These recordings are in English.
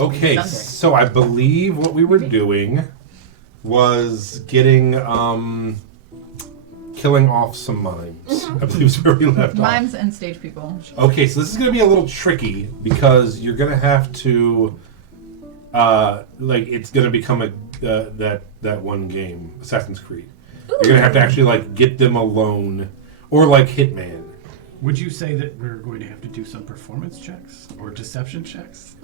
Okay, so I believe what we were doing was getting, killing off some mimes. I believe is where we left off. Mimes and stage people. Okay, so this is going to be a little tricky because you're going to have to, it's going to become that one game, Assassin's Creed. You're going to have to actually, get them alone, or Hitman. Would you say that we're going to have to do some performance checks or deception checks?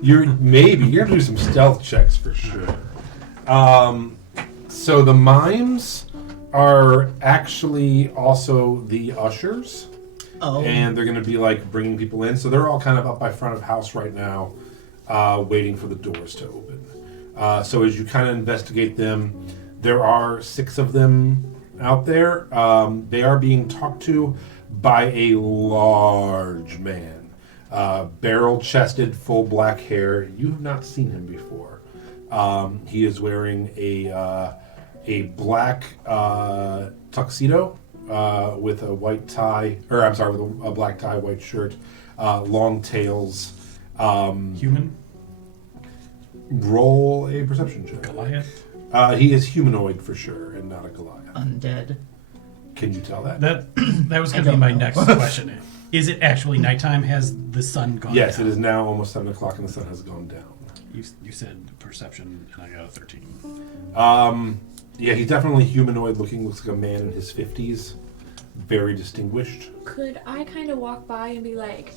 You're going to do some stealth checks for sure. So the mimes are actually also the ushers. Oh. And they're going to be bringing people in. So they're all kind of up by front of house right now, waiting for the doors to open. So as you kind of investigate them, there are 6 of them out there. They are being talked to by a large man. Barrel-chested, full black hair. You have not seen him before. He is wearing a black tuxedo with a white tie, with a black tie, white shirt, long tails. Human? Roll a perception check. Goliath? He is humanoid for sure, and not a Goliath. Undead. Can you tell that? That was going to be my next question. Is it actually nighttime? Has the sun gone Yes, down? it is now almost 7 o'clock, and the sun has gone down. You said perception, and I got a 13. Yeah, he's definitely humanoid looking, looks like a man in his 50s. Very distinguished. Could I kind of walk by and be like,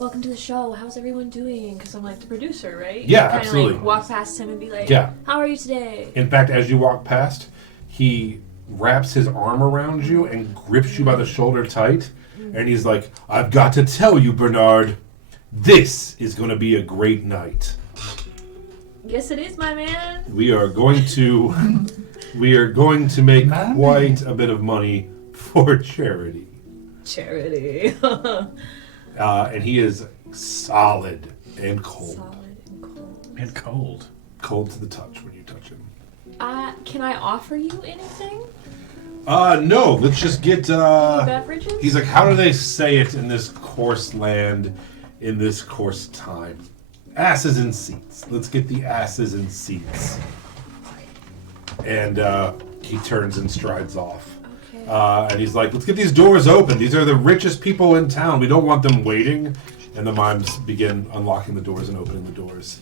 welcome to the show, how's everyone doing? Because I'm the producer, right? Yeah, kinda absolutely. Walk past him and be like, Yeah. how are you today? In fact, as you walk past, he wraps his arm around you and grips you by the shoulder tight. And he's like, I've got to tell you, Bernard, this is going to be a great night. Yes, it is, my man. We are going to make quite a bit of money for charity. Charity. And he is solid and cold. Solid and cold. And cold. Cold to the touch when you touch him. Can I offer you anything? No, let's just get, Beverages? he's like, how do they say it in this coarse land, in this coarse time? Asses in seats. Let's get the asses in seats. And, he turns and strides off. Okay. And he's like, let's get these doors open. These are the richest people in town. We don't want them waiting. And the mimes begin unlocking the doors and opening the doors.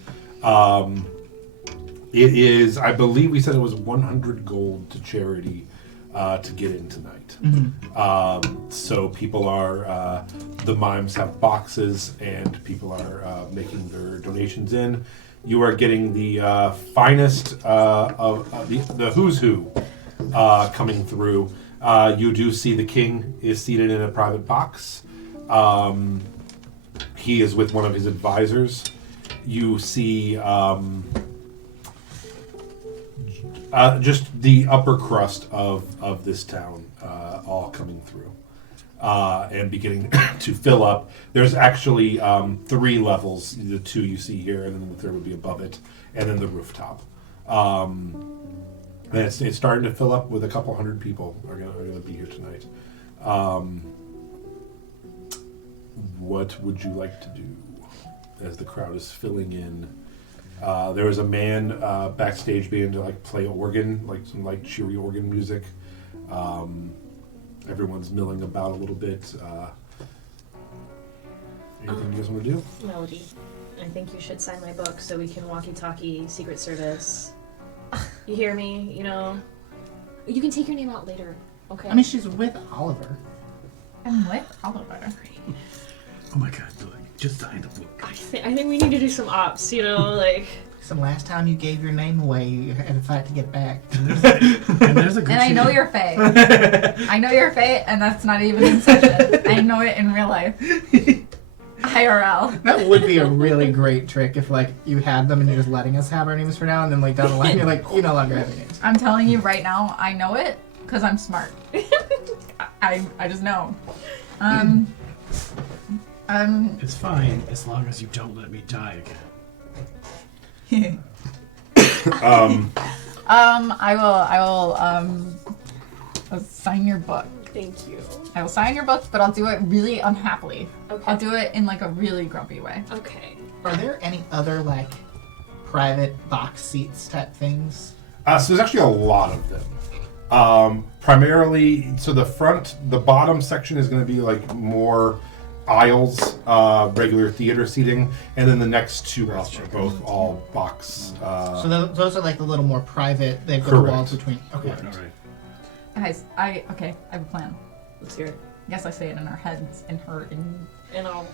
It is, I believe we said it was 100 gold to charity to get in tonight. Mm-hmm. So people are, the mimes have boxes and people are making their donations in. You are getting the finest of the who's who coming through. You do see the king is seated in a private box. He is with one of his advisors. You see just the upper crust of this town all coming through and beginning to fill up. There's actually 3 levels, the 2 you see here, and then the 3rd would be above it, and then the rooftop. And it's starting to fill up with a couple hundred people are gonna be here tonight. What would you like to do as the crowd is filling in? There was a man backstage beginning to play organ, some cheery organ music. Everyone's milling about a little bit. Anything you guys want to do? Melody, I think you should sign my book so we can walkie-talkie Secret Service. You hear me? You can take your name out later, okay? I mean, she's with Oliver. I'm with Oliver. Oh my god, just sign the book. I think we need to do some ops, So last time you gave your name away, you had to fight to get back. And there's a good And I know chance- you're Faye. I know you're Faye, and that's not even in session. I know it in real life. IRL. That would be a really great trick if, you had them and you're just letting us have our names for now, and then, down the line, you're like, you no longer have your names. I'm telling you right now, I know it because I'm smart. I just know. It's fine as long as you don't let me die again. I will sign your book. Thank you. I will sign your book, but I'll do it really unhappily. Okay. I'll do it in a really grumpy way. Okay. Are there any other like private box seats type things? So there's actually a lot of them. Primarily, so the bottom section is going to be like more aisles, regular theater seating, and then the next two up are both all box. So those are like the little more private. They've got the Correct. walls between. Okay. All right. Guys, I have a plan. Let's hear it. Yes, I say it in our heads, in her, in. And I'll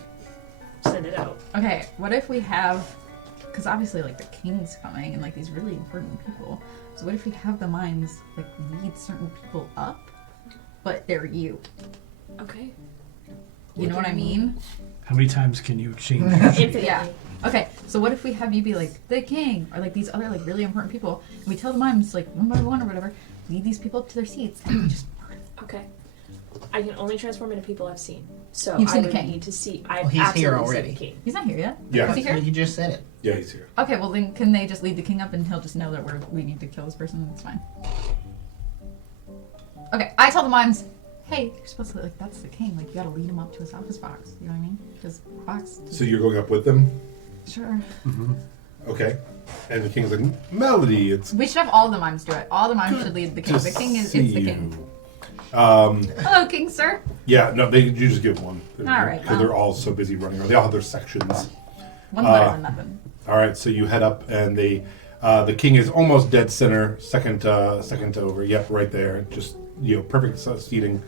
send it out. Okay, what if we have, because obviously like the king's coming and like these really important people. So what if we have the mimes like lead certain people up, but they're you? Okay. You know what I mean? How many times can you change your shape? Infinitely. Yeah. Okay, so what if we have you be like the king or like these other like really important people, and we tell the mimes like one by one or whatever, lead these people up to their seats, and we just. Okay. I can only transform into people I've seen. So You've seen I the would king. need to see. I Well, he's here absolutely already. seen the king. He's not here yet. Yeah. Is he here? You just said it. Yeah, he's here. Okay, well then can they just lead the king up and he'll just know that we need to kill this person? That's fine. Okay, I tell the mimes, hey, you're supposed to like that's the king. Like you gotta lead him up to his office box. You know what I mean? Because box. So you're going up with them? Sure. Okay. And the king's like, Melody, it's We should have all the mimes do it. All the mimes should lead the king. to The king is see it's the you. king. Um, Hello, king sir. yeah, no, you just give one. All right, Because they're all so busy running around. They all have their sections. One's better than nothing. All right, so you head up, and the king is almost dead center, second over. Yep, right there. Just perfect seating.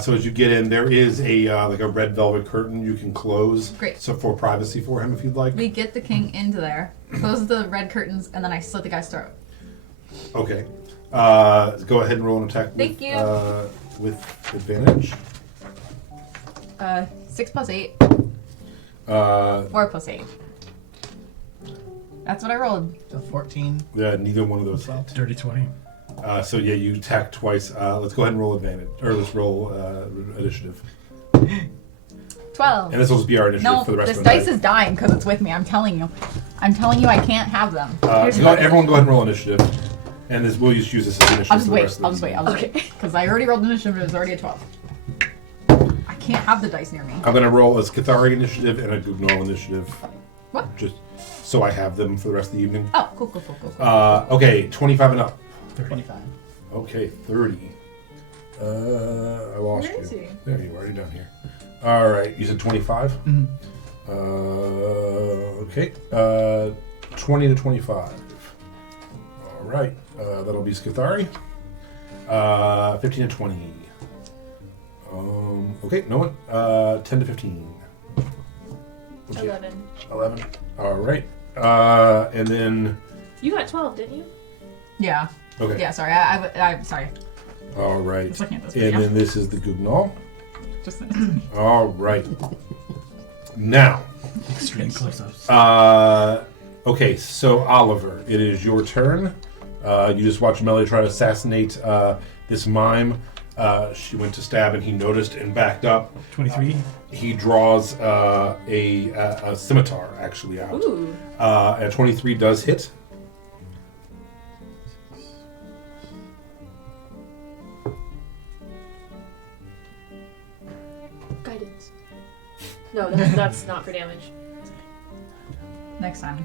So as you get in, there is a like a red velvet curtain you can close. Great. So for privacy for him, if you'd like. We get the king into there, close the red curtains, and then I slit the guy's throat. Okay. Go ahead and roll an attack. Thank with, you. With advantage. 6 plus 8. 4 4 plus 8. That's what I rolled. So 14. Yeah, neither one of those hit. Dirty 20. So yeah, you attack twice. Let's go ahead and roll advantage, or let's roll initiative. 12. And this will just be our initiative No, for the rest this of the dice night. is dying because it's with me. I'm telling you. I can't have them. Everyone go ahead and roll initiative. And we'll just use this as initiative I'll just for the wait. rest of I'll the just wait. evening. I'll just wait. Because I already rolled initiative and it was already a 12. I can't have the dice near me. I'm going to roll a Scathari initiative and a Guignol initiative. What? Just so I have them for the rest of the evening. Oh, cool. Okay, 25 and up. 25. Okay, 30. I lost Where is you. he? There you are. You're down here. All right, you said 25? Mm-hmm. Okay. 20 to 25. All right. That'll be Scathari. 15 to 20. Okay, no one. 10 to 15. Okay, 11. 11. All right. And then. You got 12, didn't you? Yeah. Okay. Yeah, sorry. I'm sorry. All right. Just looking at this And video. then this is the Guignol. Just All right. Now. Extreme close-ups. Okay, so Oliver, it is your turn. You just watched Melody try to assassinate this mime. She went to stab and he noticed and backed up. 23. He draws a scimitar actually out. Ooh. And 23 does hit. Guidance. No, that's not for damage. next time.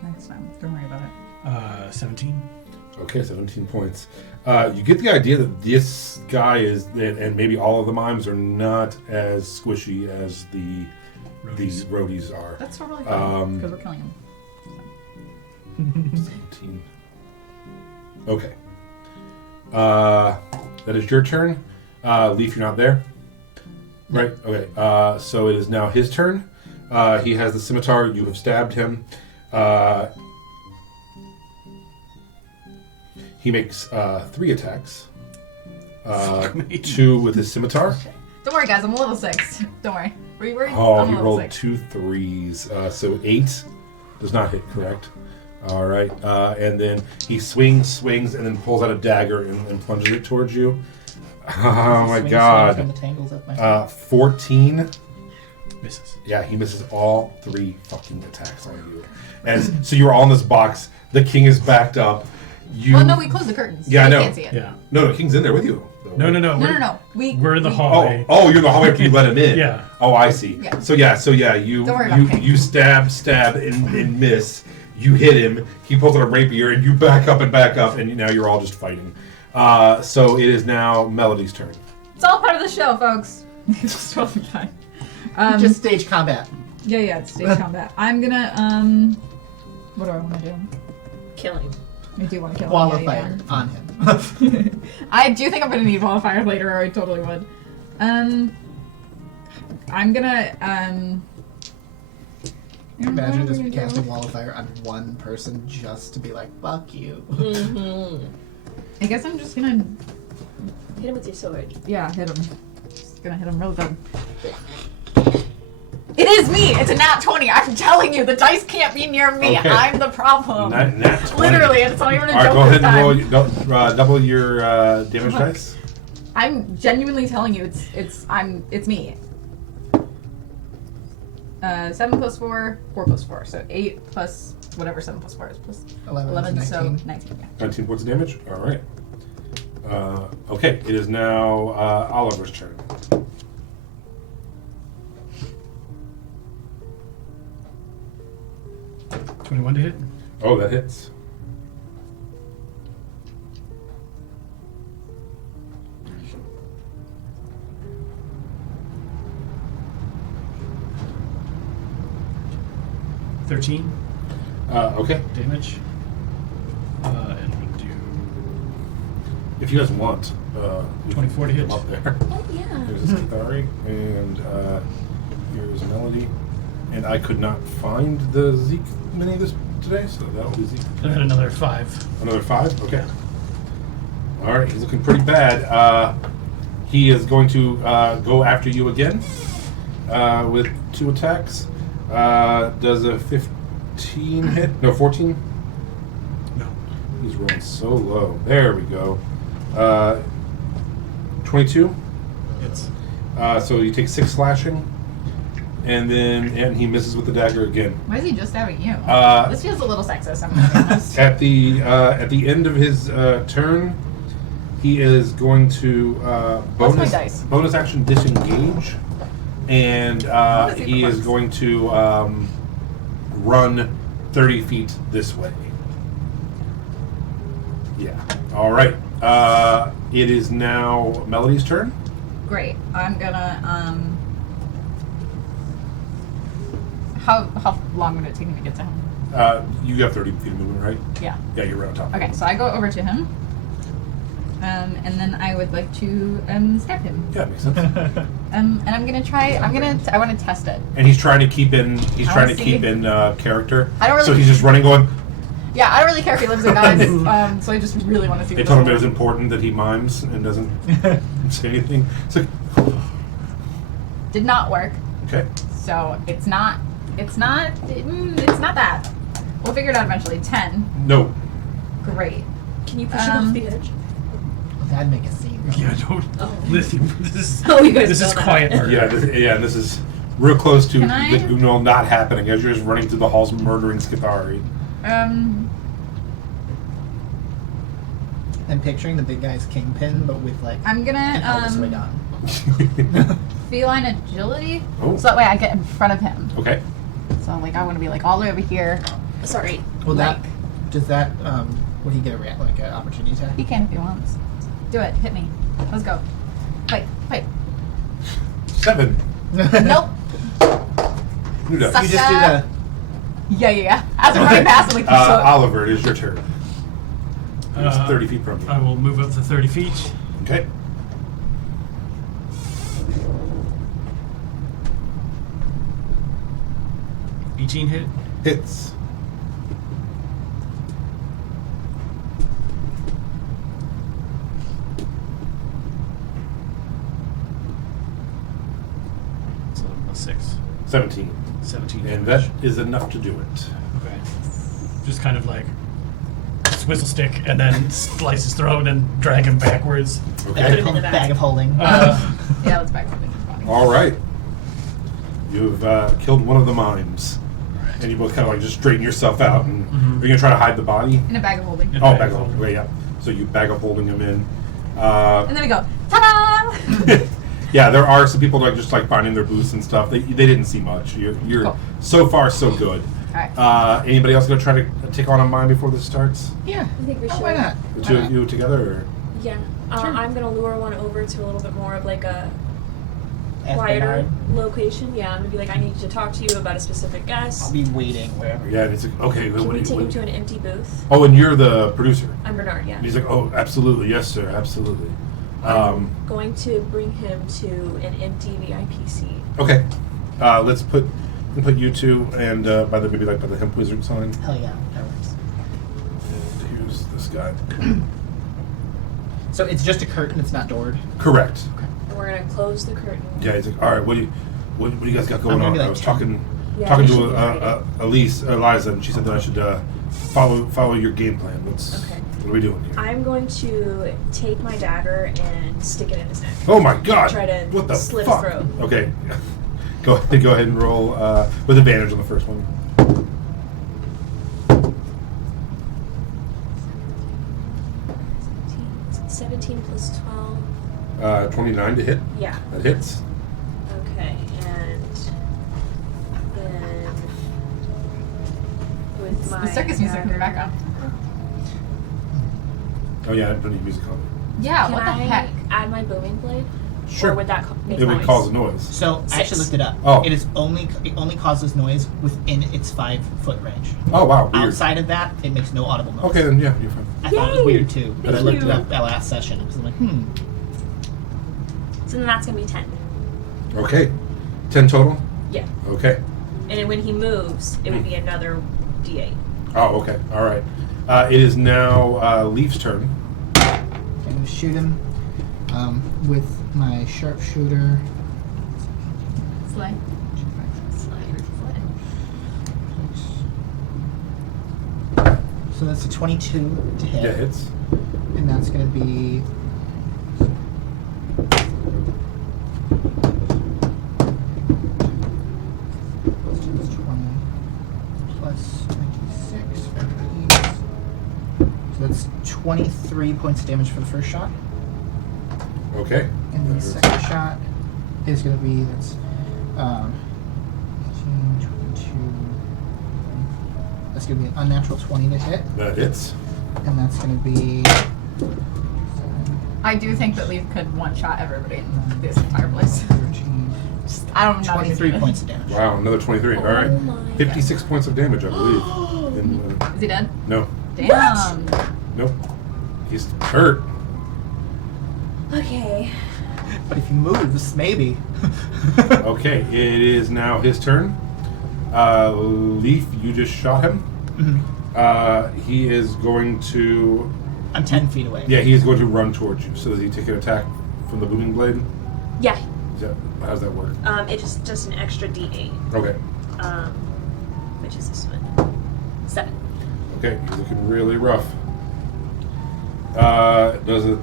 Don't worry about it. 17. Okay, 17 points. You get the idea that this guy is, and maybe all of the mimes are not as squishy as the roadies are. That's totally fine because we're killing him. 17. Okay. That is your turn. Leaf, you're not there? Right? Okay. So it is now his turn. He has the scimitar. You have stabbed him. He makes 3 attacks. 2 with his scimitar. Don't worry, guys. I'm a level 6. Don't worry. Were you worried? Oh, I'm a he level rolled 6. 2 3s. So 8 does not hit, correct? All right. And then he swings, and then pulls out a dagger and plunges it towards you. Oh my Swing god. from the tangles of my 14. Misses. Yeah, he misses all 3 fucking attacks on you. So you're all in this box. The king is backed up. You. Well, no, we closed the curtains. Yeah, I We know. can't see it. Yeah. No, King's in there with you. though, No, right? no, no. No. We're in the we- hallway. Oh, you're in the hallway after you let him in. Yeah. Oh, I see. Yeah. So you Don't worry about King. you stab and miss. You hit him. He pulls out a rapier, and you back up, and now you're all just fighting. So it is now Melody's turn. It's all part of the show, folks. It's totally fine. Just stage combat. Yeah, it's stage combat. I'm gonna, what do I want to do? Killing. I do want to kill Wall him. of Yeah, fire on him. I do think I'm gonna need wall of fire later, or I totally would. I'm gonna, Imagine just casting wall of fire on one person just to be like, fuck you. Mm-hmm. I guess I'm just gonna, Hit him with your sword. yeah, hit him. Just gonna hit him real good. It is me! It's a nat 20! I'm telling you, the dice can't be near me. Okay. I'm the problem. Nat 20. Literally, it's not even a All right, joke go ahead this time. and roll. Double your damage Look. dice. I'm genuinely telling you, it's me. 7 plus 4, 4 plus 4. So 8 plus whatever 7 plus 4 is plus 11, is so 19. 19, yeah. 19 points of damage. All right. Okay, it is now Oliver's turn. $21 to hit. Oh, that hits. $13 Okay. damage. And we'll do If you guys want, we 24 to can hit. come up there. Oh, yeah. Here's a Skithari, and here's a Melody. And I could not find the Zeke mini this today, so that'll be Zeke. and then another 5. Another 5? Okay. Alright, he's looking pretty bad. He is going to go after you again with 2 attacks. Does a 15 hit? No, 14? No. He's rolling so low. There we go. 22? It's So you take 6 slashing. And he misses with the dagger again. Why is he just stabbing you? Uh, This feels a little sexist, I'm gonna be honest. At the end of his turn, he is going to What's my dice? bonus action disengage, and does he he is request? going to run 30 feet this way. Yeah. All right. It is now Melody's turn. Great. I'm gonna, how long would it take me to get to him? You have 30 feet of movement, right? Yeah. Yeah, you're right on top. Okay, so I go over to him. And then I would like to stab him. Yeah, makes sense. And I'm gonna try. I want to test it. And he's trying to keep in. He's I trying wanna to see. keep in character. I don't really- So he's just running, going. Yeah, I don't really care if he lives or dies. So I just really want to see. They what told him this it was is. important that he mimes and doesn't say anything. So, Did not work. okay. So it's not that. We'll figure it out eventually. 10. No. Great. Can you push him off the edge? That'd make a scene. yeah. Don't Oh. listen. This is Oh, you guys this know is that. quiet murder. Yeah. This is real close to Can I- the Guignol not happening as you're just running through the halls murdering Skithari. And picturing the big guy's kingpin, but with like I'm an Elvis wig gonna on. feline agility. Oh. So that way I get in front of him. Okay. So like I want to be like all the way over here. Sorry. Well, Like- does that would he get like an opportunity attack? He can if he wants. Do it. Hit me. Let's go. Fight. 7. Nope. Who does? Suck. You just do the. Yeah. As I'm running past him, like Oliver, it is your turn. He's 30 feet from I you. will move up to 30 feet. Okay. $18 hit. Hits. So 6. 17. 17 And damage. that is enough to do it. Okay. Just kind of like swizzle stick and then slice his throat and drag him backwards. Put Okay. him in the back. Bag of holding. yeah, let's back up in his body. All right. You've killed one of the mimes. and you both kind of like just straighten yourself out. And are you gonna try to hide the body? In a bag of holding. In Oh, bag bag of of holding. holding. Yeah. So you bag of holding him in. And then we go, ta-da! Yeah, there are some people like just like finding their booths and stuff. They didn't see much. You're Cool. so far so good. Alright. Anybody else gonna try to take on a mine before this starts? Yeah. I think we should. Why not? The two of you together, or? Yeah. Sure. I'm gonna lure one over to a little bit more of like a As quieter Bernard, location. Yeah, I'm gonna be like, I need to talk to you about a specific guest. I'll be waiting wherever. Yeah, and it's like, okay. Can what we do take you- him to an empty booth? Oh, and you're the producer. I'm Bernard, yeah. And he's like, oh, absolutely, yes, sir, absolutely. I'm going to bring him to an empty VIP seat. Okay, let's put you two, and by the maybe like by the hemp wizard sign. Hell yeah, that works. And here's this guy. So it's just a curtain. It's not doored. Correct. And we're gonna close the curtain. Yeah, he's like, all right, what do you guys got going gonna on? be like I was 10. talking Yeah, talking you should be to Eliza, and she said that I should follow your game plan. Okay. What are we doing here? I'm going to take my dagger and stick it in his neck. Oh my God! Try to what the slit his fuck? throat. Okay, go ahead and roll with advantage on the first one. 17 plus 12. 29 to hit. Yeah. That hits. Okay, and then with my The circus music in the background. Oh yeah, I don't need music on. Yeah, Can what the I heck? add my booming blade? Sure. Or would that make It would noise? cause a noise. So I actually 6. looked it up. Oh. It only causes noise within its 5-foot range. Oh wow, weird. Outside of that, it makes no audible noise. Okay, then yeah, you're fine. I thought it was Yay! weird too, but I Thank looked it you. up at last session because I'm like, So then that's gonna be 10. Okay, 10 total. Yeah. Okay. And then when he moves, it would be another D8. Oh, okay. All right. It is now Leaf's turn. I'm going to shoot him with my sharpshooter. Slay. So that's a 22 to hit. Yeah, hits. And that's going to be. Plus 26 for these. So that's 23 points of damage for the first shot. Okay. And the second shot is going to be, that's 18, 22. That's going to be an unnatural 20 to hit. That hits. And that's going to be. I do think that Leaf could one-shot everybody in this entire place. 13, Just, I don't know. 23 points of damage. Wow, another 23. All right. Oh my 56 points of damage, I believe. In, Is he dead? no. Damn. Nope. He's hurt. Okay. But if he moves, maybe. Okay, it is now his turn. Leaf, you just shot him. Mhm. He is going to. I'm 10 feet away. Yeah, he is going to run towards you. So does he take an attack from the booming blade? Yeah. How does that work? It's just an extra D8. Okay. Which is this one? 7. Okay, he's looking really rough. Does a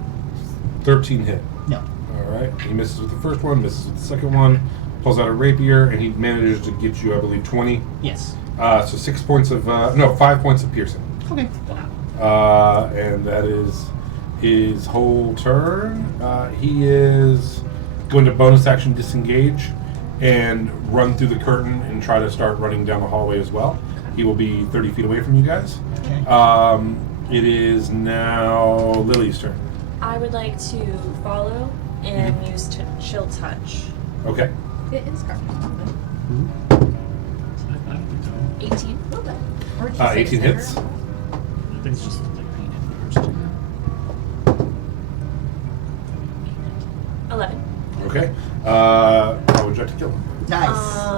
13 hit? No. All right. He misses with the first one, misses with the second one, pulls out a rapier, and he manages to get you, I believe, 20. Yes. So 6 points of, 5 points of piercing. Okay. And that is his whole turn. He is going to bonus action disengage and run through the curtain and try to start running down the hallway as well. He will be 30 feet away from you guys. Okay. It is now Lily's turn. I would like to follow and use chill touch. Okay. It is garbage. I don't think so. 18. Okay. Or did you say 18 sticker? hits. I think it's just like painted first. 11. Okay. How would you like to kill him? Nice.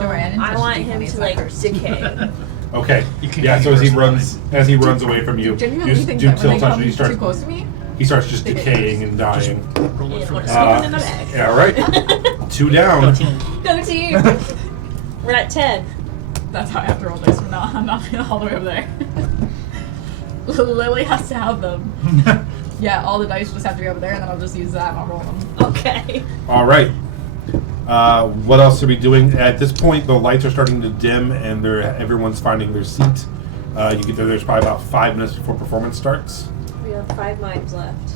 Don't worry, I didn't I touch want the him D20 to like first. decay. Okay. You can Yeah. use So as he personalized. runs away from you, Genuinely you think do that when tilt they touch, come and too close to me, he starts just They get decaying and dying. Roll Yeah, it for wanna the sneak him in the bag. Yeah. All right. 2 down. 18. Go team! We're at 10. that's how I have to roll dice from now on. I'm not all the way over there. Lily has to have them. Yeah, all the dice just have to be over there, and then I'll just use that and I'll roll them. Okay. All right. What else are we doing? At this point, the lights are starting to dim, and everyone's finding their seat. You get there. There's probably about 5 minutes before performance starts. We have 5 mimes left.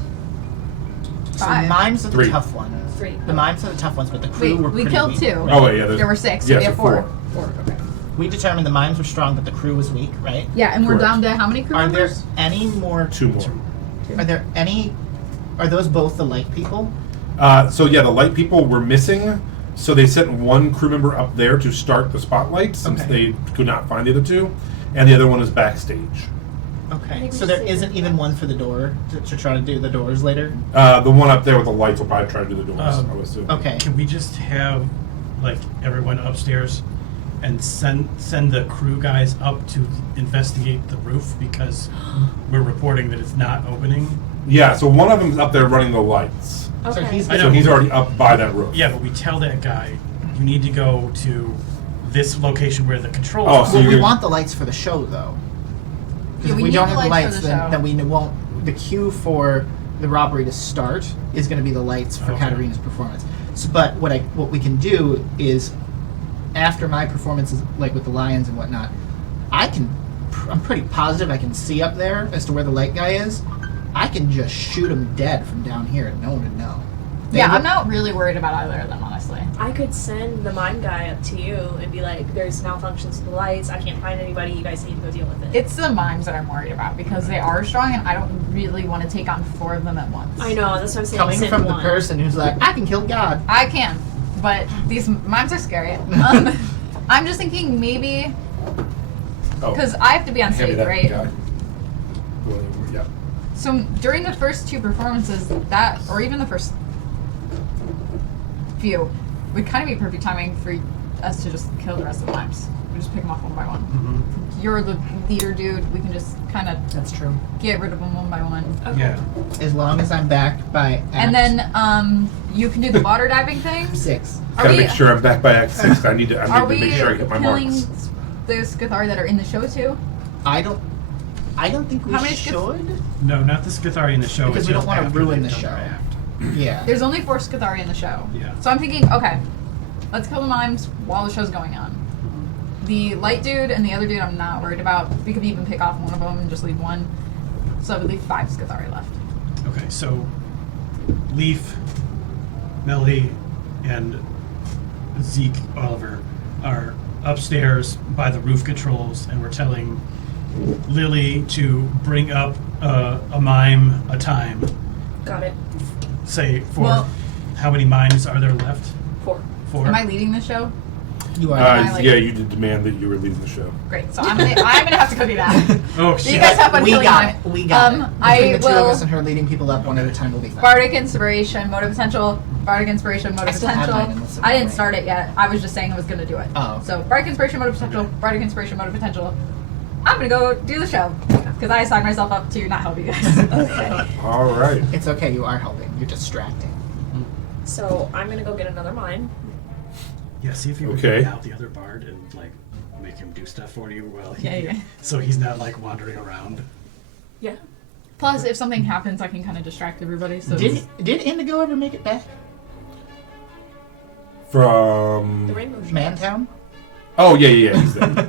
So 5. mimes are the 3. tough ones. 3. The mimes are the tough ones, but the crew Wait, were we pretty killed weak. 2. Oh wait, yeah. There were 6, so yeah, we have 4. 4. Okay. We determined the mimes were strong, but the crew was weak, right? Yeah, and we're Correct. down to how many crew Are there members? any more? 2 more. Are there any? Are those both the light people? So yeah, the light people were missing. So they sent 1 crew member up there to start the spotlight since Okay. they could not find the other 2, and the other one is backstage. I Okay. think we So there should isn't say even that. one for the door to try to do the doors later. The one up there with the lights will probably try to do the doors. I would assume. Okay. Can we just have like everyone upstairs and send the crew guys up to investigate the roof because we're reporting that it's not opening? Yeah. So one of them's up there running the lights. Okay. So he's I know. So he's already up by that roof. Yeah, but we tell that guy you need to go to this location where the controls Oh, are. so Well, we you're- want the lights for the show, though. Because Yeah, if we we need don't the have the lights for lights, the show. then we won't. The cue for the robbery to start is going to be the lights for Okay. Katarina's performance. So, but what we can do is, after my performances, like with the lions and whatnot, I'm pretty positive I can see up there as to where the light guy is. I can just shoot him dead from down here, and no one would know. Yeah, I'm not really worried about either of them, honestly. I could send the mime guy up to you and be like, there's malfunctions with the lights, I can't find anybody, you guys need to go deal with it. It's the mimes that I'm worried about because they are strong and I don't really want to take on 4 of them at once. I know, that's what I'm saying. Coming send from one. the person who's like, I can kill God. I can, but these mimes are scary. I'm just thinking maybe, Oh, because I have to be on hand me stage, that right? guy. Yeah. So during the first 2 performances, that, or even the first few, would kind of be perfect timing for us to just kill the rest of the mimes. We just pick them off one by one. Mhm. You're the leader, dude. We can just kind of That's true. get rid of them one by one. Okay. Yeah. As long as I'm backed by Act And then you can do the water diving thing. 6. Gotta we- make sure I'm back by Act 6. I need Are to we make sure I hit my killing marks. the Scathari that are in the show too? I don't think we How many should. No, not the Scathari in the show. Because it's we don't just wanna after ruin they've the done their show. act. Yeah. There's only 4 Scathari in the show. Yeah. So I'm thinking, okay, let's kill the mimes while the show's going on. The light dude and the other dude I'm not worried about. We could even pick off one of them and just leave one. So that would leave 5 Scathari left. Okay, so Leaf, Melody, and Zeke Oliver are upstairs by the roof controls, and we're telling Lily to bring up a mime a time. Got it. Say for Well- how many mimes are there left? 4. 4. Am I leading the show? You are. I like- Yeah, you did demand that you were leading the show. Great. So I'm gonna have to go do that. Oh So you shit! guys have fun we killing got mime. it. We got it. I Between the 2 of will. us and her leading people up one at a time will be fine. Bardic Inspiration, Motive Potential. Bardic Inspiration, I Motive still have Potential. mine unless it I didn't went start it yet. I was just saying I was going to do it. Oh. So, Bardic Inspiration, Motive Potential. Bardic Inspiration, Motive Potential. I'm going to go do the show. Because I signed myself up to not help you guys. Okay. All right. It's okay, you are helping. You're distracting. So I'm gonna go get another mime. Yeah, see if you Okay. can out the other bard and like make him do stuff for you. Well, Yeah. so he's not like wandering around. Yeah. Plus, if something happens, I can kind of distract everybody. So Did Indigo ever make it back? From. The rainbow shot. Mantown? Oh yeah, he's there.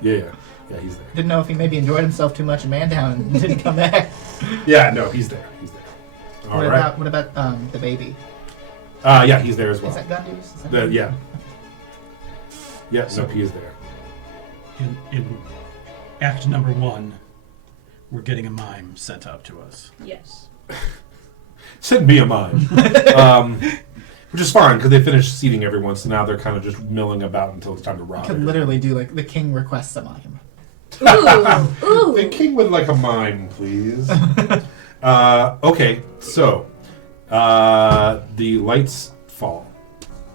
Yeah, he's there. Didn't know if he maybe enjoyed himself too much in Mantown and didn't come back. Yeah, no, he's there. He's there. All right. What about the baby? Yeah, he's there as well. Is that Gundus? Is that Yeah. Yeah, no, he is there. In act number 1, we're getting a mime sent up to us. Yes. Send me a mime. Which is fine because they finished seating everyone, so now they're kind of just milling about until it's time to rob. You could everyone. literally do like the king requests a mime. Ooh. The Ooh. king would like a mime, please. Okay, so the lights fall.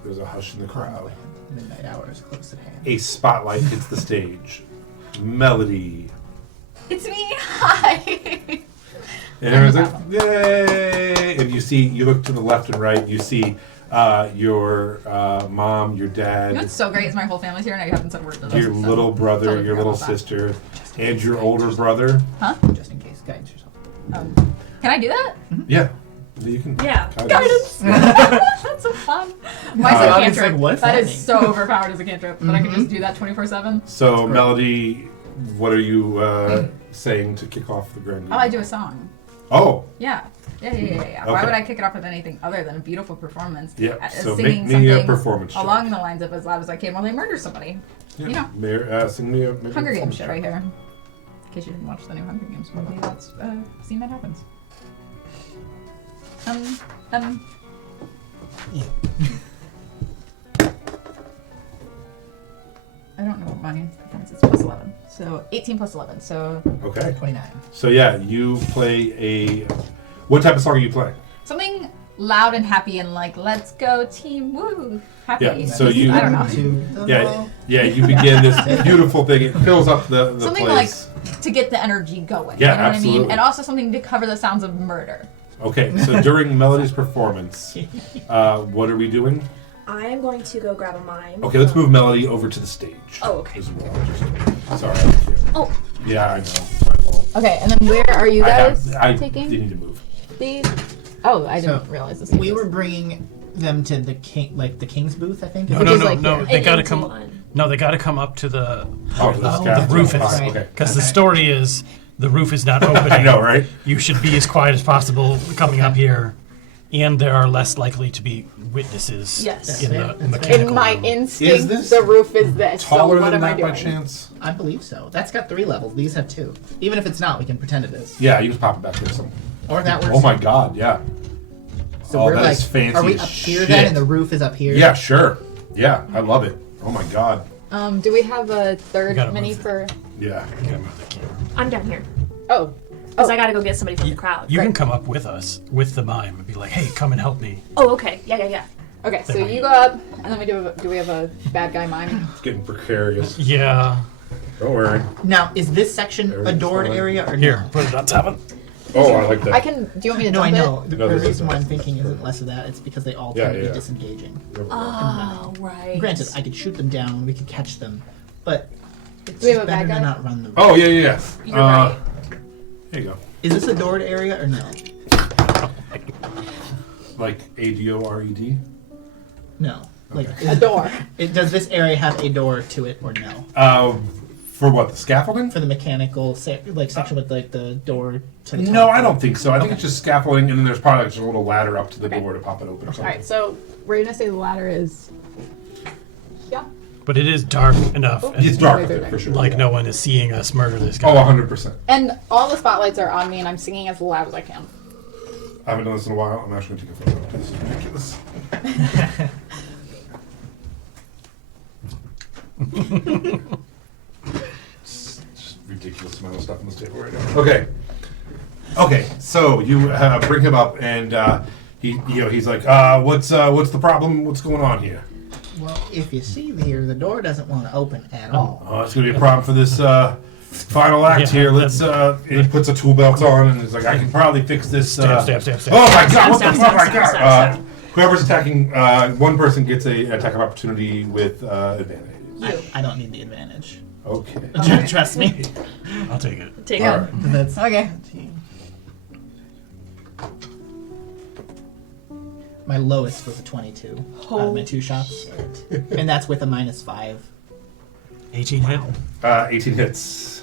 There's a hush in the crowd. Midnight hour is close at hand. A spotlight hits the stage. Melody. it's me. Hi. And everyone's like, yay! And you look to the left and right, you see your mom, your dad, You know what's so great is my whole family's here and I haven't said a word to them. your so little brother, totally your forgot little about that. sister, and your older brother. Huh? Just in case, guidance yourself. Can I do that? Yeah. You can Yeah. Guidance. That's so fun. Mine's a Obviously, cantrip. what's That is happening? so overpowered as a cantrip, but I can just do that 24/7. So, Melody, what are you saying to kick off the Grand Oh, I Guignol? do a song. Oh, Yeah. Yeah. Why Okay. would I kick it off with anything other than a beautiful performance? yeah. So Singing make me a something performance check. along the lines of as loud as I can while they murder somebody. Yeah. You know, Sing me a Hunger Games performance shit right here. In case you didn't watch the new Hunger Games movie, that's a scene that happens. I don't know what my performance is. Plus 11. So 18 plus 11. So Okay. 29. So yeah, you play a. What type of song are you playing? something loud and happy and like, let's go team, woo, happy. Yeah, so you- I don't know. Yeah. You begin this beautiful thing. It fills up the Something place. like to get the energy going. Yeah, you know what I absolutely. mean? And also something to cover the sounds of murder. Okay, so during Melody's performance, what are we doing? I'm going to go grab a mime. Okay, let's move Melody over to the stage. Oh, okay. As well. Sorry. Oh. Yeah, I know. It's my fault. Okay, and then where are you guys I taking need to move. these? Oh, I didn't So, realize this. We were bringing them to the king, like the king's booth, I think. No, Which no, is no, like no. here. They gotta Into come. one. No, they gotta come up to the Oh, the scaffold. roof is Fine, okay. because the story is the roof is not opening. I know, right? You should be as quiet as possible coming up here, and there are less likely to be witnesses Yes. in the That's fair. mechanical In my room. instinct, Is this the roof is this. Taller so what than am I that doing? by chance? I believe so. That's got 3 levels. These have 2. Even if it's not, we can pretend it is. Yeah, you just pop it back there somewhere. Or that works. Oh my god, yeah. So Oh, we're that like, is fancy are we as up here shit. then, and the roof is up here? Yeah, sure. Yeah, I love it. Oh my god. Do we have a third gotta mini move it. for? Yeah. You gotta move the camera. I'm down here. Oh, Because I gotta go get somebody from the crowd. You can Right. come up with us with the mime and be like, "Hey, come and help me." Oh, okay. Yeah. okay. So you go up, and then we do we have a bad guy mime? It's getting precarious. Yeah. Don't worry. Now, is this section a Everything's doored fine. area or Here, no? put it on top of. Oh, I like that. I can. Do you want me to No, I dump know. The No, this is reason why I'm nice. thinking isn't less of that. It's because they all Yeah, tend to yeah. be disengaging. Oh, right. Granted, I could shoot them down. We could catch them, but it's Do we have a better bad guy? to not run the. Oh, yeah. You're right. Here you go. Is this a doored area or no? Like ADORED? No. Like, Okay. a door? does this area have a door to it or no? For what, the scaffolding? For the mechanical section with like the door to the top. No, I don't think so. I think it's just scaffolding, and then there's probably just a little ladder up to the Okay. door to pop it open or All something. right. So we're gonna say the ladder is. Yeah. But it is dark enough, Oh. and It's dark Right up there, there, for sure. like no one is seeing us murder this guy. Oh, 100%. And all the spotlights are on me, and I'm singing as loud as I can. I haven't done this in a while. I'm actually going to take a photo. This is ridiculous. Just ridiculous amount of stuff on this table right now. Okay, so you bring him up, and he's like, what's the problem? What's going on here? Well, if you see here, the door doesn't want to open at all. Oh, it's gonna be a problem for this final act Yeah, here. Let's. And he puts a tool belt on, and he's like, I can probably fix this. Stab. Oh my god! What the Stab, fuck? stab, My stab, god! stab. Whoever's attacking, one person gets a attack of opportunity with advantage. I don't need the advantage. Okay. Trust me. I'll take it. Take All it. right. That's Okay. my lowest was a 22 out of my 2 shots, and that's with a -5. 18 hit. 18 hits.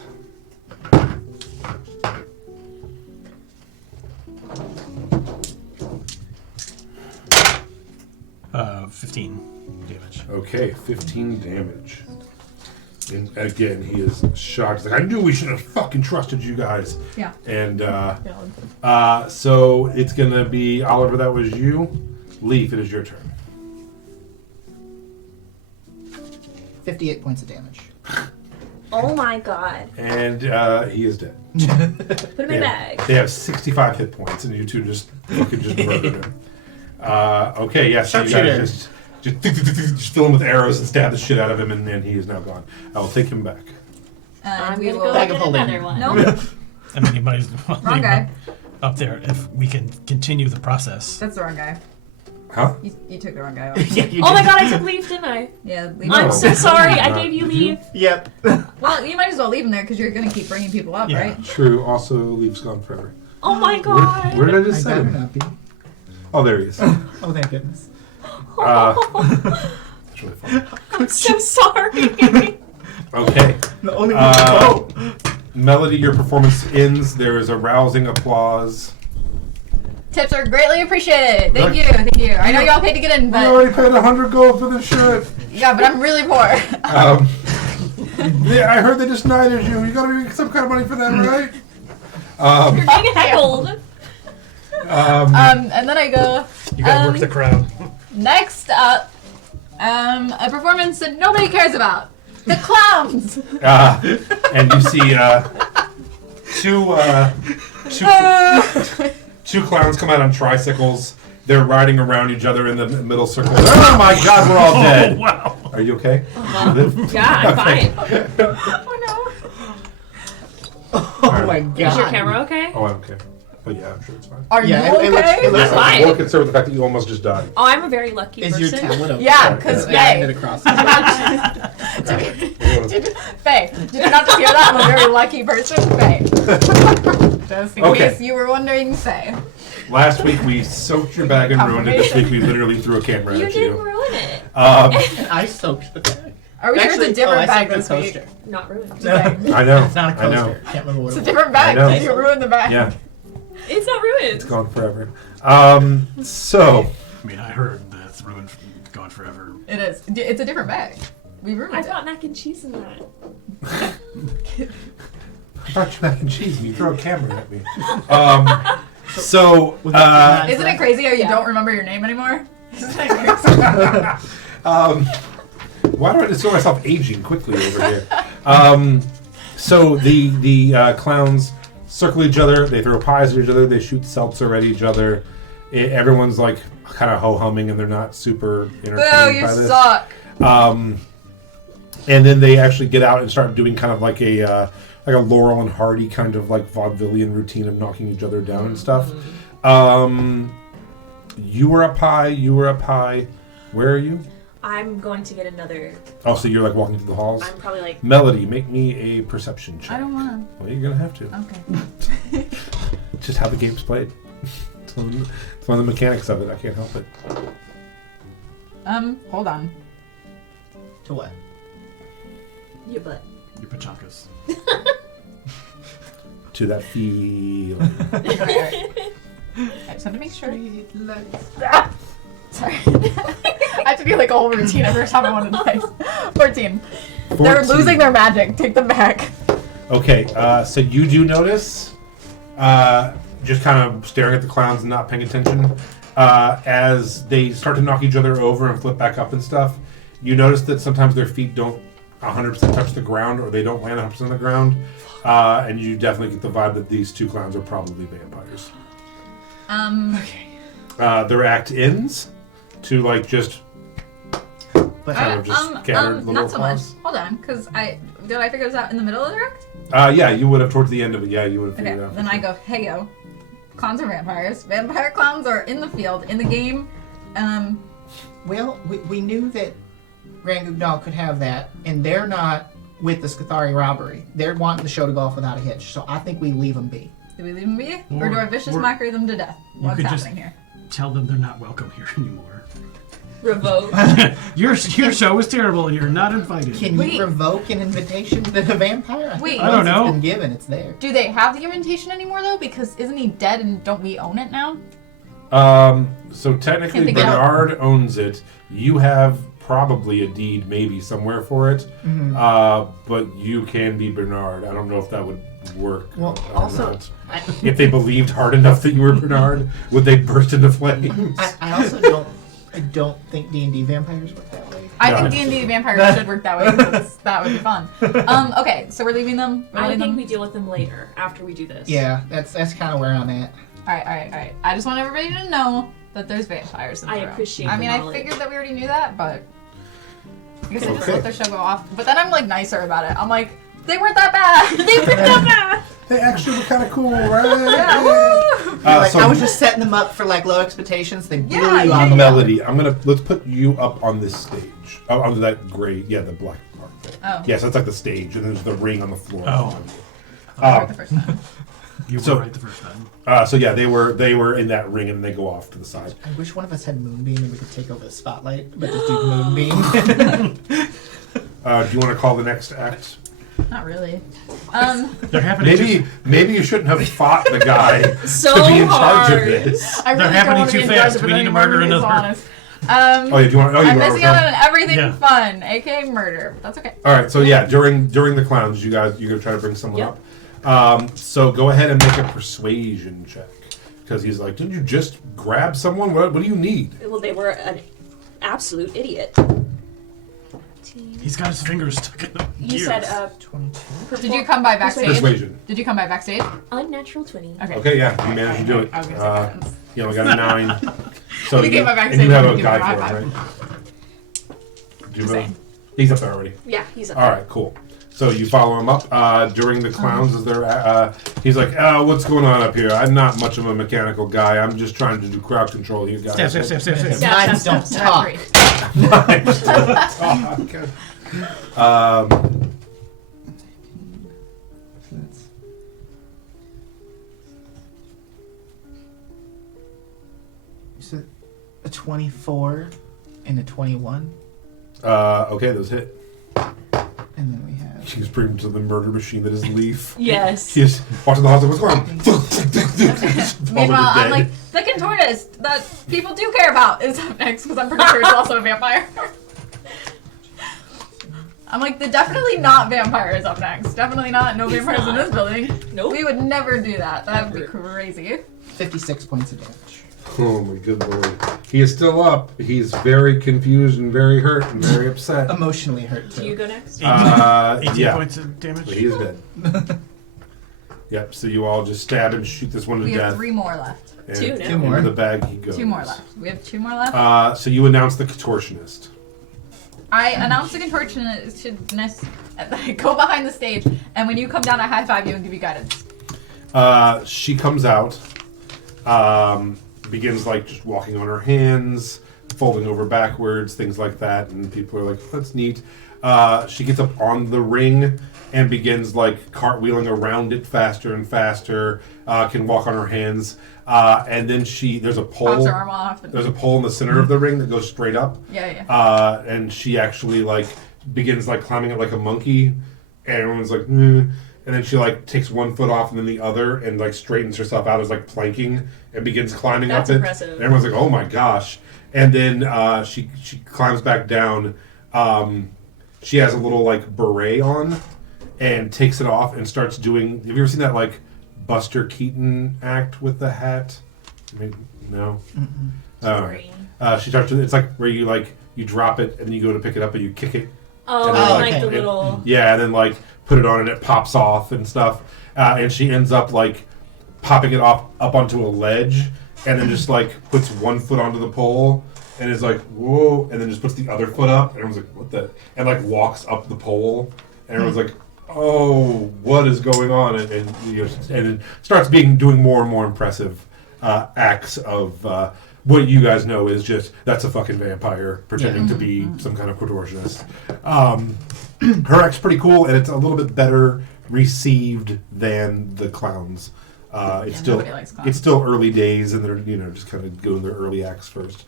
15 damage. Okay, 15 damage. And again, he is shocked. He's like, I knew we should have fucking trusted you guys. Yeah. And so it's gonna be Oliver. That was you. Leaf, it is your turn. 58 points of damage. Oh my god. And he is dead. Put him in a bag. They have 65 hit points, and you two just fucking just murdered him. Okay, yeah, so you guys just fill him with arrows and stab the shit out of him, and then he is now gone. I will take him back. And I'm we gonna will. go Bag get of holding. another one. No, I mean, you might as well wrong leave guy. him up there if we can continue the process. That's the wrong guy. Huh? You took the wrong guy. Yeah, you Oh my did. god, I took leave, didn't I? Yeah. Leave No. him. I'm so sorry. I Uh, gave you did you? leave. Yep. Well, you might as well leave him there because you're gonna keep bringing people up, Yeah. right? True. Also, Leaf's gone forever. Oh my god. Where did I just I set better him? not be. Oh, there he is. Oh, thank goodness. It's really fun. I'm so sorry. Okay. The only one to vote. Melody, your performance ends. There is a rousing applause. Tips are greatly appreciated. Thank Right. you, thank you. I know y'all paid to get in, We but already paid 100 gold for this shirt. yeah, but I'm really poor. Yeah, I heard they just knighted you. You gotta get some kind of money for that, right? You're getting heckled. And then I go. You gotta work the crowd. Next up, a performance that nobody cares about. The clowns. And you see two clowns come out on tricycles. They're riding around each other in the middle circle. Oh my God, we're all dead. Oh, wow. Are you okay? Yeah, I'm fine. Oh Oh my god. Is your camera okay? Oh, I'm okay. But yeah, I'm sure it's fine. no! Are Yeah, you it looks- okay? it looks I'm like- fine. I'm more concerned with the fact that you almost just died. Oh, I'm a very lucky Is person. your talent okay? Yeah, because I handed Faye. across. Faye, did you not just hear that? I'm a very lucky person, Faye. Just in Okay. case you were wondering, Faye. Last week we soaked your bag and ruined it. This week we literally threw a camera You at didn't you. ruin it. And I soaked the bag. Are we sure it's a I different bag soaked this the week? coaster. Not ruined. Okay. I know. It's not a I know. coaster. Can't remember what It's a it was. different bag I know. because you ruined the bag. Yeah, It's not ruined. it's gone forever. So I mean, I heard that it's ruined, gone forever. It is. It's a different bag. We ruined I it. got mac and cheese in that. I brought you mac and cheese and you throw a camera at me. So Isn't it crazy how you Yeah. don't remember your name anymore? Isn't it crazy? why do I just feel myself aging quickly over here? So the clowns circle each other. They throw pies at each other. They shoot seltzer at each other. Everyone's like kind of ho humming, and they're not super entertained Boo, you by this. suck. And then they actually get out and start doing kind of like a Laurel and Hardy kind of like vaudevillian routine of knocking each other down and stuff. You were up high. You were up high. Where are you? I'm going to get another. Oh, so you're like walking through the halls. I'm probably like. Melody, make me a perception check. I don't want Well, you're gonna have to. to. Okay. It's just how the game's played. It's one of the mechanics of it. I can't help it. Hold on. To what? Your butt. Your pachankas. To that feeling. Alright. I just want to make sure. Sorry. I have to do like a whole routine every time I want to dice. 14. They're 14. losing their magic. Take them back. Okay, so you do notice, just kind of staring at the clowns and not paying attention, as they start to knock each other over and flip back up and stuff. You notice that sometimes their feet don't 100% touch the ground, or they don't land 100% on the ground, and you definitely get the vibe that these two clowns are probably vampires. Their act ends to like just But kind of just scattered little not so much. applause. Hold on, because did I figure this out in the middle of the act? Yeah, you would have towards the end of it. Yeah, you would have Okay, figured it out. then I go, hey yo, clowns are vampires. Vampire clowns are in the field, in the game. well, we knew that Grand Guignol could have that, and they're not with the Scathari robbery. They're wanting the show to go off without a hitch, so I think we leave them be. Do we leave them be? Or do I vicious Or- mockery them to death? What's could just- happening here? Tell them they're not welcome here anymore. Revoke. Your show was terrible and you're not invited. Can Wait. you revoke an invitation to the vampire? think Wait. I don't once know. It's been given, it's there. Do they have the invitation anymore though? Because isn't he dead and don't we own it now? So technically Can they get out? Bernard owns it. You have probably a deed maybe somewhere for it. But you can be Bernard. I don't know if that would work. Well, or also, not. If they believed hard enough that you were Bernard, would they burst into flames? I also don't think D&D vampires work that way. I No, think I D&D don't. vampires should work that way because that would be fun. Okay, so we're leaving them. We're I letting think them. we deal with them later after we do this. Yeah, that's kind of where I'm at. All right. I just want everybody to know that there's vampires in the I room. appreciate I the mean, I knowledge. figured that we already knew that, but I guess I just Okay. let their show go off. But then I'm like nicer about it. I'm like, they weren't that bad. They weren't that bad. They actually were kind of cool, right? Yeah, woo! Like, so I was just setting them up for like low expectations. They blew Yeah, you yeah, on the Melody, let's put you up on this stage. Oh, under that gray, the black part. Oh. Yes, that's like the stage, and there's the ring on the floor. Oh. I heard the first time. You So- were right the first time. So yeah, they were in that ring and they go off to the side. I wish one of us had Moonbeam and we could take over the spotlight, but just do Moonbeam. Do you want to call the next act? Not really. They're happening. Maybe you shouldn't have fought the guy So to be in charge hard. of this. I really happening don't want to too be in charge fast. of We it need to anymore, murder to be another- honest. Oh, yeah, do you want? Oh, you I'm want missing out on everything Yeah. fun, aka murder. But that's okay. All right, so yeah, during the clowns, you're gonna try to bring someone Yep. up. So go ahead and make a persuasion check because he's like, didn't you just grab someone? What do you need? Well, they were an absolute idiot. He's got his fingers stuck in the You gears. said 22. Did you come by backstage? Persuasion. Did you come by backstage? unnatural 20. Okay. Okay, yeah, you managed to do it. I was gonna say that. You know, we got a 9. So You came by and backstage, you have you a give guy him a high for him, right? Do you Just know? saying. He's up there already. Yeah, he's up All right, cool. So you follow him up during the clowns. Is there? He's like, what's going on up here? I'm not much of a mechanical guy. I'm just trying to do crowd control. You guys. Step. Yeah, Minds don't step, talk. You said a 24 and a 21, Okay, those hit. and then we have. She's bringing to the murder machine that is Leaf. Yes. He's watching the house. What's going on? Meanwhile, I'm like, the contortist that people do care about is up next because I'm pretty sure it's also a vampire. I'm like, the definitely not vampire is up next. Definitely not. No vampires in this building. Nope. We would never do that. That would be crazy. 56 points of damage. Oh my good lord. He is still up. He's very confused and very hurt and very upset. Emotionally hurt too. Do you go next? 18 Yeah. points of damage. But he is dead. Yep, so you all just stab and shoot this one to We death. have 3 more left. And Two now. Two more. Into the bag he goes. 2 more left. We have 2 more left. So you announce the contortionist. I announce the contortionist. I go behind the stage, and when you come down, I high five you and give you guidance. She comes out, begins like just walking on her hands, folding over backwards, things like that, and people are like, "That's neat." She gets up on the ring and begins like cartwheeling around it faster and faster. Can walk on her hands, and then there's a pole. Pops her arm off. There's a pole in the center of the ring that goes straight up. Yeah. And she actually like begins like climbing it like a monkey, and everyone's like, and then she like takes one foot off and then the other, and like straightens herself out as like planking and begins climbing That's up impressive. it. And everyone's like, oh my gosh! And then she climbs back down. She has a little like beret on, and takes it off and starts doing. Have you ever seen that like Buster Keaton act with the hat? Maybe, no. Sorry. She starts to, it's like where you drop it and then you go to pick it up and you kick it. Oh, And then, like okay. the little. Yeah, and then like put it on and it pops off and stuff. And she ends up like popping it off up onto a ledge and then just like puts one foot onto the pole and is like, whoa, and then just puts the other foot up and everyone's like, what the? And like walks up the pole and everyone's like, oh, what is going on? And it starts doing more and more impressive acts of what you guys know is just that's a fucking vampire pretending to be some kind of contortionist. Her act's pretty cool, and it's a little bit better received than the clowns. It's nobody likes clowns. it's still early days, and they're just kind of doing their early acts first.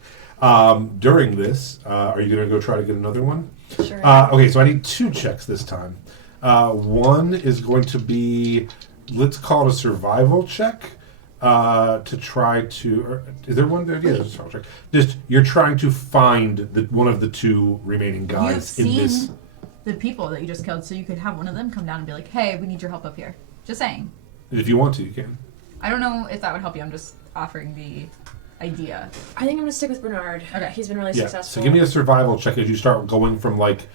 During this, are you going to go try to get another one? Sure. Okay, so I need 2 checks this time. One is going to be, let's call it a survival check to try to. Is there one there? Yeah, there's a survival check. Just you're trying to find one of the 2 remaining guys You've in seen this. the people that you just killed, so you could have one of them come down and be like, "Hey, we need your help up here." Just saying. If you want to, you can. I don't know if that would help you. I'm just offering the idea. I think I'm gonna stick with Bernard. Okay. He's been really Yeah. successful. So give me a survival check as you start going from like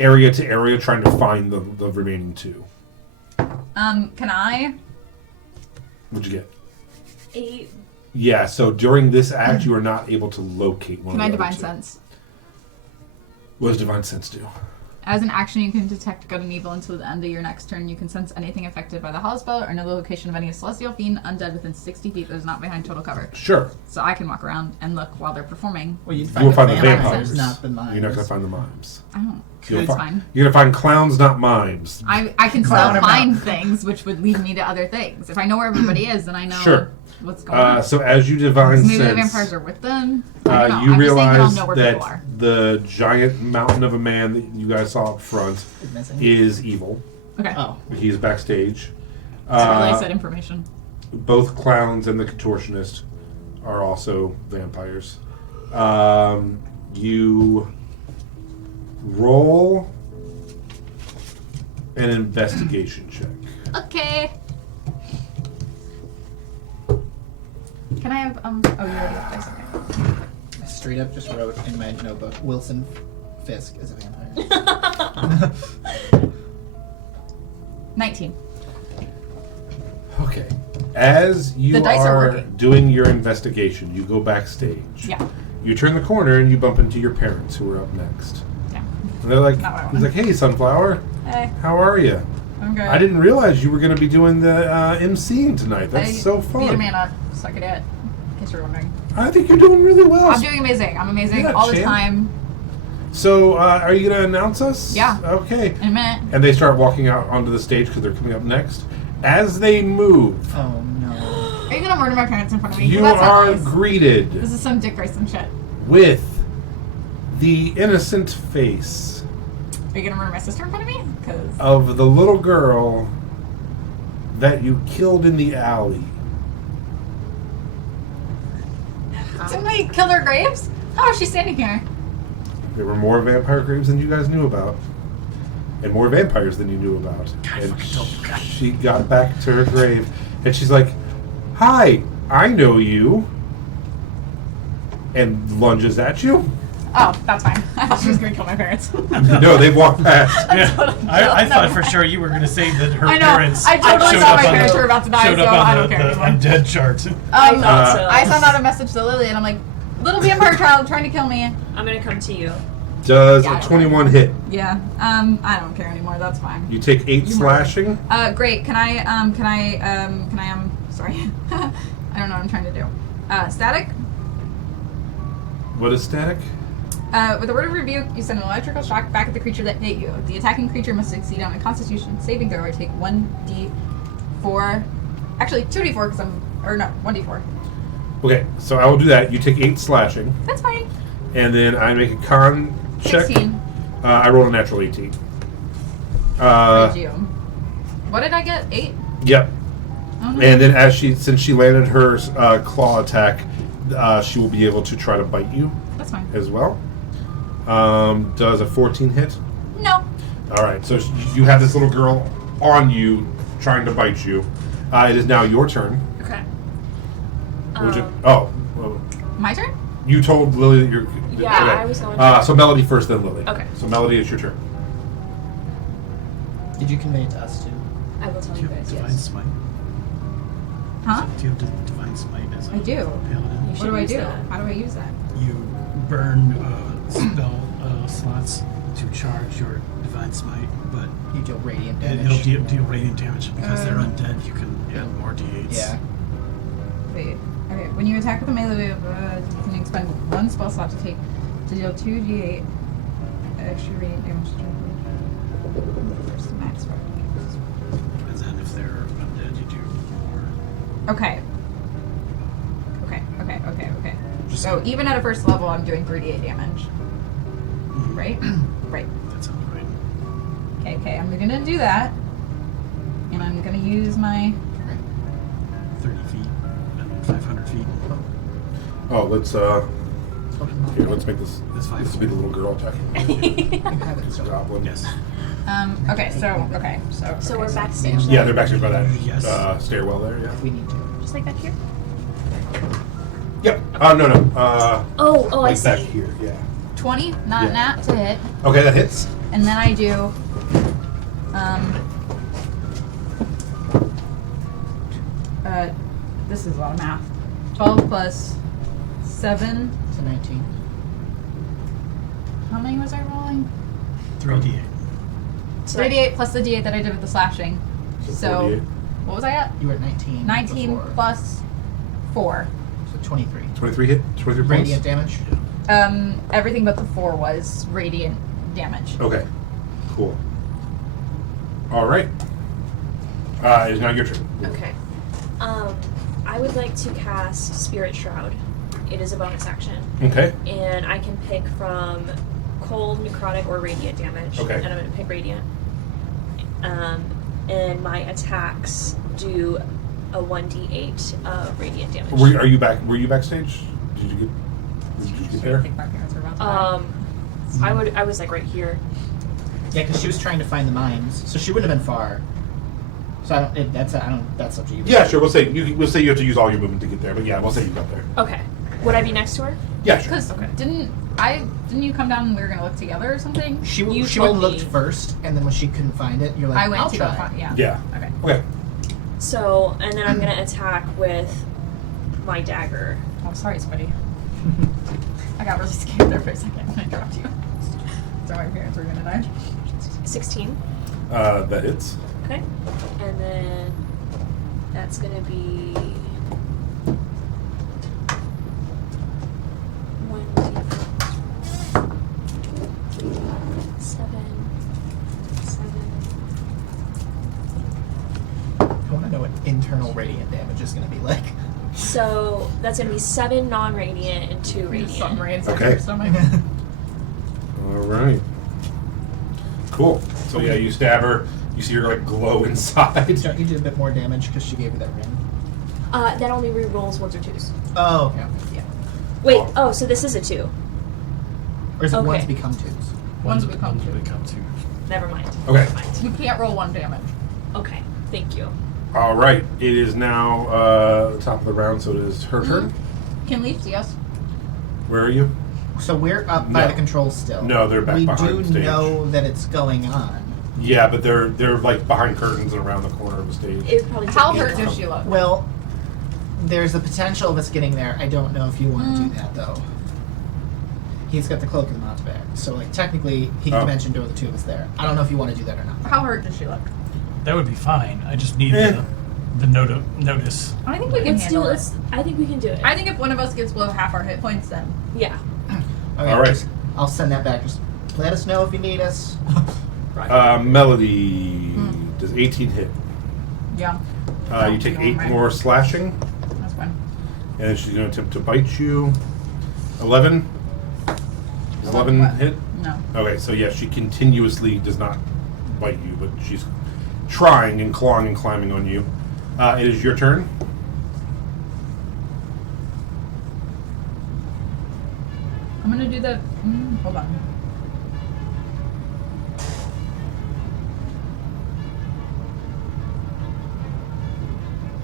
area to area, trying to find the remaining 2. Can I? What'd you get? 8. Yeah. So during this act, you are not able to locate one. Can of I the other divine 2. sense? What does divine sense do? As an action, you can detect good and evil until the end of your next turn. You can sense anything affected by the hollow spell or know the location of any celestial fiend undead within 60 feet that is not behind total cover. Sure. So I can walk around and look while they're performing. Well, you'd You'll find the vampires, vampires. not the mimes. You're not going to find the mimes. I don't. It's fine. You're gonna find clowns, not mimes. I can Clown still him find things, which would lead me to other things. If I know where everybody is, then I know Sure. what's going on. So as you divine Maybe the sense, vampires are with them. I don't know. you I'm just saying that I'll realize know where people are. that the giant mountain of a man that you guys saw up front Is missing. is evil. Okay. Oh. He's backstage. Relay said information. Both clowns and the contortionist are also vampires. You roll an investigation check. Okay. Can I have Oh, you already have dice. Okay. I straight up just wrote in my notebook, Wilson Fisk is a vampire. 19. Okay. As you The dice are are working. doing your investigation, you go backstage. Yeah. You turn the corner and you bump into your parents who are up next. Yeah. And they're like, Not what I he's want. like, hey, Sunflower, Hey. how are you? I'm good. I didn't realize you were going to be doing the MCing tonight. That's so Beat a fun. man up. Suck it at. In case you're wondering. I think you're doing really well. I'm doing amazing. I'm amazing Yeah, all the champ. time. So, are you going to announce us? Yeah. Okay. In a minute. And they start walking out onto the stage because they're coming up next. As they move, Oh no. Are you gonna murder my parents in front of me? 'Cause you that's not are nice. greeted This is some Dick Grayson shit. with the innocent face Are you gonna murder my sister in front of me? Because of the little girl that you killed in the alley. didn't we kill their graves? How is she standing here? There were more vampire graves than you guys knew about. And more vampires than you knew about. And she got back to her grave and she's like, hi, I know you. And lunges at you. Oh, that's fine. I thought she was gonna kill my parents. No, they walked past. Yeah. I thought for sure you were going to say that her I know. parents. I totally showed thought up my on parents the- were about to die, showed so up on I the, don't care the anymore. undead chart. I thought so. I sent out a message to Lily and I'm like, little vampire child trying to kill me. I'm gonna come to you. Does Yeah, I a don't 21 hit? Yeah. I don't care anymore. That's fine. You take 8 You slashing. Great. Can I sorry. I don't know what I'm trying to do. Static. What is static? With a word of rebuke, you send an electrical shock back at the creature that hit you. The attacking creature must succeed on a Constitution saving throw or take 1d4. Actually, 2d4 because or no, 1d4. Okay, so I will do that. You take 8 slashing, That's fine. and then I make a con check. 16. I rolled a natural 18. Did you? What did I get? 8? Yep. Oh, no. And then since she landed her claw attack, she will be able to try to bite you That's fine. as well. Does a 14 hit? No. All right, so you have this little girl on you trying to bite you. It is now your turn. Okay. Well, My turn? you told Lily that you're. Yeah, okay. I was going to. So Melody first, then Lily. Okay. So Melody, it's your turn. Did you convey it to us too? I will tell Do you you have guys. Divine Yes. Smite? Huh? Do you have Divine Smite as a I do. paladin? You What should do I use do? that. How do I use that? You burn spell slots to charge your Divine Smite, but You deal radiant it'll damage. deal radiant damage. Because they're undead, you can add more d8s. Yeah. Wait. Okay. When you attack with a melee weapon, you can expend 1 spell slot to deal 2d8 extra radiant damage. First max roll. And then if they're undead, you do more. Okay. So even at a first level, I'm doing 3d8 damage. Right? Right. That sounds right. Okay, I'm gonna do that. And I'm gonna use my... 30 feet and 500 feet. Oh, let's here. Let's make this. That's fine. This will be the little girl attacking. You have it This so. goblin. Yes. So we're backstage. Yeah, they're backstage by that Yes. stairwell there. Yeah. We need to. Just like back here. Yep. No. Oh, I Like see. back here. Yeah. 20, not Yeah. nat to hit. Okay, that hits. And then I do... this is a lot of math. 12 plus 7. It's a 19. How many was I rolling? 3d8. So 38 plus the d8 that I did with the slashing. So, 48. what was I at? You were at 19. 19 before. plus 4. So 23. 23 hit. 23 points. Radiant damage. Everything but the 4 was radiant damage. Okay. Cool. All right. It is now your turn. Okay. I would like to cast Spirit Shroud. It is a bonus action. Okay. And I can pick from cold, necrotic, or radiant damage. Okay. And I'm going to pick radiant. And my attacks do a 1d8 of radiant damage. Were you backstage? Did you get there? I think my parents are about to die. I was like right here. Yeah, because she was trying to find the mines, so she wouldn't have been far. So that's up to you. Yeah, sure. We'll say you have to use all your movement to get there, but yeah, we'll say you got there. Okay. Would I be next to her? Yeah, sure. Because didn't you come down and we were gonna look together or something? She You went told and looked me. first, and then when she couldn't find it, you're like, I went I'll to try. go find. Yeah. Yeah. Okay. Okay. So, and then I'm going to attack with my dagger. Oh, sorry, Sweaty. I got really scared there for a second when I dropped you. So my parents were gonna die. 16. That hits. Okay. And then that's going to be 7. I want to know what internal radiant damage is going to be like. So that's going to be 7 non-radiant and 2 radiant. Something right inside Okay. your stomach. All right. Cool. So yeah, you stab her. You see her like glow inside. Don't you do a bit more damage because she gave you that ring? That only re-rolls 1s or 2s. Oh, okay. Yeah. Wait, oh, so this is a 2. Or is it Okay. ones become twos? Ones become two. two. Never mind. Okay. Never mind. You can't roll 1 damage. Okay, thank you. All right. It is now the top of the round, so it is her turn. Can Leaf see us? Where are you? So we're up by No. the controls still. No, they're back we behind do the stage. know that it's going on. Yeah, but they're like behind curtains and around the corner of the stage. It would probably take How me- hurt does she look? Well, there's the potential of us getting there. I don't know if you want to do that though. He's got the cloak and the mounts back, so like technically he can Oh. dimension door the two of us there. I don't know if you want to do that or not. How hurt does she look? That would be fine. I just need Eh. the notice. I think we can Let's do handle it. it. I think we can do it. I think if one of us gets below half our hit points, then Yeah. Okay, All right. just- I'll send that back. Just let us know if you need us. Melody does 18 hit. yeah, You take 8 Right. more slashing, that's fine. and she's going to attempt to bite you. 11. Does 11 What? hit? No. Okay, so yeah, she continuously does not bite you, but she's trying and clawing and climbing on you. It is your turn. I'm gonna do the. Hold on.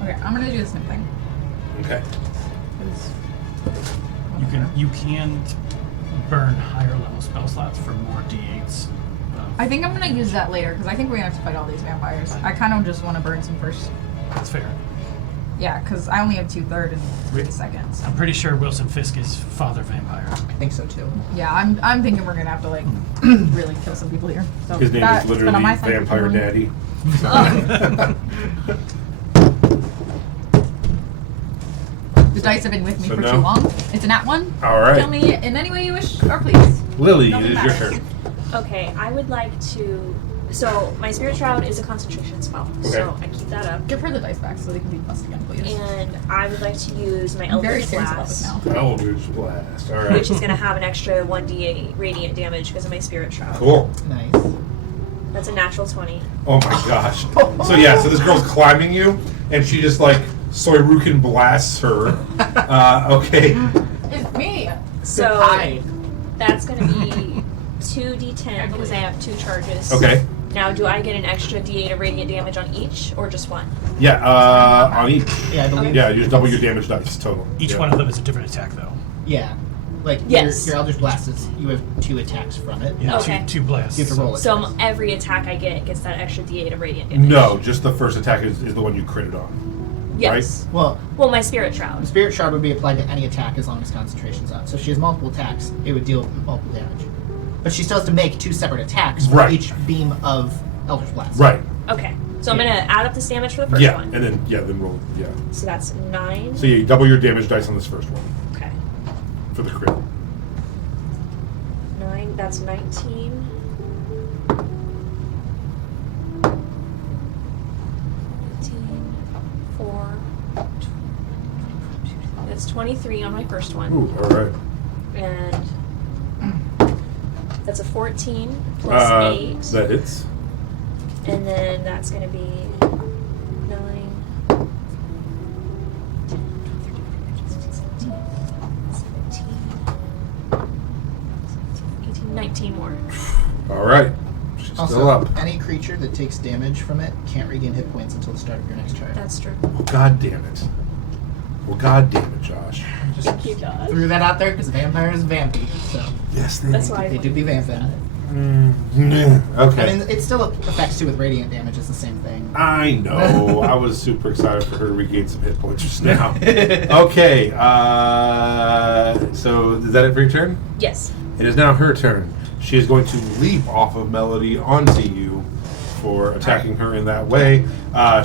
Okay, I'm gonna do the snip thing. Okay. You can burn higher level spell slots for more d8s. I think I'm gonna use that later because I think we're gonna have to fight all these vampires. I kind of just want to burn some first. That's fair. Yeah, because I only have 2/3 and 3 seconds. I'm pretty sure Wilson Fisk is father vampire. I think so too. Yeah, I'm thinking we're gonna have to like really kill some people here. So His name that's is been literally on my side for Vampire too long. Daddy. The dice have been with me So for no? too long. It's a nat 1. All right. Kill me in any way you wish, or please. Lily, it Doesn't is your matter. turn. Okay, I would like to. So my Spirit Shroud is a concentration spell, so I keep that up. Give her the dice back so they can be plus again, please. And I would like to use my I'm very Eldritch serious about this Blast, now. Eldritch Blast. All right. which is going to have an extra 1d8 radiant damage because of my Spirit Shroud. Cool. Nice. That's a natural 20. Oh my gosh. So yeah, so this girl's climbing you, and she just like Soyrukin blasts her. Okay. It's me. So Hide. that's going to be 2d10 because I have 2 charges. Okay. Now, do I get an extra d8 of radiant damage on each, or just one? Yeah. On each. Yeah, I believe. Yeah, you just double your damage dice total. Each Yeah. one of them is a different attack, though. Yeah. Like Yes. your Eldritch Blast is you have 2 attacks from it. Yeah, Okay. two blasts. You have to roll it. So every attack I get gets that extra d8 of radiant damage. No, just the first attack is the one you critted on. Yes. Well, Well, my Spirit Shroud. Spirit Shroud would be applied to any attack as long as concentration's up. So if she has multiple attacks, it would deal multiple damage. But she still has to make 2 separate attacks for Right. each beam of Eldritch Blast. Right. Okay. So I'm going to add up this damage for the first Yeah, one. and then roll. Yeah. So that's 9. So you double your damage dice on this first one Okay. for the crit. 9, that's 19. That's 23 on my first one. Ooh, all right. And that's a 14 plus 8. That hits. And then that's going to be 9, 18, 19 more. All right. She's still Also, up. any creature that takes damage from it can't regain hit points until the start of your next turn. That's true. Oh, God damn it. Well, God damn it, Josh. Just Thank you, Josh. threw that out there because vampire is vampy, so Yes, That's why they do be vamping. Okay. I mean, it still affects too with radiant damage. It's the same thing. I know. I was super excited for her to regain some hit points just now. Okay. So is that it for your turn? Yes. It is now her turn. She is going to leap off of Melody onto you for attacking her in that way.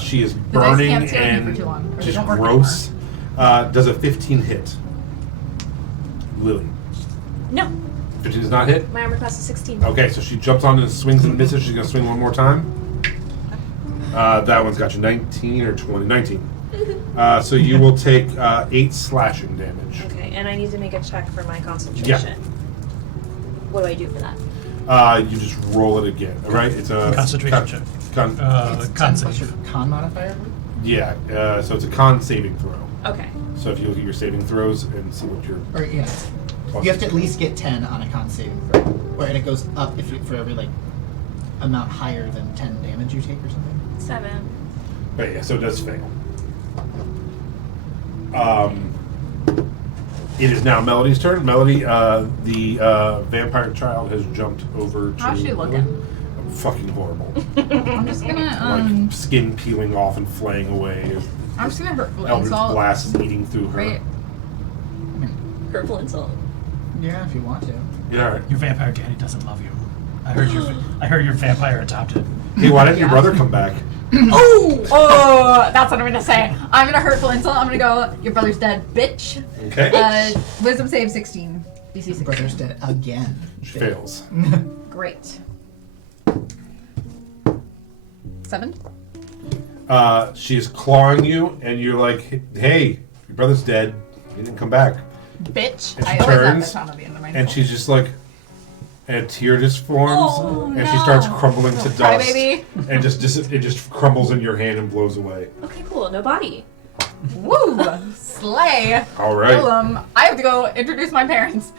She is The dice burning can't stay with me for too and long, or they just don't work gross. Does a 15 hit? Lily. No. 15 does not hit? My armor class is 16. Okay, so she jumps on and swings and misses. She's going to swing one more time. That one's got you 19 or 20. 19. So you will take 8 slashing damage. Okay, and I need to make a check for my concentration. What do I do for that? You just roll it again, right? It's a Concentration check. It's Con 10 plus save. your con modifier. Yeah, so it's a con saving throw. Okay. So if you look at your saving throws and see what your Or yeah, you have to at least get 10 on a con saving throw, and it goes up if you, for every like amount higher than 10 damage you take or something. 7. But yeah, so it does fail. It is now Melody's turn. Melody, the vampire child has jumped over to. How's she looking? Fucking horrible. I'm just gonna Like skin peeling off and flaying away. As I'm just gonna hurtful Eldritch insult. Blast is eating through her. Right. Hurtful insult. Yeah, if you want to. Yeah. All right. Your vampire daddy doesn't love you. I heard your vampire adopted. Hey, why didn't your brother come back? Oh, that's what I'm gonna say. I'm gonna hurtful insult. I'm gonna go. Your brother's dead, bitch. Okay. Wisdom save 16. DC 16. Brother's dead again. She fails. Great. 7. She is clawing you, and you're like, "Hey, your brother's dead. He didn't come back." Bitch. And she I always have turns, that on the end of my and she's just like, and a tear just forms, Oh, and she no. starts crumbling to Cry, dust, baby. and it just crumbles in your hand and blows away. Okay, cool. No body. Woo! Slay. All right. Kill I have to go introduce my parents.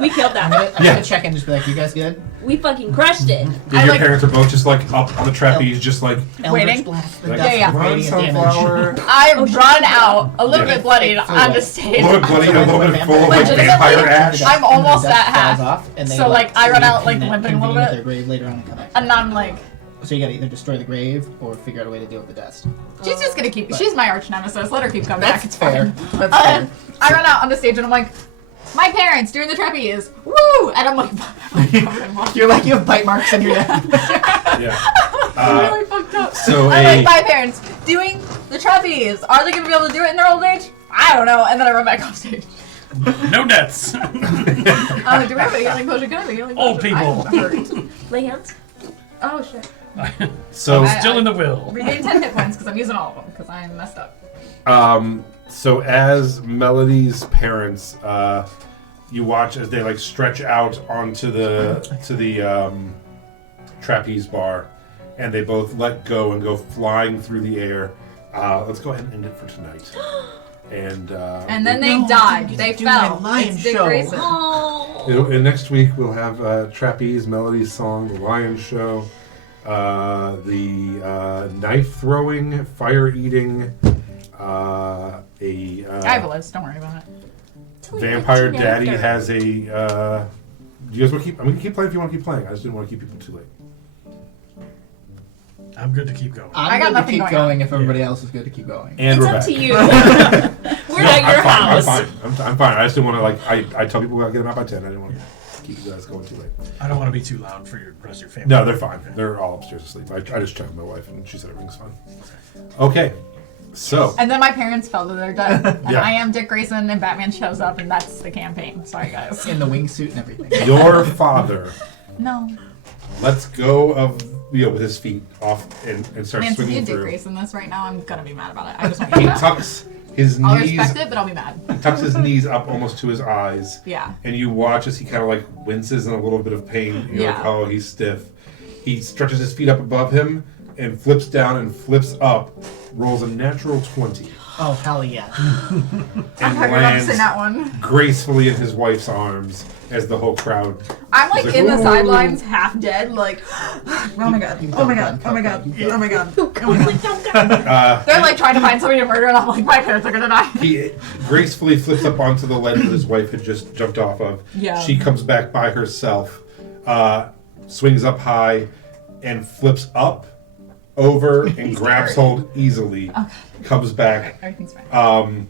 We killed I'm that. gonna Yeah. check in and just be like, you guys good? We fucking crushed it. Your like- parents are both just like up on the trapeze, just like Waiting. Blast, the like, dust yeah. of "Run, radiant damage. sunflower." I Oh, shit. run out, a little Yeah. bit bloodied, So on the what? stage. a little bit bloody, a little bit full of like Legitimately, vampire ash. I'm almost The dust at half. falls off, and they, So, like, I run out, like, convene- limping a little convene at bit. their grave later on and come back. And I'm like, So you gotta either destroy the grave or figure out a way to deal with the dust. she's just gonna keep. She's my arch nemesis. Let her keep coming back. That's It's fair. fine. That's fair. I run out on the stage and I'm like, my parents doing the trapeze. Woo! And I'm like, You're like, you have bite marks on your neck. Yeah. I'm really fucked up. So I'm a like, my parents doing the trapeze. Are they gonna be able to do it in their old age? I don't know. And then I run back off stage. No deaths. I'm like, do we have a healing potion? Can I have a healing Old potion? people. I'm hurt. Lay hands. Oh shit. so Still in the will. Regain 10 hit points because I'm using all of them because I'm messed up. So as Melody's parents, you watch as they like stretch out onto the trapeze bar, and they both let go and go flying through the air. Let's go ahead and end it for tonight. And And then they No, died. dude, They do my fell. lion It's Dick show. Grayson. Oh. and next week we'll have trapeze, Melody's song, the Lion Show, the knife throwing, fire eating, I have a list. Don't worry about it. Vampire Daddy has a. Do you guys want to keep? I'm gonna keep playing if you want to keep playing. I just didn't want to keep people too late. I'm good to keep going. I got I'm good to nothing keep going going on. if everybody else is good to keep going. And It's we're up back. to you. We're No, at your I'm fine, house. I'm fine. I just didn't want to like. I tell people we gotta get them out by 10. I didn't want to keep you guys going too late. I don't want to be too loud for your rest of your family. No, they're fine. They're all upstairs asleep. I just checked with my wife and she said everything's fine. Okay, so And then my parents fell to their death. And Yeah. I am Dick Grayson, and Batman shows up, and that's the campaign. Sorry, guys. In the wingsuit and everything. your father No. lets go of with his feet off and starts Man, to be a swinging Dick through. Grayson this right now, I'm gonna be mad about it. I just want He you to know. tucks His I'll knees, respect it, but I'll be mad. he tucks his knees up almost to his eyes. Yeah. And you watch as he kind of like winces in a little bit of pain. And you're like, Yeah. oh, he's stiff. He stretches his feet up above him and flips down and flips up, rolls a natural 20, Oh, hell yeah. and I lands seen that one. gracefully in his wife's arms as the whole crowd. I'm like He's in the "Ooh." sidelines, half dead, like, oh my god, oh my god, oh my god, oh my god. They're like trying to find somebody to murder, and I'm like, my parents are gonna die. He gracefully flips up onto the ledge that his wife had just jumped off of. Yeah. She comes back by herself, swings up high, and flips up, over, and grabs hold easily. Okay. Comes back. Everything's fine.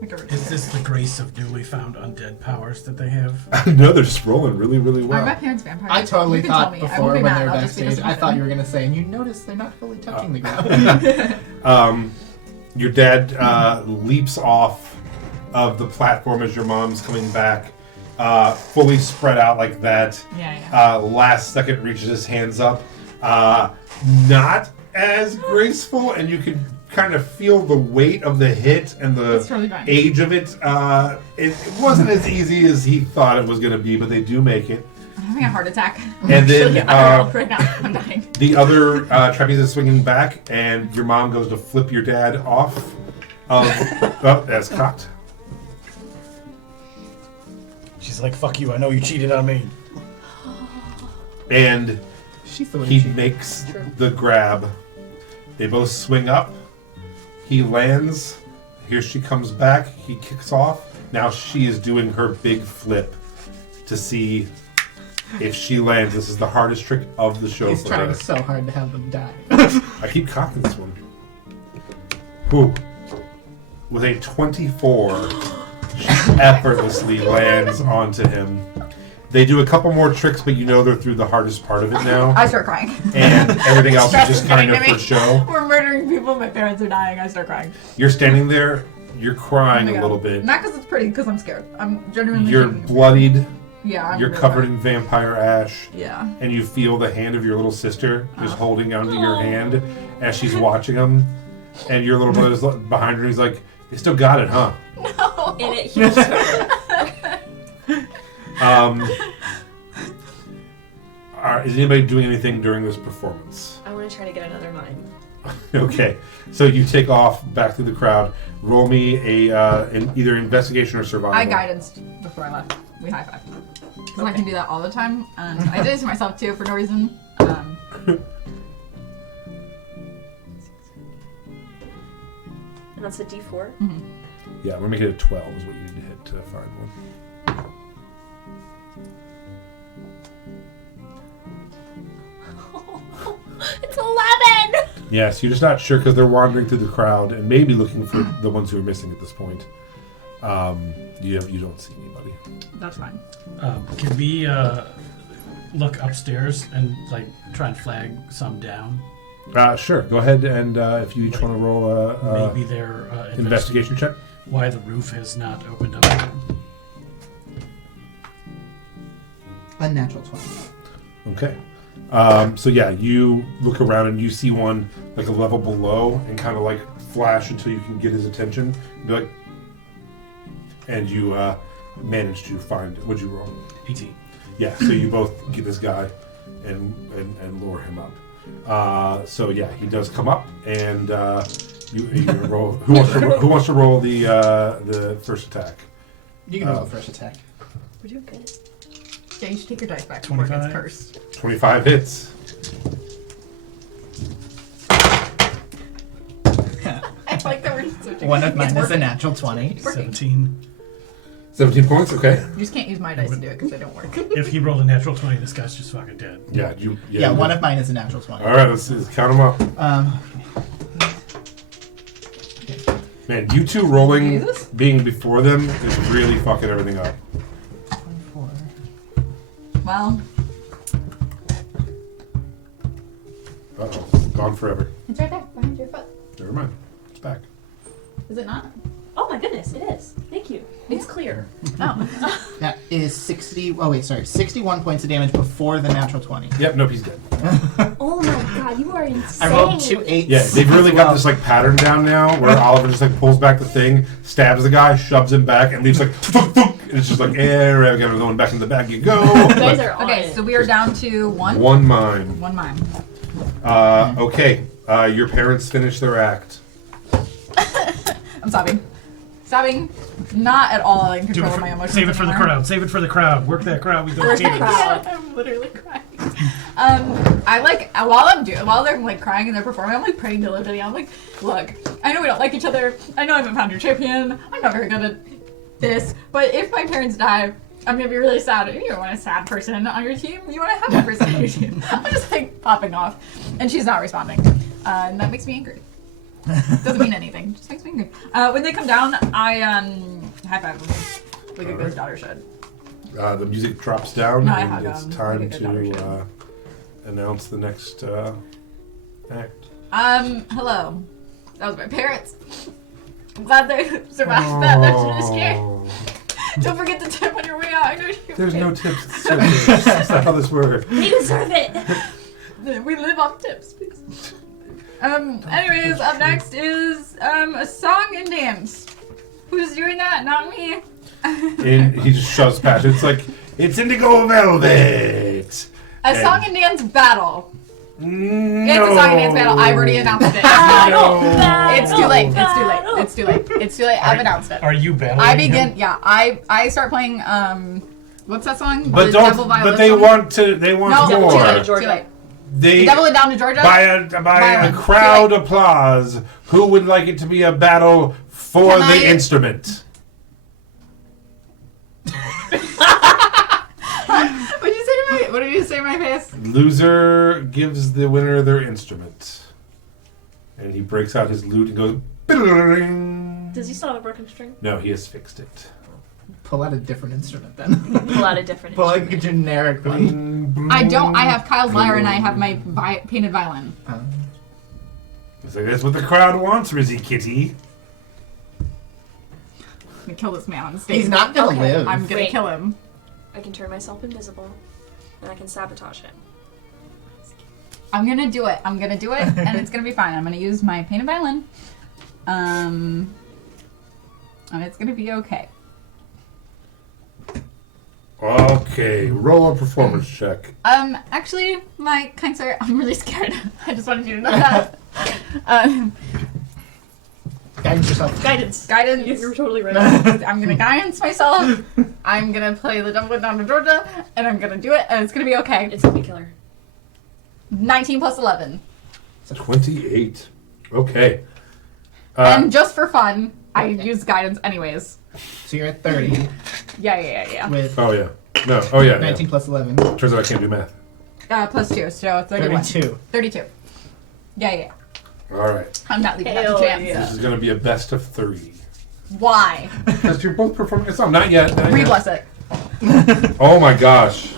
Like a Is this the grace of newly found undead powers that they have? No, they're just rolling really, really Are my well. parents vampires? I totally You can tell thought me. I before won't be when mad. they were I'll just be backstage, I thought disappointed. you were going to say, and you notice they're not fully touching the ground. Your dad leaps off of the platform as your mom's coming back, fully spread out like that. Yeah. Last second reaches his hands up. Not as graceful, and you can kind of feel the weight of the hit and That's the totally fine. age of it. It wasn't as easy as he thought it was going to be, but they do make it. I'm having a heart attack. And then Right now, I'm dying. the other trapeze is swinging back, and your mom goes to flip your dad off of. Oh, that's cocked. She's like, fuck you, I know you cheated on me. And She's the one he who makes the grab. They both swing up. He lands. Here she comes back. He kicks off. Now she is doing her big flip to see if she lands. This is the hardest trick of the show He's for trying her. so hard to have them die. I keep cocking this one. Whew. With a 24, she effortlessly lands onto him. They do a couple more tricks, but you know they're through the hardest part of it now. I start crying. And everything else is Stress just is kind getting of to for me. show. We're murdering people. My parents are dying. I start crying. You're standing there, you're Oh crying my a God. little bit. Not because it's pretty, because I'm scared. I'm genuinely. You're shaking. bloodied, Yeah. I'm you're really covered bad. in vampire ash, Yeah. and you feel the hand of your little sister just holding onto your Oh. hand as she's watching him. And your little brother's behind her, he's like, "You still got it, huh?" No. And it heals her. Is anybody doing anything during this performance? I want to try to get another mine. Okay, so you take off back through the crowd. Roll me either investigation or survival. I guidance before I left. We high five. Because I can do that all the time, and I did it to myself too for no reason. And that's a D4. Yeah, I'm gonna make it a 12 is what you need to hit to find one. It's 11! Yes, you're just not sure because they're wandering through the crowd and maybe looking for the ones who are missing at this point. You don't see anybody. That's fine. Can we look upstairs and like try and flag some down? Sure. Go ahead and if you each want to roll a Maybe they're investigation check. why the roof has not opened up yet. Unnatural 20. Okay. So yeah, you look around and you see one like a level below and kind of like flash until you can get his attention. Be like, and you manage to find. What'd you roll? 18. Yeah. So you both get this guy and lure him up. So yeah, he does come up and you roll. Who wants to roll the first attack? You can roll a fresh attack. We're doing good. Yeah, you should take your dice back before it gets 25. cursed. 25 hits. I like that we're just switching. One of mine It's is a working. natural 20. Working. 17. 17 points. Okay. You just can't use my dice to do it because they don't work. If he rolled a natural 20, this guy's just fucking dead. Yeah. Yeah, one of mine is a natural 20. All right. Let's count them up. Man, you two rolling, Jesus. being before them is really fucking everything up. 24. Well, Uh-oh. Gone forever. it's right there behind your foot. Never mind. It's back. Is it not? Oh my goodness, it is. Thank you. It's clear. Oh. That is 60. Oh wait, sorry, 61 points of damage before the natural 20. Yep, nope, he's dead. Oh my god, you are insane. I rolled 2 8s. Yeah, they've really got this like pattern down now where Oliver just like pulls back the thing, stabs the guy, shoves him back, and leaves like and it's just like, we're going back in the bag you go. You guys are on Okay, it. so we are down to one. One mine. One mime. Okay, your parents finish their act. I'm sobbing. Sobbing. Not at all in control of my emotions. Save it for the anymore. crowd. Save it for the crowd. Work that crowd. We don't Work need that it. crowd. I'm literally crying. I like while they're like crying and they're performing, I'm like praying to Liberty. I'm like, look, I know we don't like each other. I know I haven't found your champion. I'm not very good at this, but if my parents die, I'm gonna be really sad. You don't want a sad person on your team. You want a happy person on your team. I'm just like popping off, and she's not responding, and that makes me angry. Doesn't mean anything. Just makes me angry. When they come down, I high five them like a good daughter should. The music drops down, No, I and hug it's 'em time like a good daughter to announce the next act. Hello. That was my parents. I'm glad they survived that. That's really scary. Oh, Don't forget to tip on your way out. I know you're there's no tips. It's service. That's not how this works. You deserve it. We live off tips, please. Anyways, up next is a song and dance. Who's doing that? Not me. And he just shoves past it. It's like, it's Indigo Velvet. A song and dance battle. No. It's a song and dance battle. I've already announced it. No. It's too late. It's too late. It's too late. It's too late. I've announced it. Are you battling I begin. him? Yeah. I start playing. What's that song? But The don't. Devil Violet But they song? want to. They want No, more. too late. Georgia. Too late. They The Devil went down to Georgia. by a Violent. crowd applause. Who would like it to be a battle for Can the I- instrument? What did you say to my face? Loser gives the winner their instrument, and he breaks out his lute and goes. "Bing." Does he still have a broken string? No, he has fixed it. Pull out a different instrument then. Pull out a different Pull like a instrument. generic one. I don't. I have Kyle's lyre and I have my painted violin. It's like, that's what the crowd wants, Rizzy Kitty. I'm gonna kill this man on stage. He's not gonna live. I'm gonna Wait. kill him. I can turn myself invisible, and I can sabotage him. I'm gonna do it. I'm gonna do it, and it's gonna be fine. I'm gonna use my painted violin. And it's gonna be okay. Okay, roll a performance check. Actually, my kind sir, I'm really scared. I just wanted you to know that. Guidance yourself. Guidance. Guidance. You're totally right. I'm gonna guidance myself. I'm gonna play the Devil Went Down to Georgia, and I'm gonna do it, and it's gonna be okay. It's gonna be killer. 19 plus 11. 28. Okay. And just for fun, I use guidance anyways. So you're at 30 Yeah. with Oh, yeah. No, oh, yeah. 19 plus 11. Turns out I can't do math. Plus 2, so 31. 32. 32. Yeah. All right. I'm not leaving that Hell to chance. yeah. This is going to be a best of 3. Why? Because you're both performing a song. Not yet. Not yet. Re-bless it. Oh, my gosh.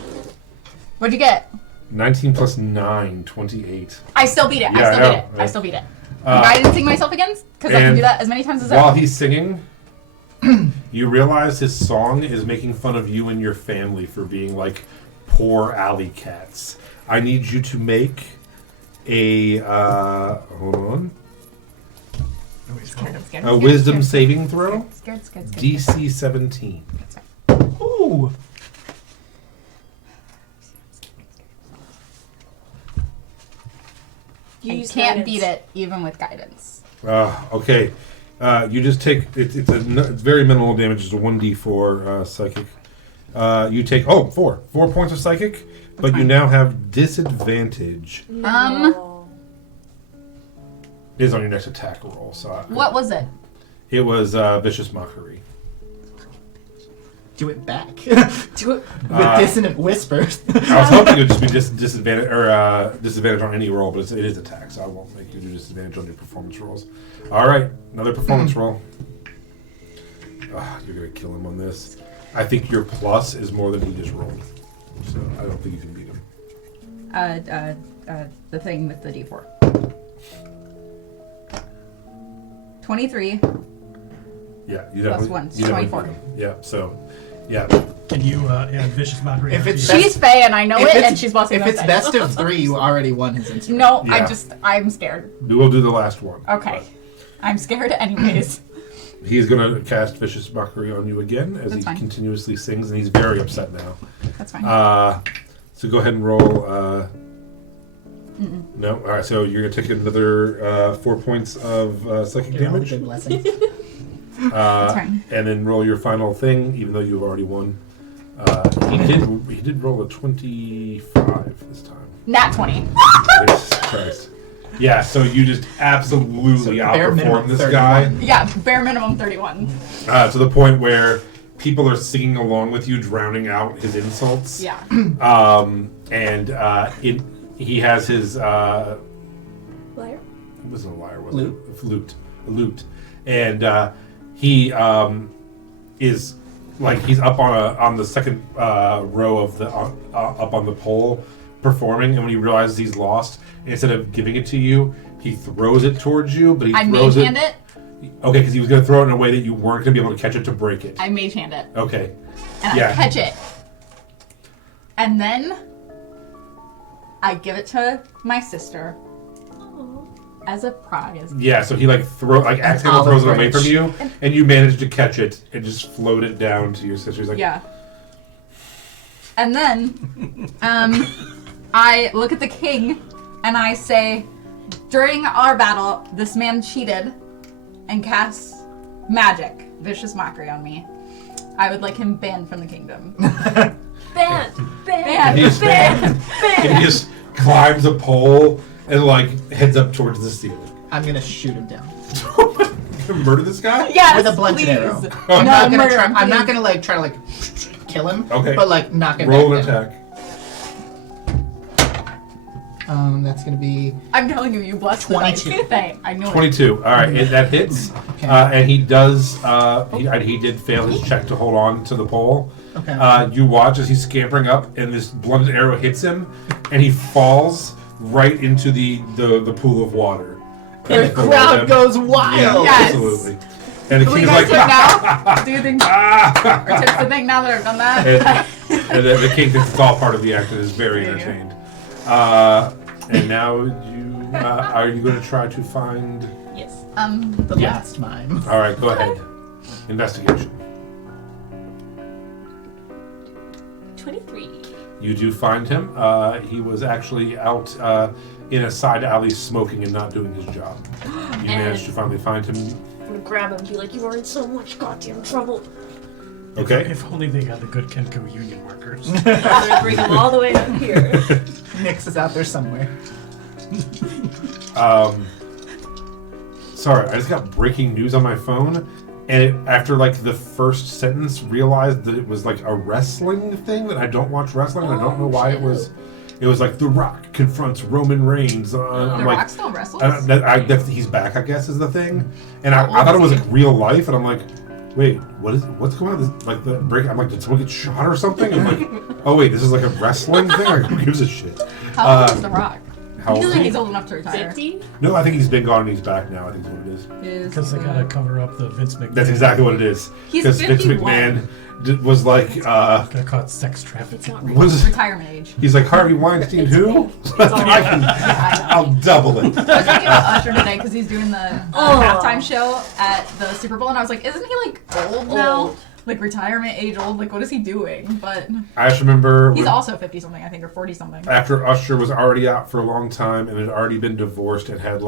What'd you get? 19 plus 9, 28. I still beat it. Yeah, I know. I still beat it. Uh, Guidancing myself again? Because I can and do that as many times as I While want. he's singing, you realize his song is making fun of you and your family for being like poor alley cats. I need you to make a hold on, I'm scared. a wisdom saving throw, Scared. DC 17. Ooh. You I use can't guidance. beat it even with guidance. Okay, you just take it's very minimal damage. It's a 1d4 psychic. You take 4 points of psychic, but you now have disadvantage. No. Is on your next attack roll. So What was it? it was vicious mockery. Do it back. Do it. With dissonant whispers. I was hoping it would just be disadvantage or disadvantage on any roll, but it is attack, so I won't make you do disadvantage on your performance rolls. All right, another performance roll. You're gonna kill him on this. I think your plus is more than he just rolled, so I don't think you can beat him. The thing with the D4. 23 Yeah, you Plus definitely. one, You definitely 24. beat him. Yeah. So, yeah. Can you add vicious mockery? If after it's you- She's Faye and I know If it, it's- and she's bossing If those it's dice. best of 3, you already won his instrument. No, Yeah. I'm scared. We will do the last one. Okay. I'm scared anyways. He's gonna cast vicious mockery on you again as That's he fine. continuously sings, and he's very upset now. That's fine. So go ahead and roll. No, all right. So you're gonna take another 4 points of psychic You're all damage, good blessings. fine. and then roll your final thing, even though you've already won. He did roll a 25 this time. Nat 20. Jesus Christ. Yeah, so you just absolutely bare minimum outperform this 31. guy Yeah, bare minimum 31. to the point where people are singing along with you, drowning out his insults. Yeah. He has his Liar. it wasn't a lyre, was Lute? it? A lute, and he is like he's up on the second row of the up on the pole performing, and when he realizes he's lost, instead of giving it to you, he throws it towards you, but he I throws mage hand it. Okay, because he was going to throw it in a way that you weren't going to be able to catch it to break it. I mage hand it. Okay. And Yeah. I catch it. And then I give it to my sister as a prize. Yeah, so he accidentally olive throws it away branch. from you, and you manage to catch it and just float it down to your sister. He's like, Yeah. And then I look at the king and I say, during our battle, this man cheated and cast magic, vicious mockery on me. I would like him banned from the kingdom. Ban! Ban! Banned! He's Banned! and he just climbs a pole and heads up towards the ceiling. I'm gonna shoot him down Murder this guy? Yes, with a blunted please. arrow. Oh. I'm No, not gonna murder try. him, I'm not please. gonna try to kill him. Okay. But knock him Roll an back down. attack. That's gonna be I'm telling you, you blessed 22. the dice. I know it. 22. All right, that hits. Okay. And he does. He did fail his check to hold on to the pole. okay. You watch as he's scampering up, and this blunted arrow hits him, and he falls right into the pool of water. the crowd goes wild. Yeah, Yes. absolutely. And the Will you king's guys like, do it now? Do you think, ah! or tips to think now that I've done that? and the king thinks it's all part of the act and is very Yeah. entertained. And now are you going to try to find? Yes. The Yeah. last mime. All right, go ahead. Investigation. 23. You do find him. He was actually out in a side alley smoking and not doing his job. You managed to finally find him. I'm gonna grab him and be like, you are in so much goddamn trouble. Okay. If only they had the good Kenko union workers. I'm gonna bring him all the way up here. Nix is out there somewhere. Sorry, I just got breaking news on my phone, and after the first sentence, realized that it was a wrestling thing. That I don't watch wrestling. And I don't know why it was. It was The Rock confronts Roman Reigns. The I'm Rock still wrestles? he's back, I guess, is the thing. And How I thought it old was is real life, and I'm like, wait, what's going on? This, the break. I'm like, did someone get shot or something? I'm like, oh wait, this is a wrestling thing. Who gives a shit? How old is The Rock? How I feel old? like he's old enough to retire. 50? No, I think he's been gone and he's back now. I think is what it is. Because they gotta cover up the Vince McMahon. That's exactly what it is. He's Because Vince 51. McMahon was Got caught sex It's trafficking. not real. was Retirement age. he's like Harvey Weinstein who? I'll double it. I was thinking about Usher today because he's doing the Oh. halftime show at the Super Bowl, and I was like, isn't he old now? Retirement age old? What is he doing? But I just remember he's when- also 50 something, I think, or 40 something. after Usher was already out for a long time and had already been divorced and had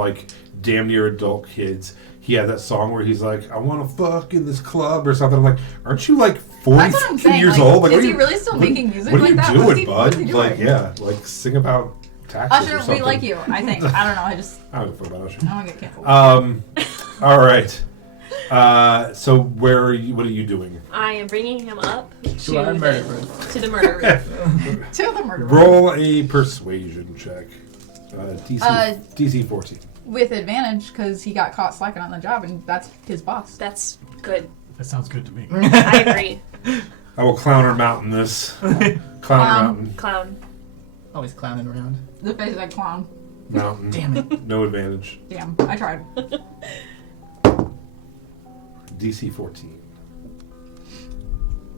damn near adult kids. He had that song where he's like, "I want to fuck in this club" or something. I'm like, "Aren't you 40 That's what I'm saying. years old? Is what he are you- really still making music What are like you that? doing, What's he bud? doing? Yeah, sing about taxes or Usher, something. we like you, I think. I don't know. I I don't know about Usher. don't want to get canceled. All right. So where are you? What are you doing? I am bringing him up To our murder room. to the murder room. To the murder. Roll a persuasion check. DC 14. With advantage because he got caught slacking on the job, and that's his boss. That's good. That sounds good to me. I agree. I will clowner mountain this. Clowner mountain. Clown. Always clowning around. The face of that clown. Mountain. Damn it. No advantage. Damn, I tried. DC 14.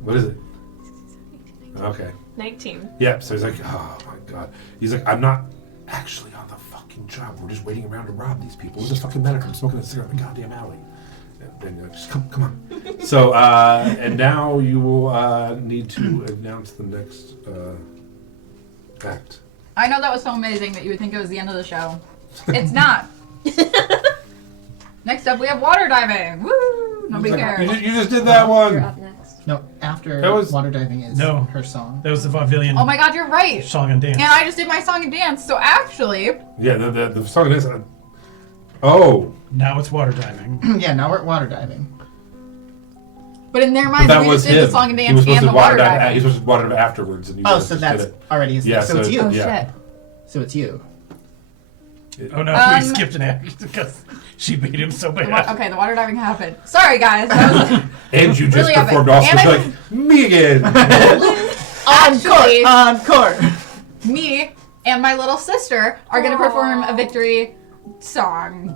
What is it? Okay. 19. Yeah, so he's like, oh my god. He's like, I'm not actually on the fucking job. We're just waiting around to rob these people. What's the fucking matter? I'm smoking a cigarette in the goddamn alley. And you're like, just come on. So, and now you will need to announce the next act. I know that was so amazing that you would think it was the end of the show. It's not. Next up, we have water diving. Woo! Nobody cares. You just did that You're one. up next. No, after That was- water diving is No. her song. That was the vaudevillian Oh my god, you're right. song and dance. And I just did my song and dance, so actually, Yeah, the song is. Oh, Now it's water diving. Yeah, now we're at water diving. but in their but minds, that we was just did him. the song and He dance was supposed and to the water dive. He diving. was supposed to water dive afterwards, and you Oh, guys so just that's did it. already his Yeah, so so- it's you. Oh Yeah. shit. So it's you. Oh no, Um, we skipped an act because she beat him so The bad. okay, the water diving happened. Sorry guys. That was, And you just Really epic. performed also. And I- You're like, me again. actually, Encore! me and my little sister are gonna perform a victory song.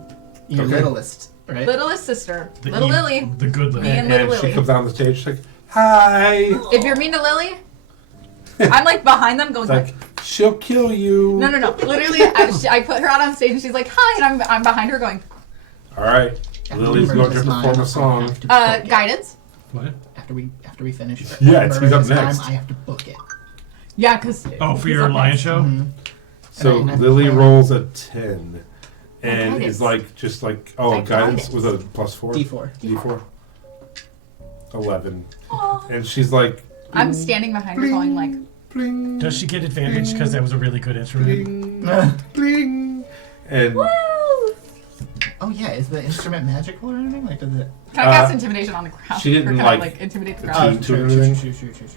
Your Okay. littlest, right? Littlest sister, The little e- Lily. The good Me Lily. and little And she Lily. comes out on the stage. She's like, hi. If you're mean to Lily, I'm like behind them going It's like, she'll kill you. no. Literally, I put her out on stage and she's like, hi, and I'm behind her going, All right. Lily's going to perform a song. guidance. What? After we finish. Yeah, it's- he's up this time, next. I have to book it. Yeah, because Oh, for your lion show? Mhm. So And I Lily play- rolls a 10. And Guidance. is like, just like, oh, Like guidance guidance. was a +4? D4. D4. 11. And she's like, I'm standing behind her going like, bling, Does she get advantage because that was a really good instrument? bling, bling. And Oh yeah, is the instrument magical or anything? Like, does it? can I cast intimidation on the crowd? she didn't Or can like I, intimidate the the crowd? tune. To anything? True.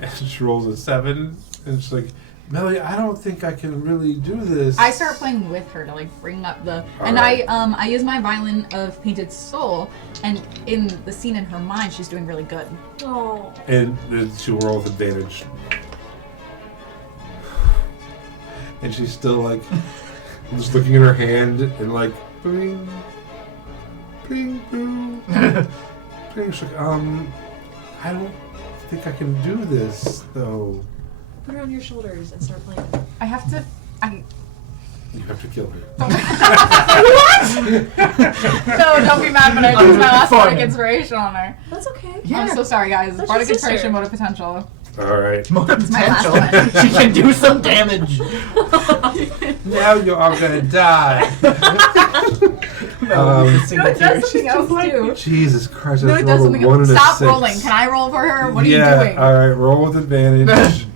and she rolls a 7. And she's like, Melly, I don't think I can really do this. I start playing with her to like bring up the, and I use my violin of Painted Soul, and in the scene in her mind, she's doing really good. Oh. And then she rolls advantage. And she's still like, just looking at her hand and like, bling, bling, boo. Bling. She's like, I don't think I can do this though. Put her on your shoulders and start playing. I have to. You have to kill her. No, don't be mad when I use my last Fine. bardic inspiration on her. That's okay. I'm so sorry, guys. That's Bardic your sister. inspiration, mode of potential. All right. More my last potential. She can do some damage. Now you're all gonna die. No, it does something else too. Jesus Christ! I No, just it does rolled something a 1 else. and a Stop 6. rolling. Can I roll for her? What are Yeah, you doing? all right. Roll with advantage.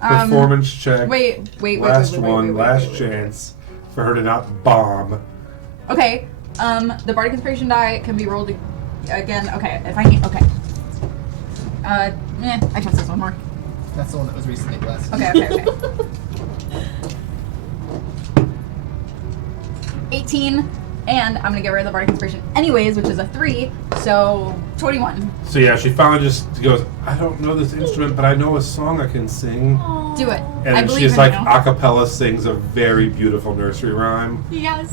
Performance check. Wait. Last chance for her to not bomb. Okay. The bardic inspiration die can be rolled again. Okay, if I need. Okay. I trust this one more. That's the one that was recently blessed. Okay. 18, and I'm gonna get rid of the bardic inspiration anyways, which is a 3, so 21. So yeah, she finally just goes, I don't know this instrument, but I know a song I can sing. Do it. And I then believe she's in like you. a cappella sings a very beautiful nursery rhyme. Yes.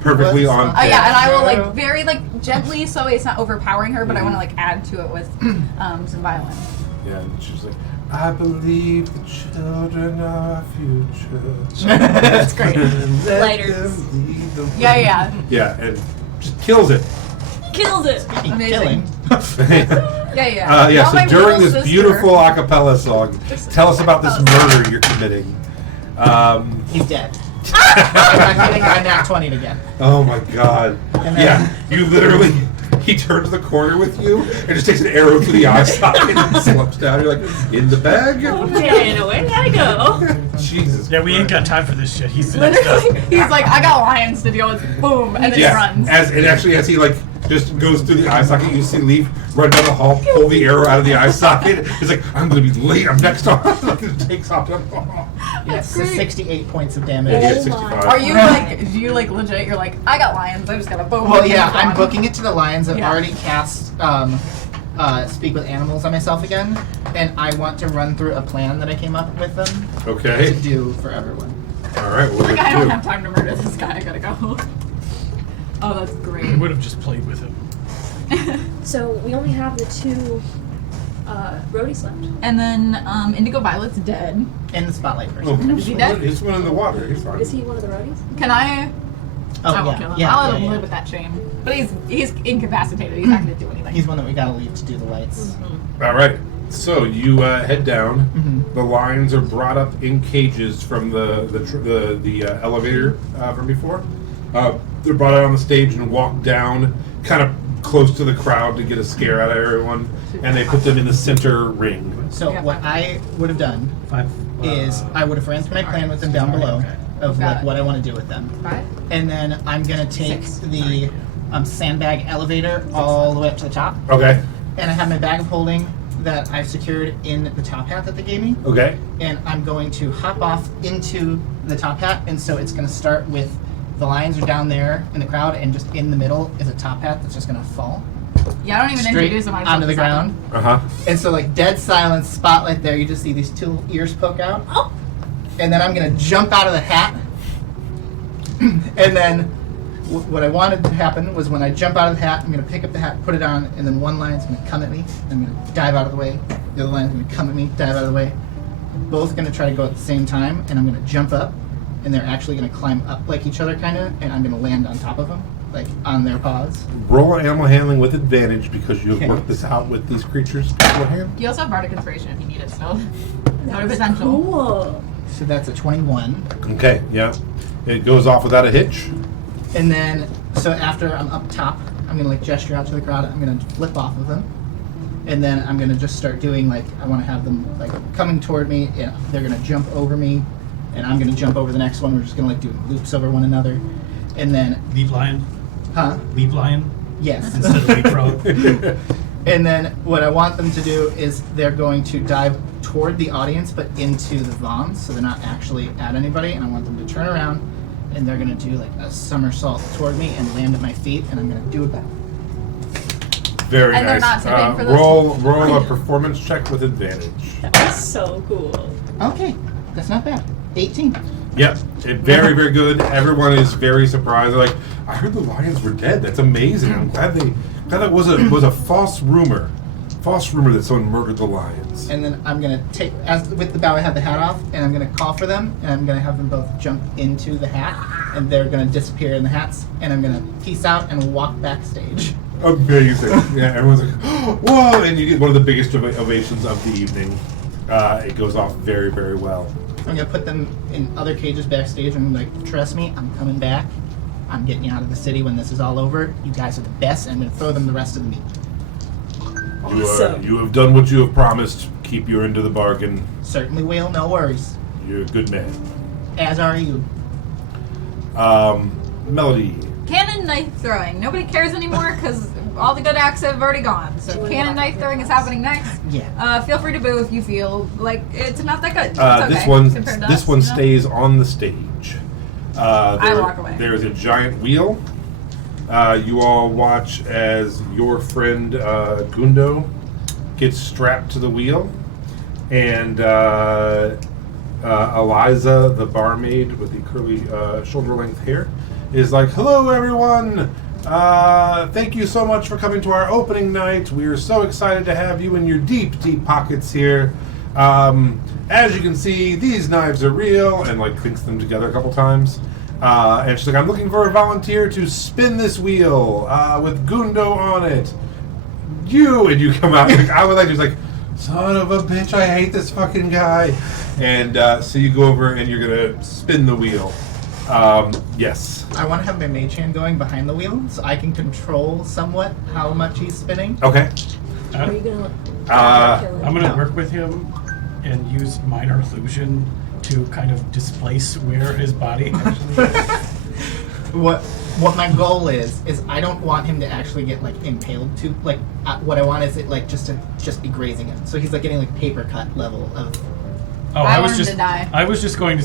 Perfectly on pitch. Yeah, and I will like very like gently, so it's not overpowering her, but I want to like add to it with some violin. Yeah, and she's like, I believe the children are our future. That's great. Let Lighters. them lead the way. Yeah. Yeah, and just kills it. Kills it. Amazing. Killing. Yeah. Yeah, Now my so during little this sister- beautiful a cappella song, tell us about this murder you're committing. He's dead. I'm not kidding. I nat 20'd again. Oh my god. And then- Yeah, you literally, he turns the corner with you and just takes an arrow through the eye socket and slips down. You're like, in the bag? Okay, and away I go. Jesus. Yeah, we ain't got Christ. time for this shit. He's the next Literally, up. he's like, I got lions to deal with. Boom, and then he Yeah, runs. as he like just goes through the eye socket, you see Leaf run down the hall, pull the arrow out of the eye socket. He's like, I'm gonna be late. I'm next on. Like it takes off. Yes, great. 68 points of Yeah, damage. he had Oh 65. Are you like, do you like legit? You're like, I got lions. I just gotta boom. Well, and yeah, it's I'm gone. booking it to the lions. I've Yeah. already cast Speak with Animals on myself again, and I want to run through a plan that I came up with them Okay. to do for everyone. All right. What Like, I do don't we have time to murder this guy. I gotta go. Oh, that's We great. would have just played with him. So we only have the 2 roadies left. And then Indigo Violet's dead. And the spotlight Oh, person. Is he dead? he's one in the water. He's fine. Is he one of the roadies? Can I? Oh, I won't yeah. kill him. Yeah, I'll let yeah, him yeah. live with that shame. But he's incapacitated. He's not going to do anything. He's one that we gotta leave to do the lights. All right. So you head down. Mhm. The lions are brought up in cages from the elevator from before. They're brought out on the stage and walked down, kind of close to the crowd to get a scare out of everyone. And they put them in the center ring. So Yeah. what I would have done 5. is I would have ran through my plan with them down below Okay. of Got like it. what I want to do with them. 5? And then I'm gonna take 6. the sandbag elevator all the way up to the top. Okay. And I have my bag of holding that I've secured in the top hat that they gave me. Okay. And I'm going to hop off into the top hat. And so it's going to start with the lions are down there in the crowd, and just in the middle is a top hat that's just going to fall Yeah, I don't even straight introduce him. I just onto let the this happen. ground. Uh huh. And so, like, dead silence, spotlight there. You just see these 2 ears poke out. Oh. And then I'm going to jump out of the hat. And then what I wanted to happen was when I jump out of the hat, I'm going to pick up the hat, put it on, and then one lion's going to come at me. I'm going to dive out of the way. The other lion's going to come at me, dive out of the way. Both going to try to go at the same time, and I'm going to jump up, and they're actually going to climb up like each other, kind of, and I'm going to land on top of them, like on their paws. Roll animal handling with advantage because you have Okay. worked this out with these creatures beforehand. You also have Bardic Inspiration if you need it still. Note potential. Cool. So that's a 21. Okay. Yeah. It goes off without a hitch. And then, so after I'm up top, I'm gonna like gesture out to the crowd. I'm gonna flip off of them, and then I'm gonna just start doing like I want to have them like coming toward me, and they're gonna jump over me, and I'm gonna jump over the next one. We're just gonna like do loops over one another, and then, Leap lion. huh? Leap lion Yes. instead of leap frog. And then what I want them to do is they're going to dive toward the audience, but into the vons, so they're not actually at anybody. And I want them to turn around, and they're gonna do like a somersault toward me and land at my feet, and I'm gonna do it back. Very And they're nice. not tipping for this? Roll a performance check with advantage. That's so cool. Okay, that's not bad. 18. Yep. Very, very good. Everyone is very surprised. They're like, I heard the lions were dead. That's amazing. I'm glad that was a false rumor. False rumor that someone murdered the lions. And then I'm gonna take, as with the bow, I have the hat off, and I'm gonna call for them, and I'm gonna have them both jump into the hat, and they're gonna disappear in the hats, and I'm gonna peace out and walk backstage. Amazing. Yeah, everyone's like, whoa, and you get one of the biggest ovations of the evening. It goes off very, very well. I'm gonna put them in other cages backstage, and I'm like, trust me, I'm coming back. I'm getting you out of the city when this is all over. You guys are the best, and I'm gonna throw them the rest of the meat. Awesome. You have done what you have promised. Keep your end of the bargain. Certainly will, no worries. You're a good man. As are you. Melody. Cannon knife throwing. Nobody cares anymore because all the good acts have already gone. So Do you wanna cannon go back knife to throwing your is class? happening next. Yeah. Feel free to boo if you feel like it's not that good. It's okay, This one compared to this us, one you know? stays on the stage. I walk away. There is a giant wheel. You all watch as your friend Gundo gets strapped to the wheel, and Eliza, the barmaid with the curly shoulder-length hair, is like, "Hello, everyone. Thank you so much for coming to our opening night. We are so excited to have you in your deep, deep pockets here. As you can see, these knives are real," and like clinks them together a couple times. And she's like, "I'm looking for a volunteer to spin this wheel with Gundo on it. And you come out. Like, I would like, just like, son of a bitch, I hate this fucking guy. And so you go over and you're gonna spin the wheel. Yes. I want to have my mage hand going behind the wheel so I can control somewhat how much he's spinning. Okay. Are you gonna kill him? I'm gonna work with him and use minor illusion to kind of displace where his body actually is. What my goal is I don't want him to actually get like impaled to like what I want is it like just be grazing him. So he's like getting like paper cut level of. Oh, I I was want him just to die. I was just going to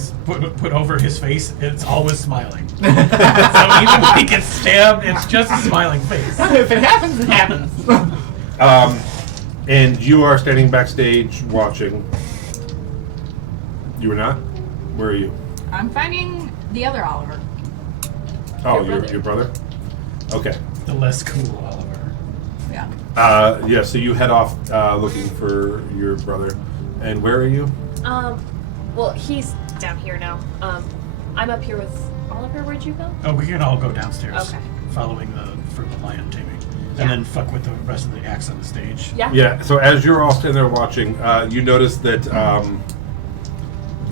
put over his face. It's always smiling. So even when he gets stabbed, it's just a smiling face. If it happens, it happens. And you are standing backstage watching. You are not? Where are you? I'm finding the other Oliver. Oh, Your brother. your brother? Okay. The less cool Oliver. Yeah. Yeah, so you head off looking for your brother. And where are you? Well, he's down here now. I'm up here with Oliver. Where'd you go? Oh, we can all go downstairs. Okay. Following for the lion taming. Yeah. And then fuck with the rest of the acts on the stage. Yeah. Yeah, so as you're all standing there watching, you notice that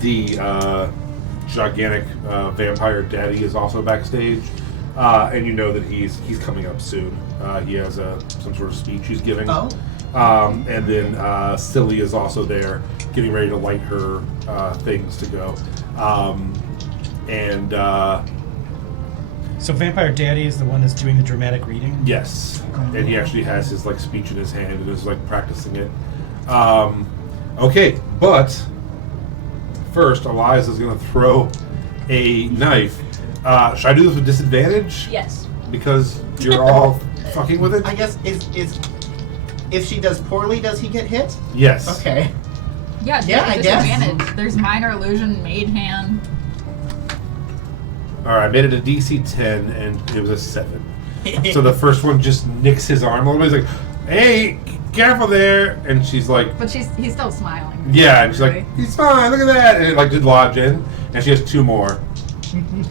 the gigantic vampire daddy is also backstage. And you know that he's coming up soon. He has some sort of speech he's giving. Oh. And then Silly is also there, getting ready to light her things to go. So Vampire Daddy is the one that's doing the dramatic reading? Yes, and he actually has his like speech in his hand and is like practicing it. Okay, but first Eliza's gonna throw a knife. Should I do this with disadvantage? Yes. Because you're all fucking with it? I guess is if she does poorly, does he get hit? Yes. Okay. Yeah, Yeah, I guess. disadvantage. There's minor illusion, made hand. Alright, I made it a DC 10 and it was a 7. So the first one just nicks his arm a little bit. He's like, hey, careful there. And she's like, But he's still smiling. yeah. And she's Really? like, he's fine, look at that. And it like did lodge in. And she has 2 more.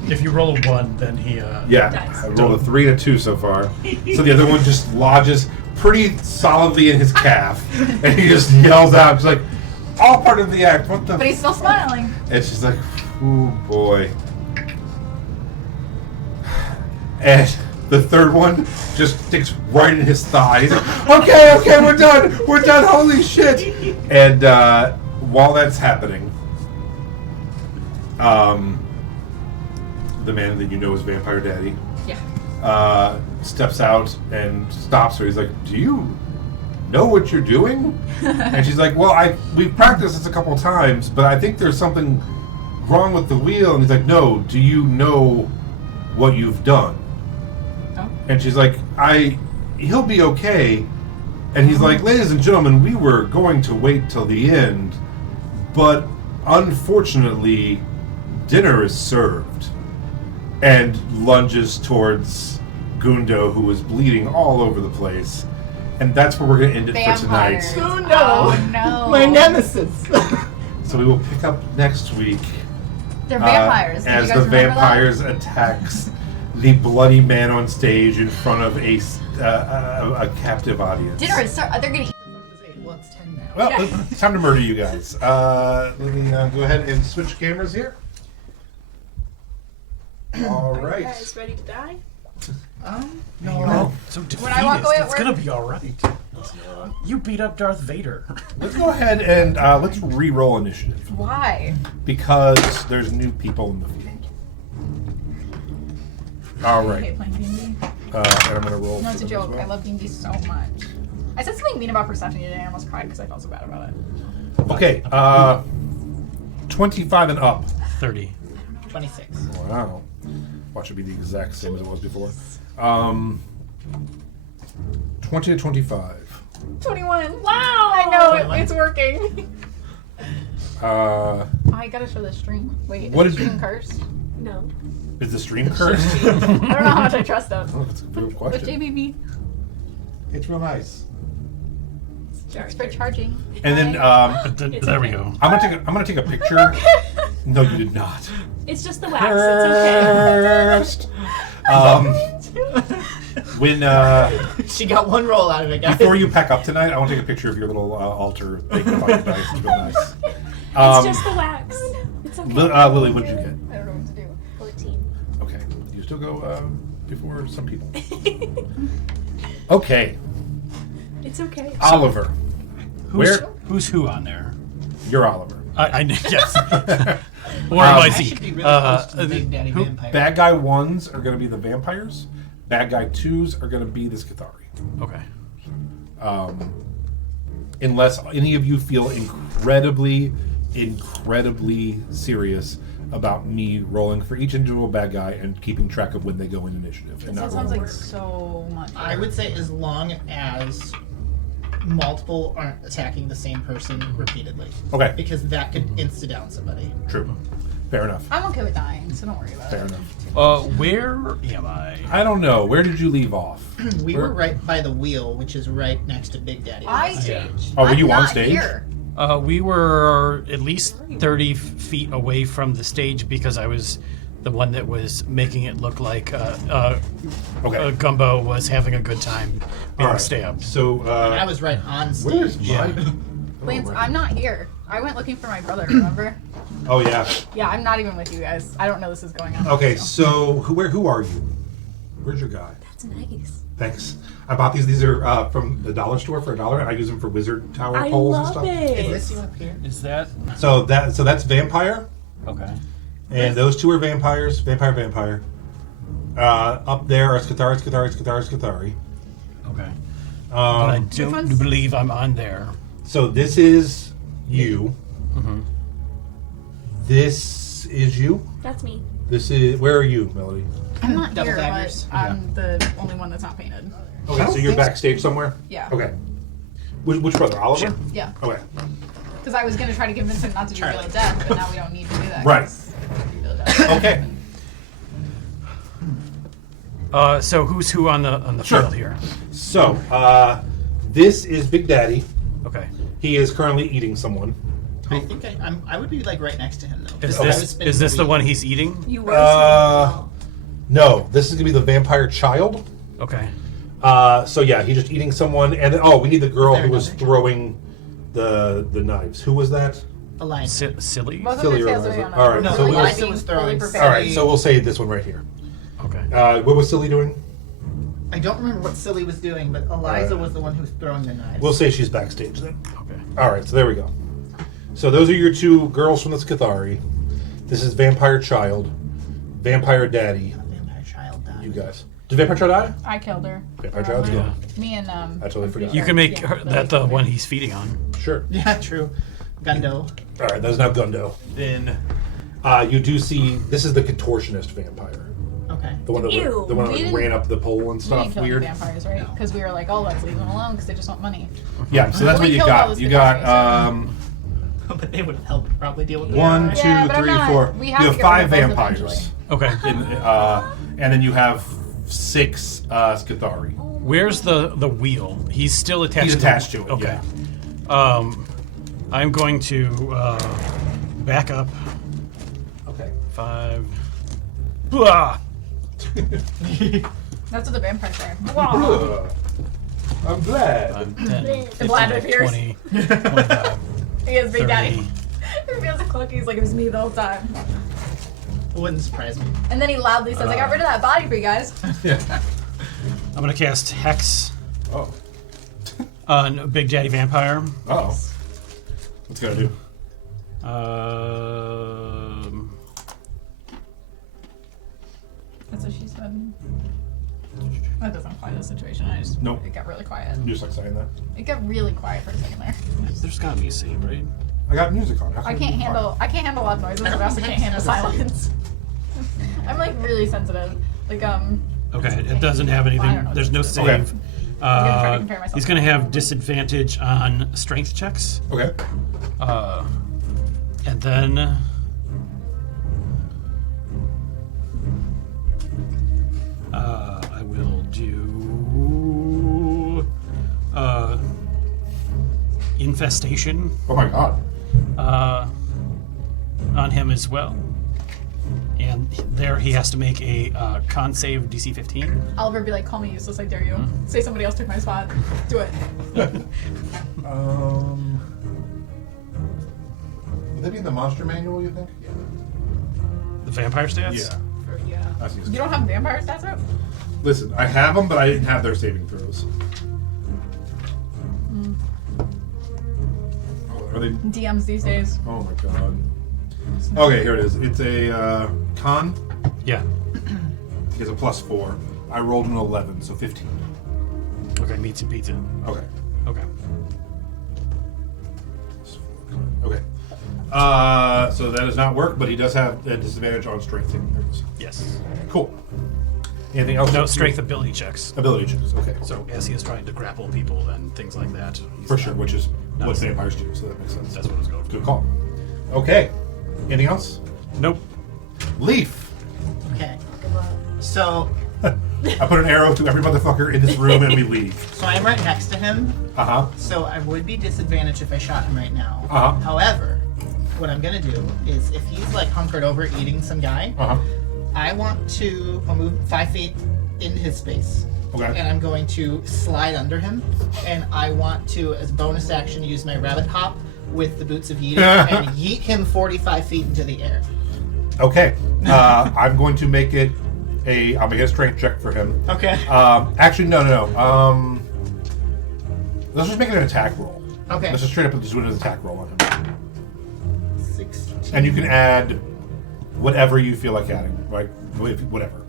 If you roll a 1, then he Yeah, Dice. I rolled a 3 and a 2 so far. So the other one just lodges pretty solidly in his calf. And he just yells out, she's like, all part of the act, what the But he's still smiling. And she's like, ooh boy. And the third one just sticks right in his thigh. He's like, okay, we're done, holy shit. And while that's happening, the man that you know is Vampire Daddy Yeah. steps out and stops her. He's like, do you know what you're doing? And she's like, well, we've practiced this a couple times, but I think there's something wrong with the wheel. And he's like, no, do you know what you've done? Oh. And she's like, he'll be okay. And he's like, ladies and gentlemen, we were going to wait till the end, but unfortunately, dinner is served. And lunges towards Gundo, who is bleeding all over the place. And that's where we're going to end it for tonight. Vampires. Oh no. My nemesis. So we will pick up next week They're vampires. Did you as guys the remember that? vampires attacks the bloody man on stage in front of a captive audience. Dinner is they're gonna eat. Well, it's 10 now. Well, it's time to murder you guys. Let me go ahead and switch cameras here. All Are you right. guys ready to die? No. So When I walk away at it's work- gonna be alright. You beat up Darth Vader. Let's go ahead and let's re-roll initiative Why? because there's new people in the field. All I hate right. playing D&D. And I'm gonna roll. No, for it's a them as joke. well. I love D&D so much. I said something mean about Persephone today and I almost cried because I felt so bad about it. Okay. 25 and up. 30. 26. Wow. Watch it be the exact same as it was before. 20 to 25. 21. Wow! I know, it's working. I gotta show the stream. Wait, What is the did- stream cursed? No. Is the stream cursed? I don't know how much I trust them. Oh, that's a good But question. JBB, It's real nice. it's for charging. And then It's There we okay. go. I'm gonna take a picture. No, you did not. It's just the wax. It's okay. Cursed. When She got one roll out of it, guys. before you pack up tonight, I want to take a picture of your little altar thing about your dice. It's real nice. It's just the wax. It's okay. Lily, what did you get? I don't know what to do. 14. Okay, you still go before some people. Okay, It's okay. Oliver. Who's who on there? You're Oliver. I yes. Or am I I Z? should be really close to the Big Daddy who- Vampire. Bad guy 1s are going to be the vampires. Bad guy 2s are going to be the Skithari. Okay. Unless any of you feel incredibly serious about me rolling for each individual bad guy and keeping track of when they go in initiative. And That not sounds rolling like order. so much. I would say as long as multiple aren't attacking the same person repeatedly. Okay, Because that could insta-down somebody. true. Fair enough. I'm okay with dying, so don't worry about Fair it. enough. Where am I? I don't know. Where did you leave off? We were right by the wheel, which is right next to Big Daddy. Yeah. Oh, were I'm you on not stage? Here. We were at least 30 feet away from the stage because I was the one that was making it look like Okay. Gumbo was having a good time being All right. stabbed. So, I was right on stage. where's Yeah. my... Lance, I'm not here. I went looking for my brother, remember? Oh, yeah. Yeah, I'm not even with you guys. I don't know this is going on. Okay, so who are you? Where's your guy? That's nice. Thanks. I bought these. These are from the dollar store for $1, and I use them for wizard tower I poles and love stuff. Is it. this you up here? Is that So that's vampire, okay? and those two are vampires. Vampire. Up there are Scathari. Okay. But I Um, don't one's- believe I'm on there. so this is you. Mm-hmm. This is you. That's me. This is where are you, Melody? I'm not Double here, daggers. but I'm the only one that's not painted. Okay, so you're backstage somewhere. Yeah. Okay. Which brother? Oliver. Yeah. Okay. Because I was going to try to convince him not to do Real of Death, but now we don't need to do that. Right. 'cause Real of Death. Okay. So who's who on the Sure. field here? So this is Big Daddy. Okay. He is currently eating someone. I think I would be like right next to him though. Is 'cause I was this spinning is this the wheel. one he's eating? You were No, this is gonna be the vampire child. Okay. So yeah, he's just eating someone, and we need the girl there who was another? throwing the knives. Who was that? Aligned. Silly. Both of Silly their or tails are Eliza. on All right, No, so we Eliza will, was throwing. prepared. all right, so we'll say this one right here. Okay. What was Silly doing? I don't remember what Silly was doing, but Eliza was the one who was throwing the knives. We'll say she's backstage then. Okay. All right, so there we go. So those are your two girls from the Scathari. This is Vampire Child, Vampire Daddy. Vampire child died. You guys. Did Vampire Child die? I killed her. Vampire Child's Yeah. gone. Me and I totally forgot. You can make Yeah, her, Billy that the killed her. one he's feeding on. Sure. Yeah, true. Gundo. All right, that is now Gundo. Then you do see this is the contortionist vampire, Okay. the one that Ew, the one we that didn't- ran up the pole and We didn't stuff. kill Weird. any vampires, right? Because we were like, oh, let's leave them alone because they just want money. Yeah, so that's We what you killed all got. those You Scathari, got But they would have helped probably deal with one, two, Yeah, but I'm three, not- four. we You have to have get 5 rid of those vampires, Okay. and then you have 6 Scathari. Where's the wheel? He's still attached. He's attached to it. Okay. Yeah. I'm going to back up Okay. 5. Blah! That's what the vampires are. Wow. I'm glad. 5, 10, 15, Vlad appears. 20, 25, He is Big 30. Daddy. He feels a cookies like it was me the whole time. It wouldn't surprise me. And then he loudly says, I got rid of that body for you guys. I'm going to cast Hex Oh. on Big Daddy Vampire. Oh. What's it gonna do? That's what she said. That doesn't apply to the situation. Nope. It got really quiet. You just like saying that. It got really quiet for a second there. There's got to be a save, right? I got music on. How I can can't it be handle loud noises, but I also can't handle silence. I'm like really sensitive. Like Okay, it doesn't have I don't anything. know. There's no Okay. save. gonna try to compare myself He's going to have disadvantage on strength checks. quiet? Okay. And then I will do infestation Oh my god. on him as well. And there he has to make a con save DC 15. Oliver be like, call me useless, I dare you. Say somebody else took my spot. Do it. Would that be in the monster manual, you think? The vampire stats? Yeah. That's You don't have vampire stats out? Listen, I have them, but I didn't have their saving throws. Oh, are they? DMs these days. Oh my god. Okay, here it is. It's a con. Yeah. He has a +4. I rolled an 11, so 15. Okay, meets and beats it. Okay. Okay. Okay. So that does not work, but he does have a disadvantage on strength saving throws. Yes. Cool. Anything else? No strength ability checks. Ability checks. Okay. So as he is trying to grapple people and things like that. he's For not- sure, which is not what safe. vampires do, so that makes sense. That's what I was going for. Good call. Okay. Anything else? Nope. Leaf. Okay. Good luck. So I put an arrow to every motherfucker in this room and we leave. so I'm right next to him. Uh-huh. So I would be disadvantaged if I shot him right now. Uh-huh. However, what I'm gonna do is if he's like hunkered over eating some guy, Uh-huh. I'll move 5 feet into his space. Okay. And I'm going to slide under him, and I want to, as a bonus action, use my rabbit hop with the boots of yeeting and yeet him 45 feet into the air. Okay. I'm going to make it I'll make a strength check for him. Okay. Actually, no. Let's just make it an attack roll. Okay. Let's just straight up just do an attack roll on him. 16. And you can add whatever you feel like adding, like whatever.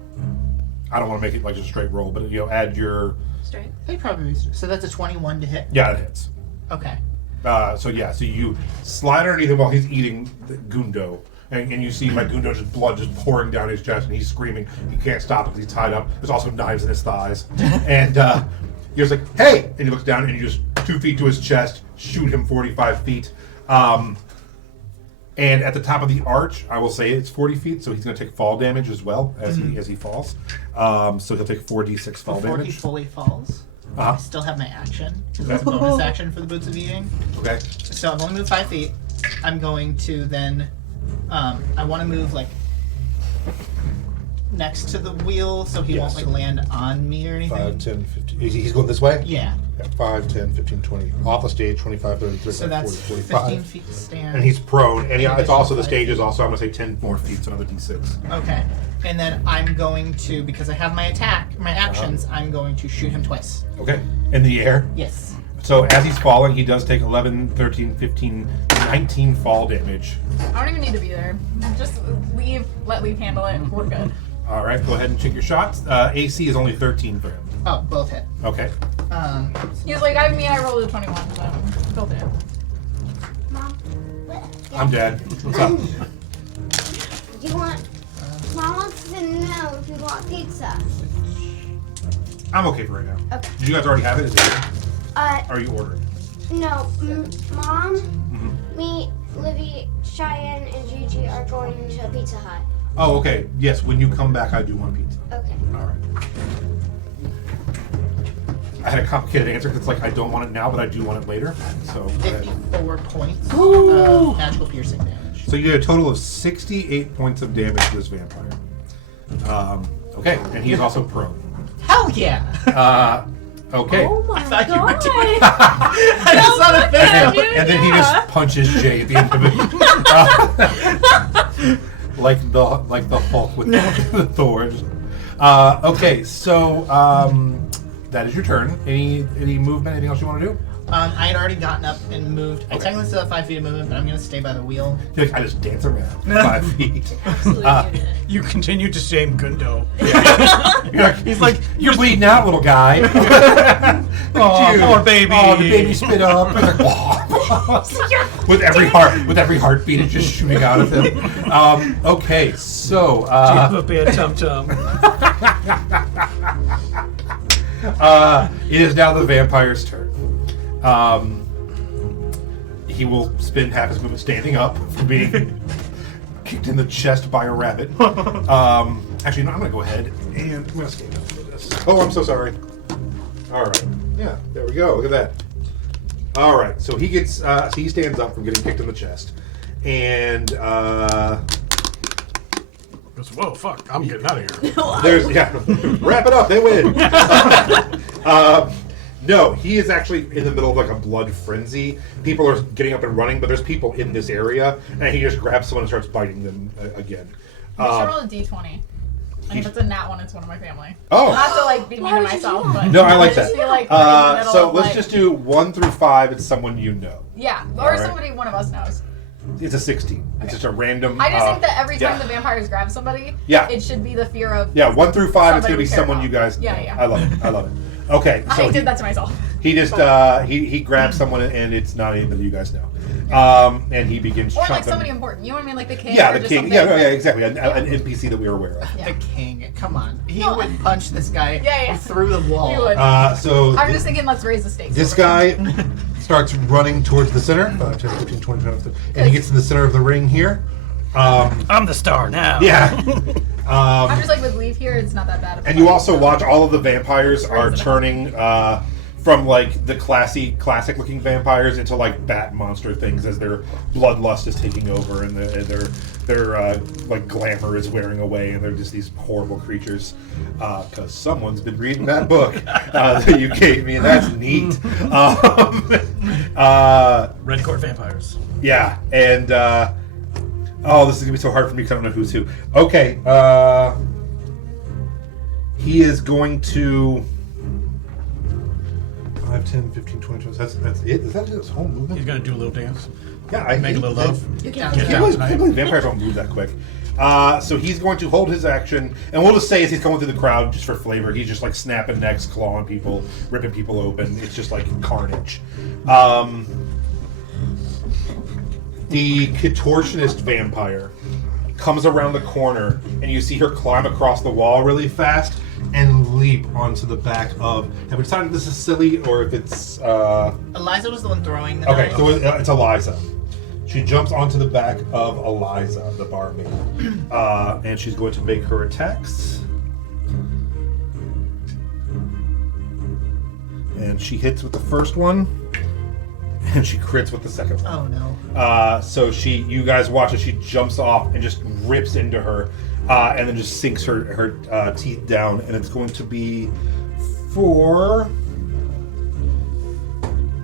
I don't want to make it like just a straight roll, but add your. Straight. They probably so that's a 21 to hit. Yeah, it hits. Okay. So you slide underneath him while he's eating the gundo, and you see my gundo just blood just pouring down his chest, and he's screaming. He can't stop because he's tied up. There's also knives in his thighs, and you're just like, "Hey!" And he looks down, and you just 2 feet to his chest, shoot him 45 feet. And at the top of the arch, I will say it's 40 feet, so he's going to take fall damage as well as he falls. So he'll take 4d6 fall Before damage. he fully falls, I still have my action because it's a Okay. bonus action for the boots of eating. Okay. So I've only moved 5 feet. I'm going to then. I want to move like next to the wheel so he won't Yes. like land on me or anything. 5, 10, 15. He's going this way? Yeah. Yeah, 5, 10, 15, 20. Off the stage, 25, 30, 35, So that's 40, 15 45. feet to stand. And he's prone, and it's also the stage Additional is also I'm gonna say 10 more feet, so another d6. Okay. And then I'm going to, because I have my actions, I'm going to shoot him twice. Okay. In the air. Yes. So as he's falling, he does take 11, 13, 15, 19 fall damage. I don't even need to be there. Just let Leaf handle it. We're good. All right, go ahead and check your shots. AC is only 13 for him. Oh, both hit. Okay. He's like, I rolled a 21, so built it. Mom, I'm dead. What's up? Mom wants to know if you want pizza. I'm okay for right now. Okay. Did you guys already have it? Is it here? Or are you ordering? No, Mom, Mm-hmm. me, Livy, Cheyenne, and Gigi are going to Pizza Hut. Oh, okay. Yes, when you come back, I do want pizza. Okay. All right. I had a complicated answer because it's like I don't want it now, but I do want it later. So, go ahead. 54 points of magical piercing damage. So you did a total of 68 points of damage to this vampire. Okay, and he is also prone. Hell yeah! Okay. Oh my I thought you were god. doing I just saw the video. And then he just punches Jay at the end of it. like the Hulk with the Thors. Okay, so that is your turn. Any movement? Anything else you want to do? I had already gotten up and moved. I technically still have 5 feet of movement, but I'm going to stay by the wheel. You're like, I just dance around 5 feet. Absolutely muted. You continue to shame Gundo. You're like, he's like, you're bleeding out, little guy. Oh, Dude. poor baby. Oh, the baby spit up. It's like, with every heartbeat, it's just shooting out of him. Okay, so Give a bad tum tum. it is now the vampire's turn. He will spend half his movement standing up from being kicked in the chest by a rabbit. Actually, no, I'm going to go ahead and I'm going to stand up for this. Oh, I'm so sorry. All right. Yeah, there we go. Look at that. All right. So he gets. So he stands up from getting kicked in the chest, and Goes, whoa, fuck, I'm getting out of here. there's wrap it up. They win. No, he is actually in the middle of like a blood frenzy. People are getting up and running, but there's people in this area, and he just grabs someone and starts biting them again. I should roll a d20. And if it's a nat one, it's one of my family. Oh. Not to like be mean to myself, but No, I like just that. feel like we're in the middle So of, let's like- just do 1 through 5. It's someone you know. Yeah, or Alright. somebody one of us knows. It's a 16. It's just a random. I just think that every time yeah. the vampires grab somebody, Yeah. it should be the fear of. Yeah, 1 through 5. It's Somebody gonna be we care someone about. you guys. Yeah, know. yeah. I love it. I love it. Okay, so I did that to myself. he just he grabs someone and it's not anybody you guys know, and he begins Or chomping. like somebody important. You know what I mean? Like the king. Yeah, or the just king. something. Yeah, exactly. An NPC that we are aware of. Yeah. The king. Come on. He No. would punch this guy Yeah. through the wall. You would. So I'm just thinking, let's raise the stakes. this over here. guy starts running towards the center. 5, 10, 15, 20, 25, 30, and he gets in the center of the ring here, I'm the star now. Yeah. I'm just like with Leaf here, it's not that bad. Of a And you fight, also so- watch all of the vampires are Crazy. turning from like the classic looking vampires into like bat monster things as their bloodlust is taking over and their like glamour is wearing away and they're just these horrible creatures. Because someone's been reading that book that you gave me and that's neat. Red Court vampires. Yeah, and oh, this is gonna be so hard for me because I don't know who's who. Okay, he is going to 5, 10, 15, 20. That's it. Is that his whole movement? He's gonna do a little dance. Yeah, I Make a little love. Get Get I down can't tonight. believe vampires don't move that quick. So he's going to hold his action, and we'll just say as he's going through the crowd, just for flavor, he's just like snapping necks, clawing people, ripping people open. It's just like carnage. The contortionist vampire comes around the corner, and you see her climb across the wall really fast and leap onto the back of. Have we decided if this is silly or if it's? Eliza was the one throwing the Okay, knife. so it's Eliza. She jumps onto the back of Eliza, the barmaid, and she's going to make her attacks. And she hits with the first one, and she crits with the second one. Oh no. So you guys watch as she jumps off and just rips into her, and then just sinks her teeth down, and it's going to be for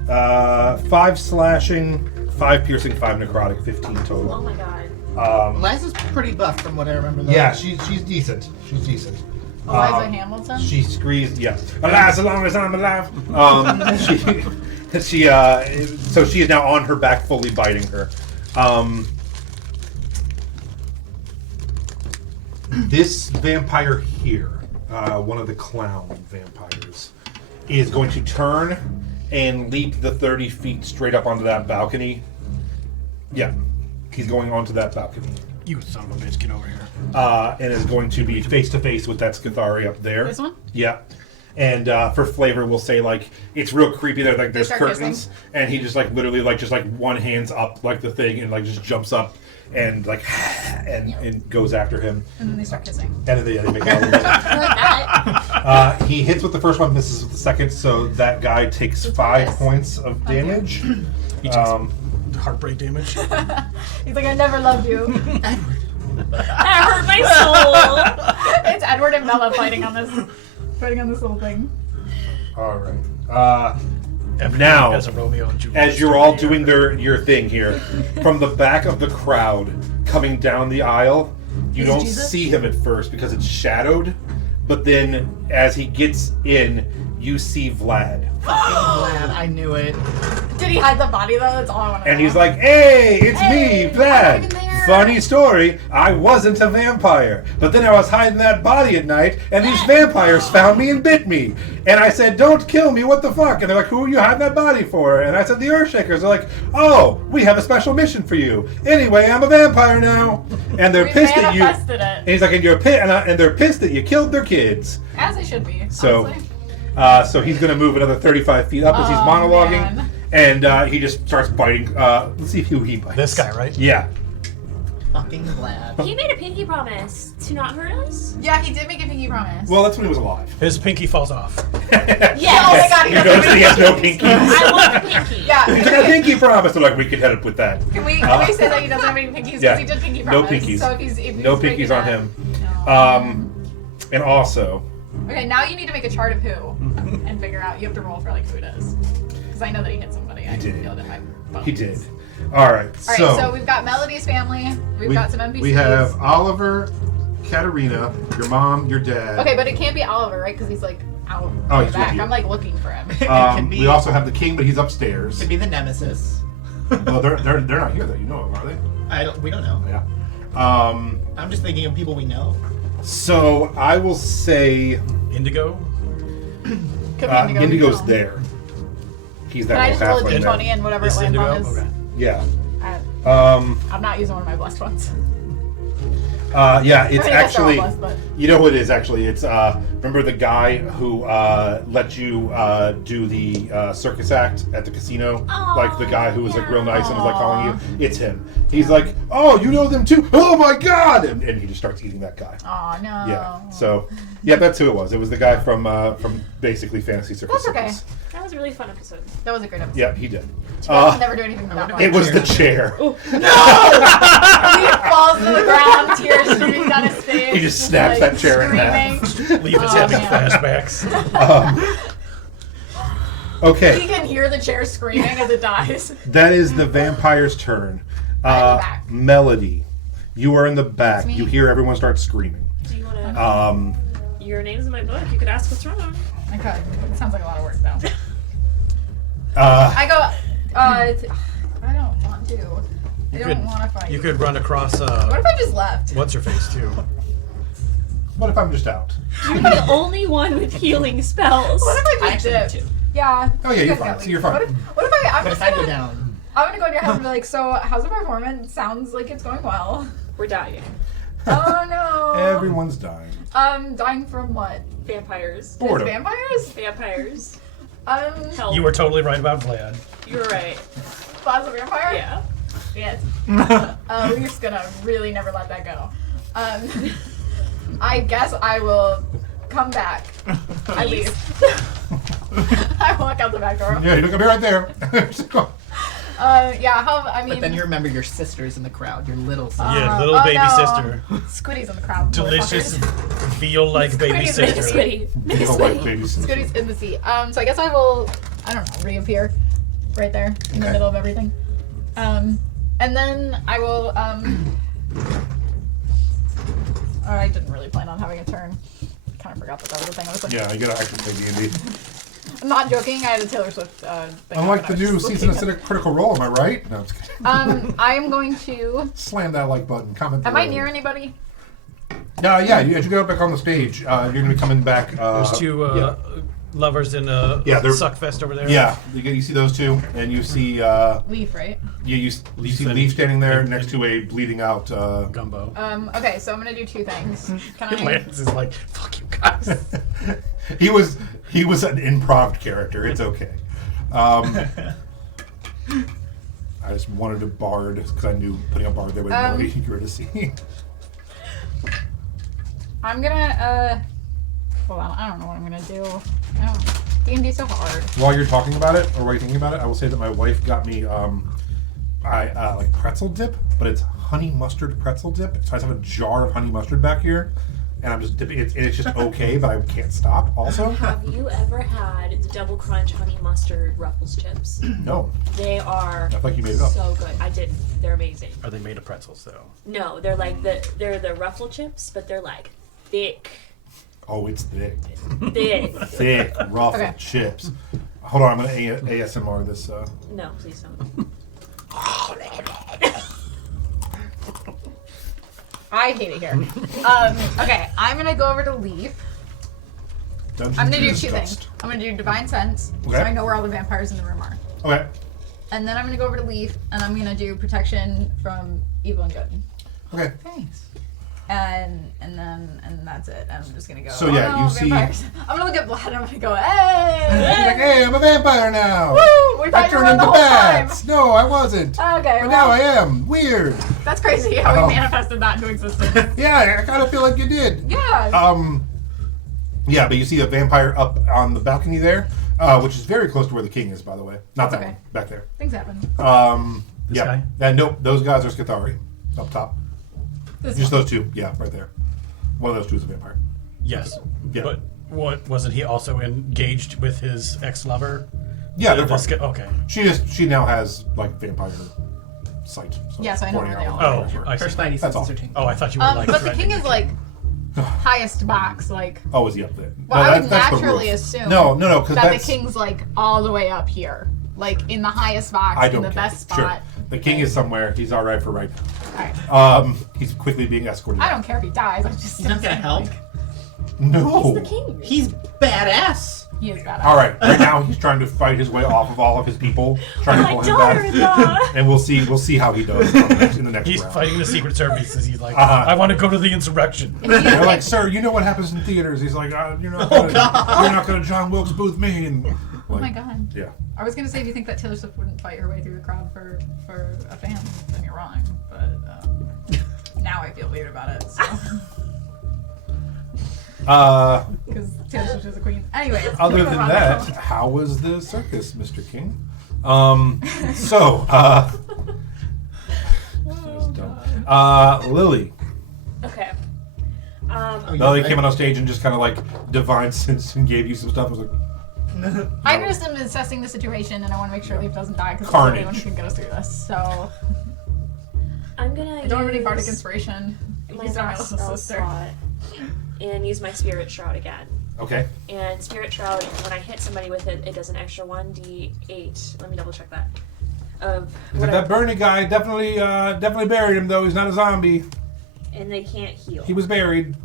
5 slashing, 5 piercing, 5 necrotic, 15 Oh total. my god. Eliza's pretty buff from what I remember. Though. Yeah, she's decent. She's decent. Eliza Hamilton. She screams, yeah, alive as long as I'm alive. So she is now on her back, fully biting her. This vampire here, one of the clown vampires, is going to turn and leap the 30 feet straight up onto that balcony. Yeah, he's going onto that balcony. You son of a bitch, get over here. And is going to be face to face with that Scathari up there. This one? Yeah. And for flavor, we'll say like it's real creepy. There, like there's start curtains, and he just like literally like just like one hand's up like the thing, and like just jumps up and like and goes after him. And then they start kissing. And then they make out a little bit. He hits with the first one, misses with the second, so that guy takes 5 points of damage. He takes heartbreak damage. He's like, I never loved you. That hurt my soul. It's Edward and Bella fighting on this little thing. All right. Everything Now, has a Romeo and Juliet as you're story all here. doing your thing here, from the back of the crowd coming down the aisle, you Is it don't Jesus? see him at first because it's shadowed, but then as he gets in, you see Vlad. Fucking glad I knew it. Did he hide the body though? That's all I want to know. And he's like, hey, it's Hey, me, I'm not even Vlad. there." Funny story, I wasn't a vampire. But then I was hiding that body at night, and these vampires found me and bit me. And I said, don't kill me, what the fuck? And they're like, who are you hiding that body for? And I said, the Earthshakers. They're like, oh, we have a special mission for you. Anyway, I'm a vampire now. And they're We pissed at you. And manifested it. he's like, and they're pissed that you killed their kids. As they should be. So, honestly. so he's going to move another 35 feet up as he's Oh, monologuing. man. And he just starts biting. Let's see who he bites. This guy, right? Yeah. Fucking glad. He made a pinky promise to not hurt us. Yeah, he did make a pinky promise. Well, that's when he was alive. His pinky falls off. Yes. Oh my god, he You doesn't notice he has no pinkies. I want the pinky. Yeah. He took a pinky promise. They're like, we can head up with that. Can we say that he doesn't have any pinkies? Because Yeah. he did pinky No promise. pinkies. So if he's No breaking pinkies on that- him. No. And also, Okay, now you need to make a chart of who and figure out. You have to roll for like who it is. Because I know that he hit somebody. I did. can feel it in my bones. he did. All right. All right, so we've got Melody's family. We've got some NPCs. We have Oliver, Katerina, your mom, your dad. Okay, but it can't be Oliver, right? Because he's like out Oh, in he's the with back. you. I'm like looking for him. Could be- We also have the king, but he's upstairs. Could be the nemesis. Well, they're not here that you know of, are they? We don't know. Yeah. I'm just thinking of people we know. So I will say Indigo? Could be Indigo. Indigo's No. there. He's Can I that just little roll a halfling d20 there. and whatever This it is lands Indigo? on is? Okay. Yeah. I- Um, I'm not using one of my blessed ones. Yeah, it's I guess they're all actually. blessed, but- You know what it is actually? It's remember the guy who let you do the circus act at the casino? Like the guy who was like real nice and was like calling you. It's him. He's like, oh, you know them too? Oh my god! And he just starts eating that guy. Oh no. Yeah. So, yeah, that's who it was. It was the guy from basically Fantasy Circus. That's okay. Circus. That was a really fun episode. That was a great episode. Yeah, he did. I'll never do anything without that. It was the chair. He falls to the ground, tears streaming down his face. He just snaps that chair in half. screaming. Leave us having man. flashbacks. He Okay, can hear the chair screaming as it dies. that is the vampire's turn. I'm in the back. Melody, you are in the back. me. You hear everyone start screaming. Do you want to? Your name's in my book. You could ask what's wrong. Okay. It sounds like a lot of work though. Uh, I go, I don't want to. I don't want to fight. You could run across. What if I just left? What's her face too? what if I'm just out? You're the only one with healing spells. What if I I just actually dip? do too. Yeah. Oh, yeah, you you're guys fine. gotta So leave. you're fine. What if I'm But just if I go gonna, down, I'm gonna go in your house and be like, so how's the performance? Sounds like it's going well. We're dying. Oh no. Everyone's dying. Dying from what? Vampires. Boredom. Vampires? Vampires. Help. You were totally right about Vlad. You were right. Vlad's a vampire? Yeah. Yes. We're just gonna really never let that go. I guess I will come back. I leave. I walk out the back door. Yeah, you look at me right there. Yeah, I mean. but then you remember your sister's in the crowd, your little sister. Yeah, little oh, baby no. sister. Squiddy's in the crowd. Delicious, motherfuckers. veal-like baby Squiddy's sister. Squiddy. Feel like babies. Squiddy's in the seat. So I guess I will, I don't know, reappear right there in the Okay. middle of everything. And then I will, I didn't really plan on having a turn. Kind of forgot that was the thing I was looking Yeah, you gotta actually play D&D. I'm not joking, I had a Taylor Swift thing. Unlike on, the I was new just season of looking Critical Role, am I right? No, I'm just kidding. at- I am going to, Slam that like button. Comment. am I below. near anybody? Yeah, as you get back on the stage, you're gonna be coming back. There's two lovers in a Yeah, they're- suckfest over there. Yeah, you see those two, and you see Leaf, right? you see and- Leaf standing there next to a bleeding out. Gumbo. Okay, so I'm gonna do two things. Can I? Lance is like, fuck you guys. He was an improv character. It's okay. I just wanted a bard because I knew putting a bard there would be really eager to see. I'm gonna, hold on, I don't know what I'm gonna do. D&D's so hard. While you're talking about it, or while you're thinking about it, I will say that my wife got me like pretzel dip, but it's honey mustard pretzel dip. So I just have a jar of honey mustard back here, and I'm just dipping. It's just okay, but I can't stop. Also, Have you ever had the Double Crunch Honey Mustard Ruffles chips? no, They are I thought you made it up. so good. I didn't. They're amazing. Are they made of pretzels though? No, they're like they're the Ruffle chips, but they're like thick. Oh, it's thick, Thick. rough Okay. chips. Hold on, I'm gonna ASMR this. No, please don't. I hate it here. Okay, I'm gonna go over to Leaf. Dungeons I'm gonna do and two Dragons. things. I'm gonna do Divine Sense, so Okay. I know where all the vampires in the room are. Okay. And then I'm gonna go over to Leaf, and I'm gonna do Protection from Evil and Good. Okay. Thanks. And that's it. And I'm just gonna go. So, yeah, oh, no, you see- vampires. I'm gonna look at Vlad and I'm gonna go, He's hey! like, hey, I'm a vampire now. Woo! We I thought you were turned on the into whole bats. No, I wasn't. time. Okay, But well, now I am. Weird. that's crazy how Oh. we manifested that into existence. Yeah, I kind of feel like you did. Yeah. Yeah, but you see a vampire up on the balcony there, which is very close to where the king is, by the way. Not that Okay. one, back there. Things happen. This Yeah. guy? Nope, those guys are Scathari, up top. This Just one. those two, yeah, right there. One of those two is a vampire. Yes. Yeah. But what wasn't he also engaged with his ex-lover? Yeah, The- they're the fine. Sca- okay. She now has like vampire sight. So Yes, I know pointing where they out all where Oh, they were. I Her see. spidey That's all. senses are tingling. Oh, I thought you were like. But the king threatening is the like highest box, like. Oh, is he up there? Well, I would that's the naturally roof. assume No, because that that's the king's like all the way up here, like in the highest box, I in don't the care. best spot. Sure. The king is somewhere. He's all right for right Alright. now. He's quickly being escorted. I out. don't care if he dies. I'm just. He's not gonna help. No. The king. He's badass. He is badass. All right now he's trying to fight his way off of all of his people, trying to My pull him back. daughter, And we'll see how he does in the next He's round. fighting the Secret Service. He's like, Uh-huh. I want to go to the insurrection. They're like, sir, you know what happens in theaters? He's like, you're not gonna John Wilkes Booth me. And, Oh my like, god. Yeah. I was gonna say, do you think that Taylor Swift wouldn't fight her way through the crowd for a fan? Then you're wrong. But now I feel weird about it. So. Because Taylor Swift is a queen. Anyway. Other than that, how was the circus, Mr. King? So, that was dumb. Lily. Okay. Lily came on stage and just kind of like divine sense and gave you some stuff. I was like, I just am assessing the situation, and I want to make sure Leaf doesn't die because Carnage. the only one who can get us through this. So I'm gonna I don't have any use bardic inspiration. my He's not my last little spell sister. slot and use my Spirit Shroud again. okay. And Spirit Shroud, when I hit somebody with it, it does an extra 1d8. Let me double check that. Of That Bernie guy definitely buried him though. He's not a zombie. and they can't heal. He was buried.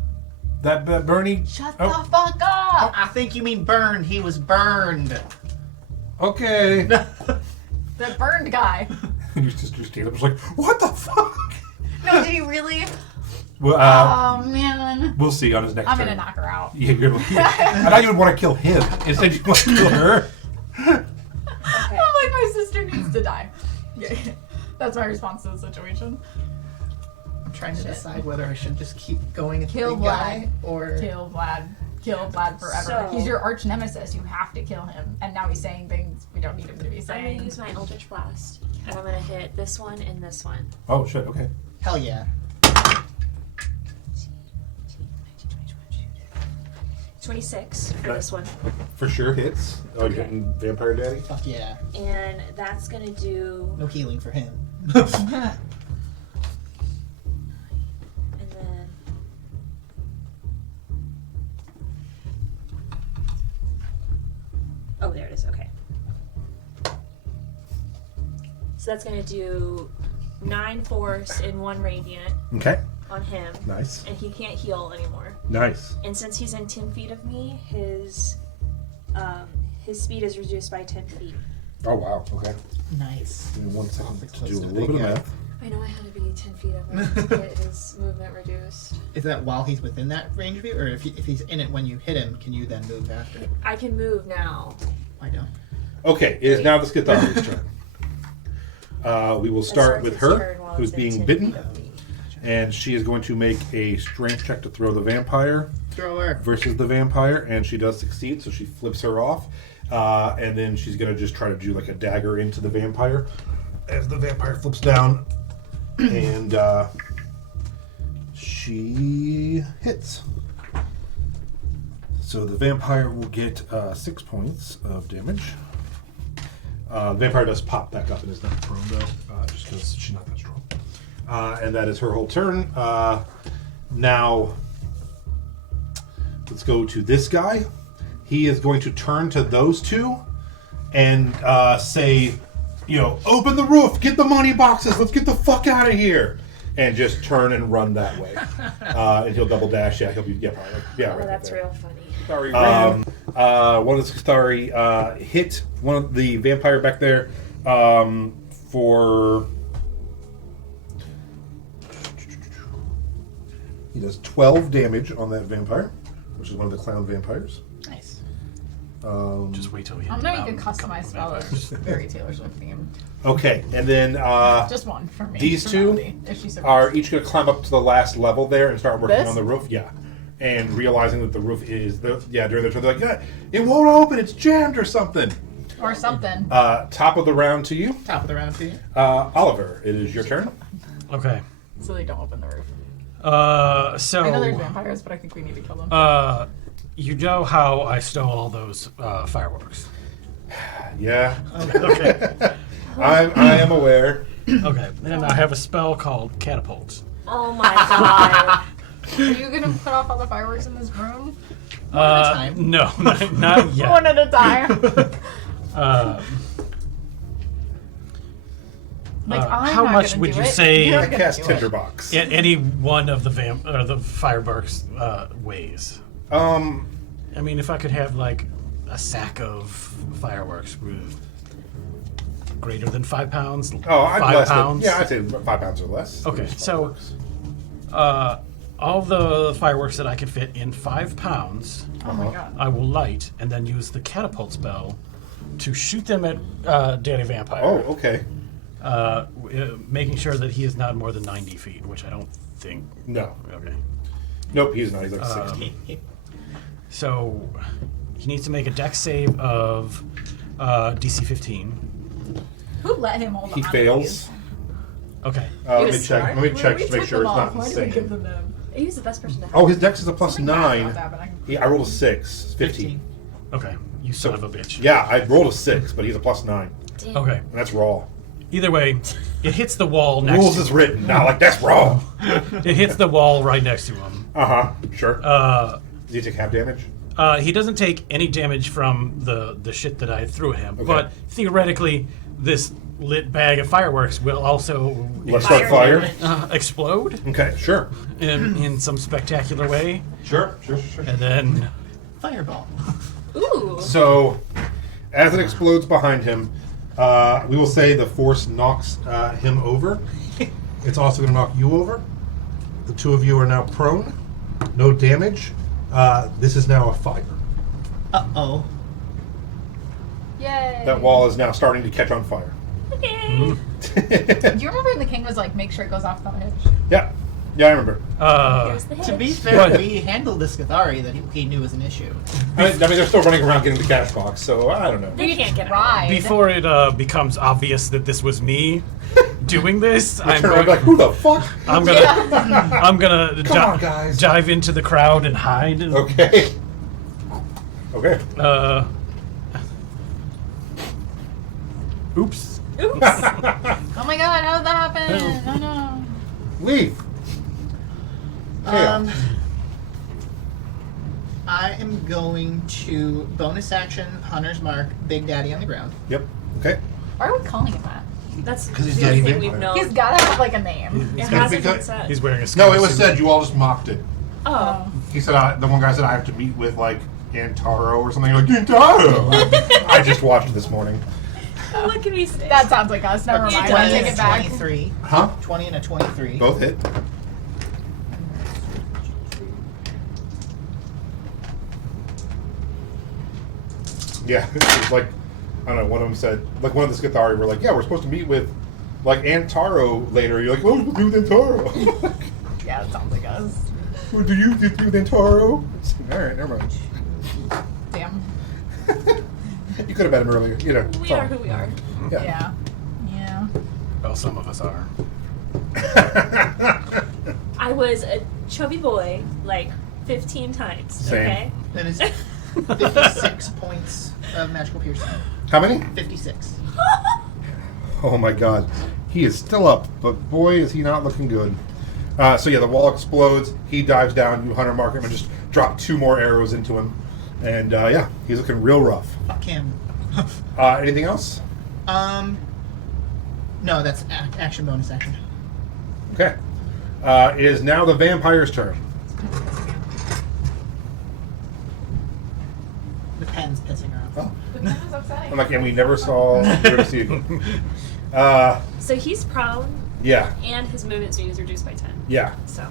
That Bernie. Shut Oh. the fuck up! I think you mean burned. He was burned. Okay. The burned guy. Your sister Caleb was like, what the fuck? No, did he really? Well, Oh man. we'll see on his next I'm turn. gonna knock her out. Yeah, you're gonna, I thought you would want to kill him. Instead, you want to kill her. Okay. I'm like, my sister needs to die. Yeah. That's my response to the situation. I'm trying to decide whether I should just keep going at the Kill big guy Vlad. or. Kill Vlad. Kill Vlad forever. So- He's your arch nemesis. You have to kill him. And now he's saying things we don't need him to be I'm saying. gonna use my Eldritch Blast, and I'm gonna hit this one and this one. Oh shit. Okay. Hell yeah. 26 for this one, For sure hits. Oh, you're hitting Vampire Daddy. Fuck yeah. and that's gonna do. No healing for him. And then oh, there it is. Okay. So that's gonna do 9 force and 1 radiant Okay. on him, Nice. and he can't heal anymore. Nice. And since he's in 10 feet of me, his speed is reduced by 10 feet. Oh wow. Okay. Nice. Give me 1 second Awfully to close do a to the little bit big of guy. math. I know I had to be 10 feet of him to get his movement reduced. Is that while he's within that range of you? Or if he's in it when you hit him, can you then move after? I can move now. I don't. Okay. It is now the Skithari's turn. We will start with her, who's being bitten, and she is going to make a strength check to throw the vampire Throw her. versus the vampire, and she does succeed, so she flips her off, and then she's going to just try to do like a dagger into the vampire as the vampire flips down, and she hits. So the vampire will get 6 points of damage. The vampire does pop back up and is not prone though, just because she's not that strong. And that is her whole turn. Now, let's go to this guy. He is going to turn to those two and say, open the roof, get the money boxes, let's get the fuck out of here. And just turn and run that way. And he'll double dash. Yeah, he'll be, probably. Yeah, Oh, right that's there. real funny. Sorry, one of the Skithari hit one of the vampire back there for. He does 12 damage on that vampire, which is one of the clown vampires. Nice. Just wait till we hit I'm the gonna make a mountain, couple customized of spell vampires. that's very Taylor Swift themed. Okay, and then Just one for me. these for two Melody, if she survives. are each going to climb up to the last level there and start working This? on the roof. Yeah. And realizing that the roof is during their turn, they're like, yeah, it won't open, it's jammed or something. Or something. Top of the round to you. Top of the round to you. Oliver, it is your turn. Okay. So they don't open the roof. So I know there's vampires, but I think we need to kill them. you know how I stole all those fireworks. Yeah. Okay. I am aware. Okay. And I have a spell called catapult. Oh my god. Are you gonna put off all the fireworks in this room? at a time. No, not yet. One at a time. I'm how not much gonna would do you it. say You're I gonna cast do it. Tinderbox. any one of the fireworks weighs? Um, I mean, if I could have like a sack of fireworks with greater than 5 pounds. Oh, I'd 5 less pounds. Than, yeah, I'd say 5 pounds or less. Okay, Just so fireworks. all the fireworks that I can fit in 5 pounds, Oh my god. I will light and then use the catapult spell to shoot them at Danny Vampire. Oh, okay. Making sure that he is not more than 90 feet, which I don't think. No. Okay. Nope, he's not. He's like 60. So he needs to make a dex save of DC 15. Who let him hold on? He to fails. these? Okay. Let was me check. smart. Let me We check to took make sure them it's off. not Why did we give insane. them them? He was the best person to have. Oh, his dex is a plus Something bad 9. about that, but I can- Yeah, I rolled a 6. 15. Okay. You son of a bitch. Yeah, I rolled a 6, but he's a plus 9. Damn. Okay. And that's raw. Either way, it hits the wall next Rules to is written. Not like that's raw. It hits the wall right next to him. Sure. Uh, Does he take half damage? he doesn't take any damage from the shit that I threw at him, Okay. but theoretically, this lit bag of fireworks will also Let's start fire. explode Okay, sure. in some spectacular way, Sure. and then Fireball. Ooh. So, as it explodes behind him, we will say the force knocks him over. It's also going to knock you over. The two of you are now prone. No damage. This is now a fire. Uh-oh. Yay. That wall is now starting to catch on fire. Yay. Do you remember when the king was like, make sure it goes off the hitch? Yeah, I remember. Here's the To be hitch. fair, But- we handled the Scathari that he knew was an issue. I mean, they're still running around getting the cash box, so I don't know. They can't get out. Ride. before it becomes obvious that this was me doing this, I'm Turn around going, like, who the fuck? I'm gonna I'm gonna Come on, guys. dive into the crowd and hide. Okay. Okay. Oops. Oh my god, how did that happen? Oh no. Leave. Um, I am going to bonus action Hunter's Mark Big Daddy on the ground. Yep. Okay. Why are we calling him that? That's the 'Cause he's only Danny thing we've Vampire. known. He's gotta have like a name. It gonna hasn't be been cut- said. He's wearing a No, it was suit. said. You all just mocked it. Oh. He said, the one guy said I have to meet with like Antaro or something. Like Antaro. I just watched it this morning. What can we say? That sounds like us. Never It mind. does. I 20 take and it a back. 23. Huh? 20 and a 23. Both hit. Yeah, it was like, I don't know, one of them said, like one of the Scathari were like, yeah, we're supposed to meet with like Antaro later. You're like, oh, we'll do with Antaro. Yeah, it sounds like us. Well, do you do with Antaro? Alright, never mind. Damn. You could have met him earlier, you know. We are who we are. Yeah. Yeah. Well, some of us are. I was a chubby boy like 15 times. Same. Okay. That is 56 points of magical piercing. How many? 56. Oh my god. He is still up, but boy is he not looking good. So yeah, the wall explodes. He dives down. You Hunter mark him and just drop 2 more arrows into him. And yeah, he's looking real rough. Fuck him. Anything else? No, that's action bonus action. Okay. It is now the vampire's turn. The pen's pissing her off. Oh. That was upsetting. I'm like, and we never saw see again. So he's prone, Yeah, and his movement speed is reduced by 10. yeah. So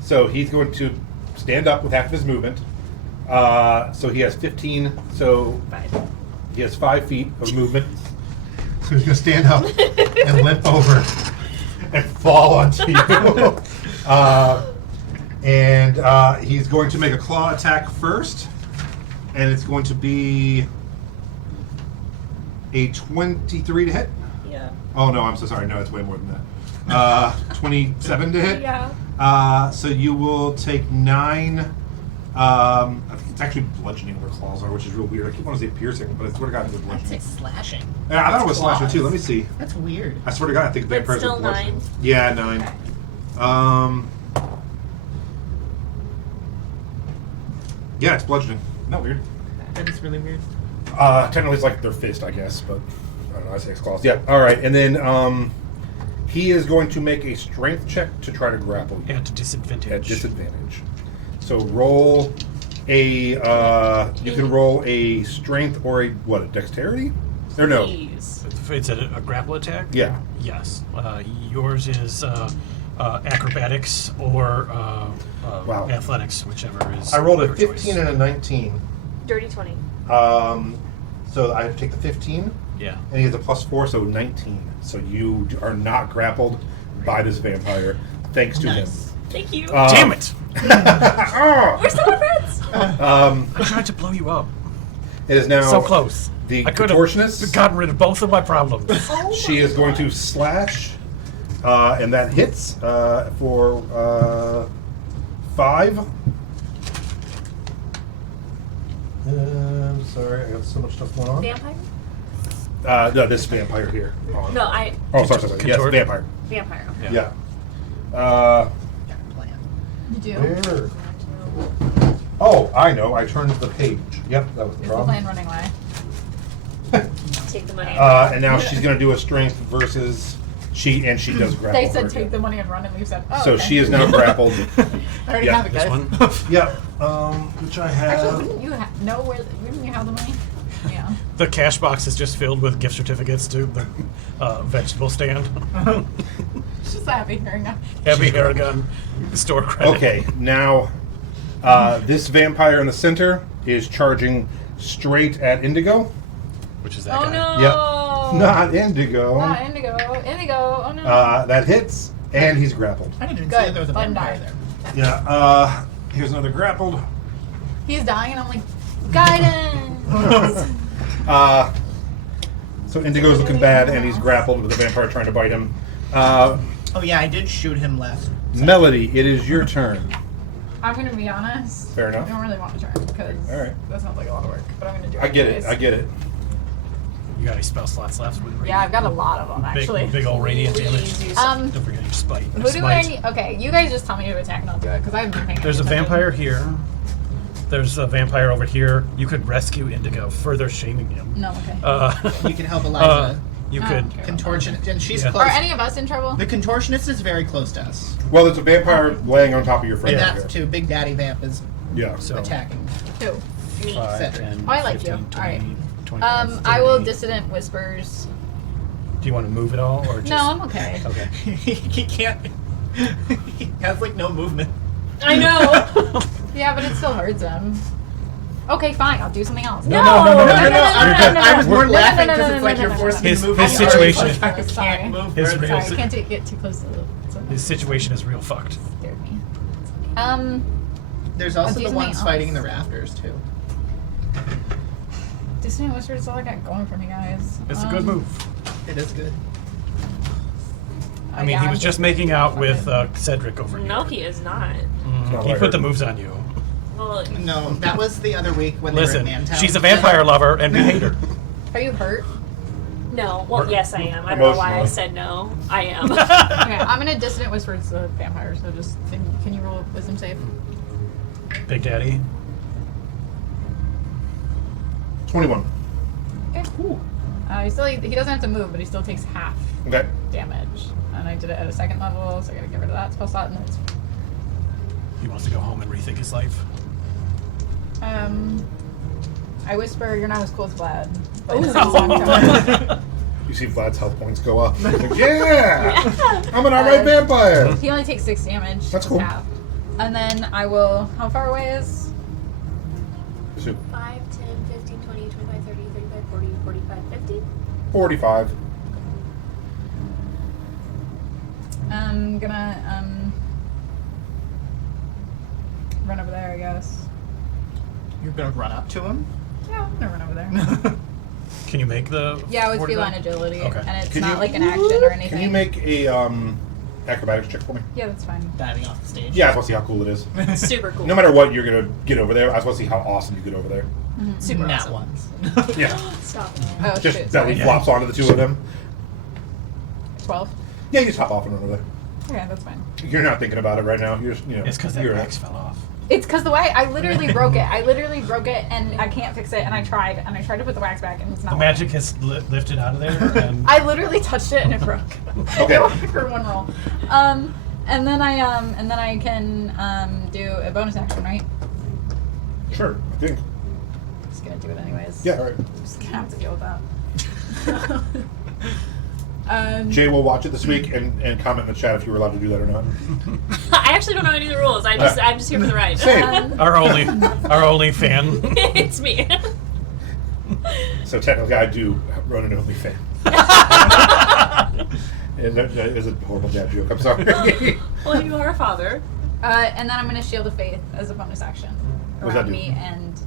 So he's going to stand up with half of his movement. So he has 15. So 5. he has 5 feet of movement. So he's going to stand up and limp over and fall onto you. And he's going to make a claw attack first. And it's going to be a 23 to hit. Yeah. Oh, no, I'm so sorry. No, it's way more than that. 27 to hit. Yeah. So you will take 9. I think it's actually bludgeoning where claws are, which is real weird. I keep wanting to say piercing, but I swear to God, it's I'd say bludgeoning. slashing. Yeah, I thought it was Claws. slashing too. Let me see. That's weird. I swear to God, I think But vampires still are bludgeoning. 9. Yeah, 9. Yeah, it's bludgeoning. Isn't that weird? That is really weird. Technically, it's like their fist, I guess, but I don't know. I say it's claws. Yeah. All right, and then he is going to make a strength check to try to grapple you At disadvantage. at disadvantage. So roll You can roll a strength or a dexterity? Or no? Please. It's a grapple attack? Yeah. Yes. Yours is acrobatics or Wow. athletics, whichever is. I rolled a your 15 choice. and a 19. Dirty 20. So I have to take the 15, Yeah. and he has a +4, so 19. So you are not grappled by this vampire, thanks to Nice. Thank you. him. Damn it! We're still friends. I tried to blow you up. It is now So close. The I could have contortionist. gotten rid of both of my problems. She is going to slash, and that hits for 5. I'm sorry, I got so much stuff going on. Vampire? No, this vampire here. No, I. Oh, sorry. Yes, Contort- vampire. Vampire. Okay. Yeah. Yeah. Got a plan. You do. Where? Oh, I know. I turned the page. Yep, that was the Is the problem. plan running away? Take the money. And now she's going to do a strength versus she does grapple. They said her take again. the money and run, and we said, oh, So okay. she is now grappled. I already Yeah, have it, This guys. one? Yep. Which I have. Actually, wouldn't you know wouldn't you have the money? Yeah. The cash box is just filled with gift certificates to the vegetable stand. She's happy hearing that. Heavy hair gun, store credit. Okay, now this vampire in the center is charging straight at Indigo. Which is that Oh guy. no! Yep. Not Indigo. Ah, Indigo. Oh no. That hits, and he's grappled. I didn't even Good. see there was a Fun vampire die. there. Yeah. Here's another grappled. He's dying, and I'm like, guidance. So Indigo's looking bad, and he's grappled with the vampire trying to bite him. Oh yeah, I did shoot him left. Melody, it is your turn. I'm gonna be honest. Fair enough. I don't really want to try because All right. that sounds like a lot of work, but I'm gonna do it. I get it. anyways. I get it. You got any spell slots left? With Yeah, I've got a lot of them actually. Big old radiant damage. Please use Um, Don't forget your spite. who do Smite. I need? Okay, you guys just tell me to attack and I'll do it because I've been paying There's a attention. vampire here. There's a vampire over here. You could rescue Indigo, further shaming him. No, okay. You can help Eliza. You Oh, could. okay. Contortion, and she's Yeah. close. Are any of us in trouble? The contortionist is very close to us, Well, there's a vampire laying on top of your friend. and right that's here. too. Big Daddy Vamp is Yeah. So attacking. Who? 5, Cedric. 10, Oh, I like 15, you. 20, All right. 25, I will 30. dissident whispers. Do you want to move at all, or just? No, I'm okay. Okay. He can't. He has like no movement. I know. Yeah, but it still hurts him. Okay, fine. I'll do something else. No. I was more No, laughing no, no, because no, it's no, like no, you're no, forcing no, me His- to move. his I'm already situation- close. I Sorry. can't move. His Bird. real- Sorry, I can't get too close to the. His situation is real fucked. Scared me. There's I'll also do the something ones fighting in the else. rafters too. Dissident whispers is all I got going for me, guys. It's a good move. It is good. I mean, he was just making out with Cedric over here. No, he is not. Mhm. not He what I put the heard. moves on you. Well, No, that was the other week when Listen, they were in Mantown. she's a vampire lover, and we hate her. Are you hurt? no. Well, yes, I am. I don't know why I Emotionally. said no. I am. Okay, I'm gonna dissident whispers the vampire. So just can you roll a wisdom save? Big Daddy. 21. Okay. He doesn't have to move, but he still takes half Okay. damage. And I did it at a second level, so I gotta get rid of that spell slot. And then it's, He wants to go home and rethink his life. I whisper, "You're not as cool as Vlad." But Ooh. it's still on You see Vlad's health points go up. He's like, yeah! I'm an alright vampire! He only takes 6 damage. That's just cool. half. And then I will. How far away is? So, 5, 10, 15, 20, 25, 30, 35, 40, 45, 50. 45. I'm gonna run over there, I guess. You're gonna run up to him. Yeah, I'm gonna run over there. Can you make the? Yeah, with 45? feline agility, Okay. and it's Can not you- like an action or anything. Can you make a acrobatics check for me? Yeah, that's fine. Diving off the stage. Yeah, I just want to see how cool it is. Super cool. No matter what you're gonna get over there, I just want to see how awesome you get over there. Super Not awesome. once. Yeah. Stop. Oh Just shoot! belly Sorry. flops onto the two of them. 12. Yeah, you just hop off and run over there. Okay, that's fine. You're not thinking about it right now. You're just, It's because that you're wax fell off. It's because the way I literally broke it. I literally broke it, and I can't fix it. And I tried to put the wax back, and it's not. The magic has lifted out of there, and I literally touched it, and it broke. Okay. It worked for one roll. And then I can do a bonus action, right? Sure, I think. I'm just gonna do it anyways. Yeah, all right. I'm just gonna have to deal with that. Jay will watch it this week and comment in the chat if you were allowed to do that or not. I actually don't know any of the rules. I'm just here for the ride. Same. Our only fan. It's me. So technically, I do run an only fan. And that is a horrible dad joke. I'm sorry. Well, you are a father. And then I'm gonna Shield of Faith as a bonus action What does that around do? me and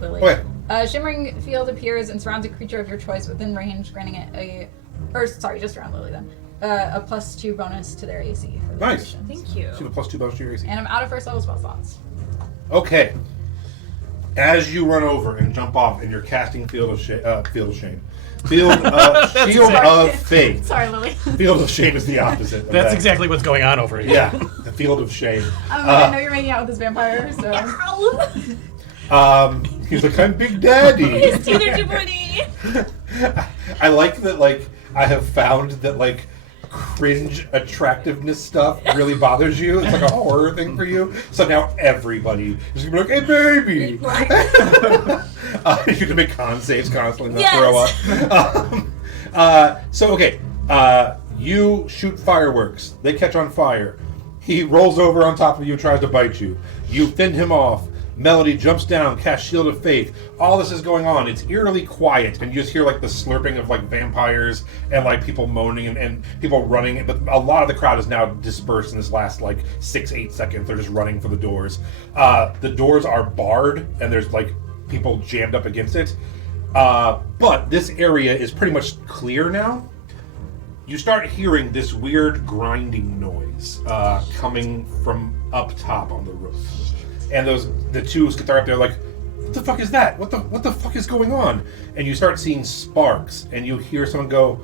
Lily. Okay. Shimmering field appears and surrounds a creature of your choice within range, granting it just around Lily then. A +2 bonus to their AC for the Nice. duration. Thank you. See the +2 bonus to your AC. And I'm out of first level spell slots. Okay. As you run over and jump off, and you're casting Shield of Shame. Shield of Faith. Sorry, Lily. Field of Shame is the opposite. of That's that. exactly what's going on over here. Yeah, the Field of Shame. I know you're making out with this vampire, so. He's like, I'm Big Daddy. His teeth are too pretty. I like that, like, I have found that, like, cringe attractiveness stuff really bothers you. It's like a horror thing for you. So now everybody is gonna be like, hey, baby! You have to make con saves constantly, not throw up. You shoot fireworks. They catch on fire. He rolls over on top of you and tries to bite you. You fend him off. Melody jumps down, casts Shield of Faith. All this is going on. It's eerily quiet, and you just hear like the slurping of like vampires and like people moaning and people running. But a lot of the crowd is now dispersed in this last like 6-8 seconds. They're just running for the doors. The doors are barred, and there's like people jammed up against it. But this area is pretty much clear now. You start hearing this weird grinding noise coming from up top on the roof. And the two get up there like, what the fuck is that? What the fuck is going on? And you start seeing sparks, and you hear someone go,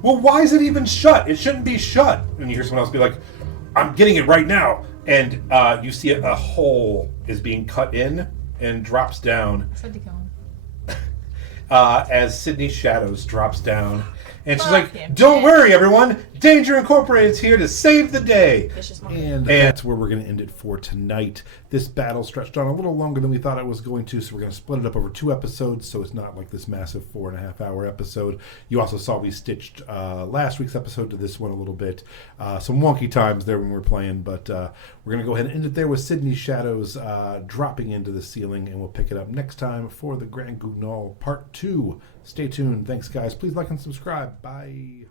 well, why is it even shut? It shouldn't be shut. And you hear someone else be like, I'm getting it right now. And you see a hole is being cut in and drops down as Sydney Shadows drops down. And she's like, don't worry, everyone. Danger Incorporated is here to save the day. And that's where we're going to end it for tonight. This battle stretched on a little longer than we thought it was going to, so we're going to split it up over 2 episodes, so it's not like this massive 4.5-hour episode. You also saw we stitched last week's episode to this one a little bit. Some wonky times there when we were playing, but we're going to go ahead and end it there with Sydney Shadows dropping into the ceiling, and we'll pick it up next time for the Grand Guignol Part 2. Stay tuned. Thanks, guys. Please like and subscribe. Bye.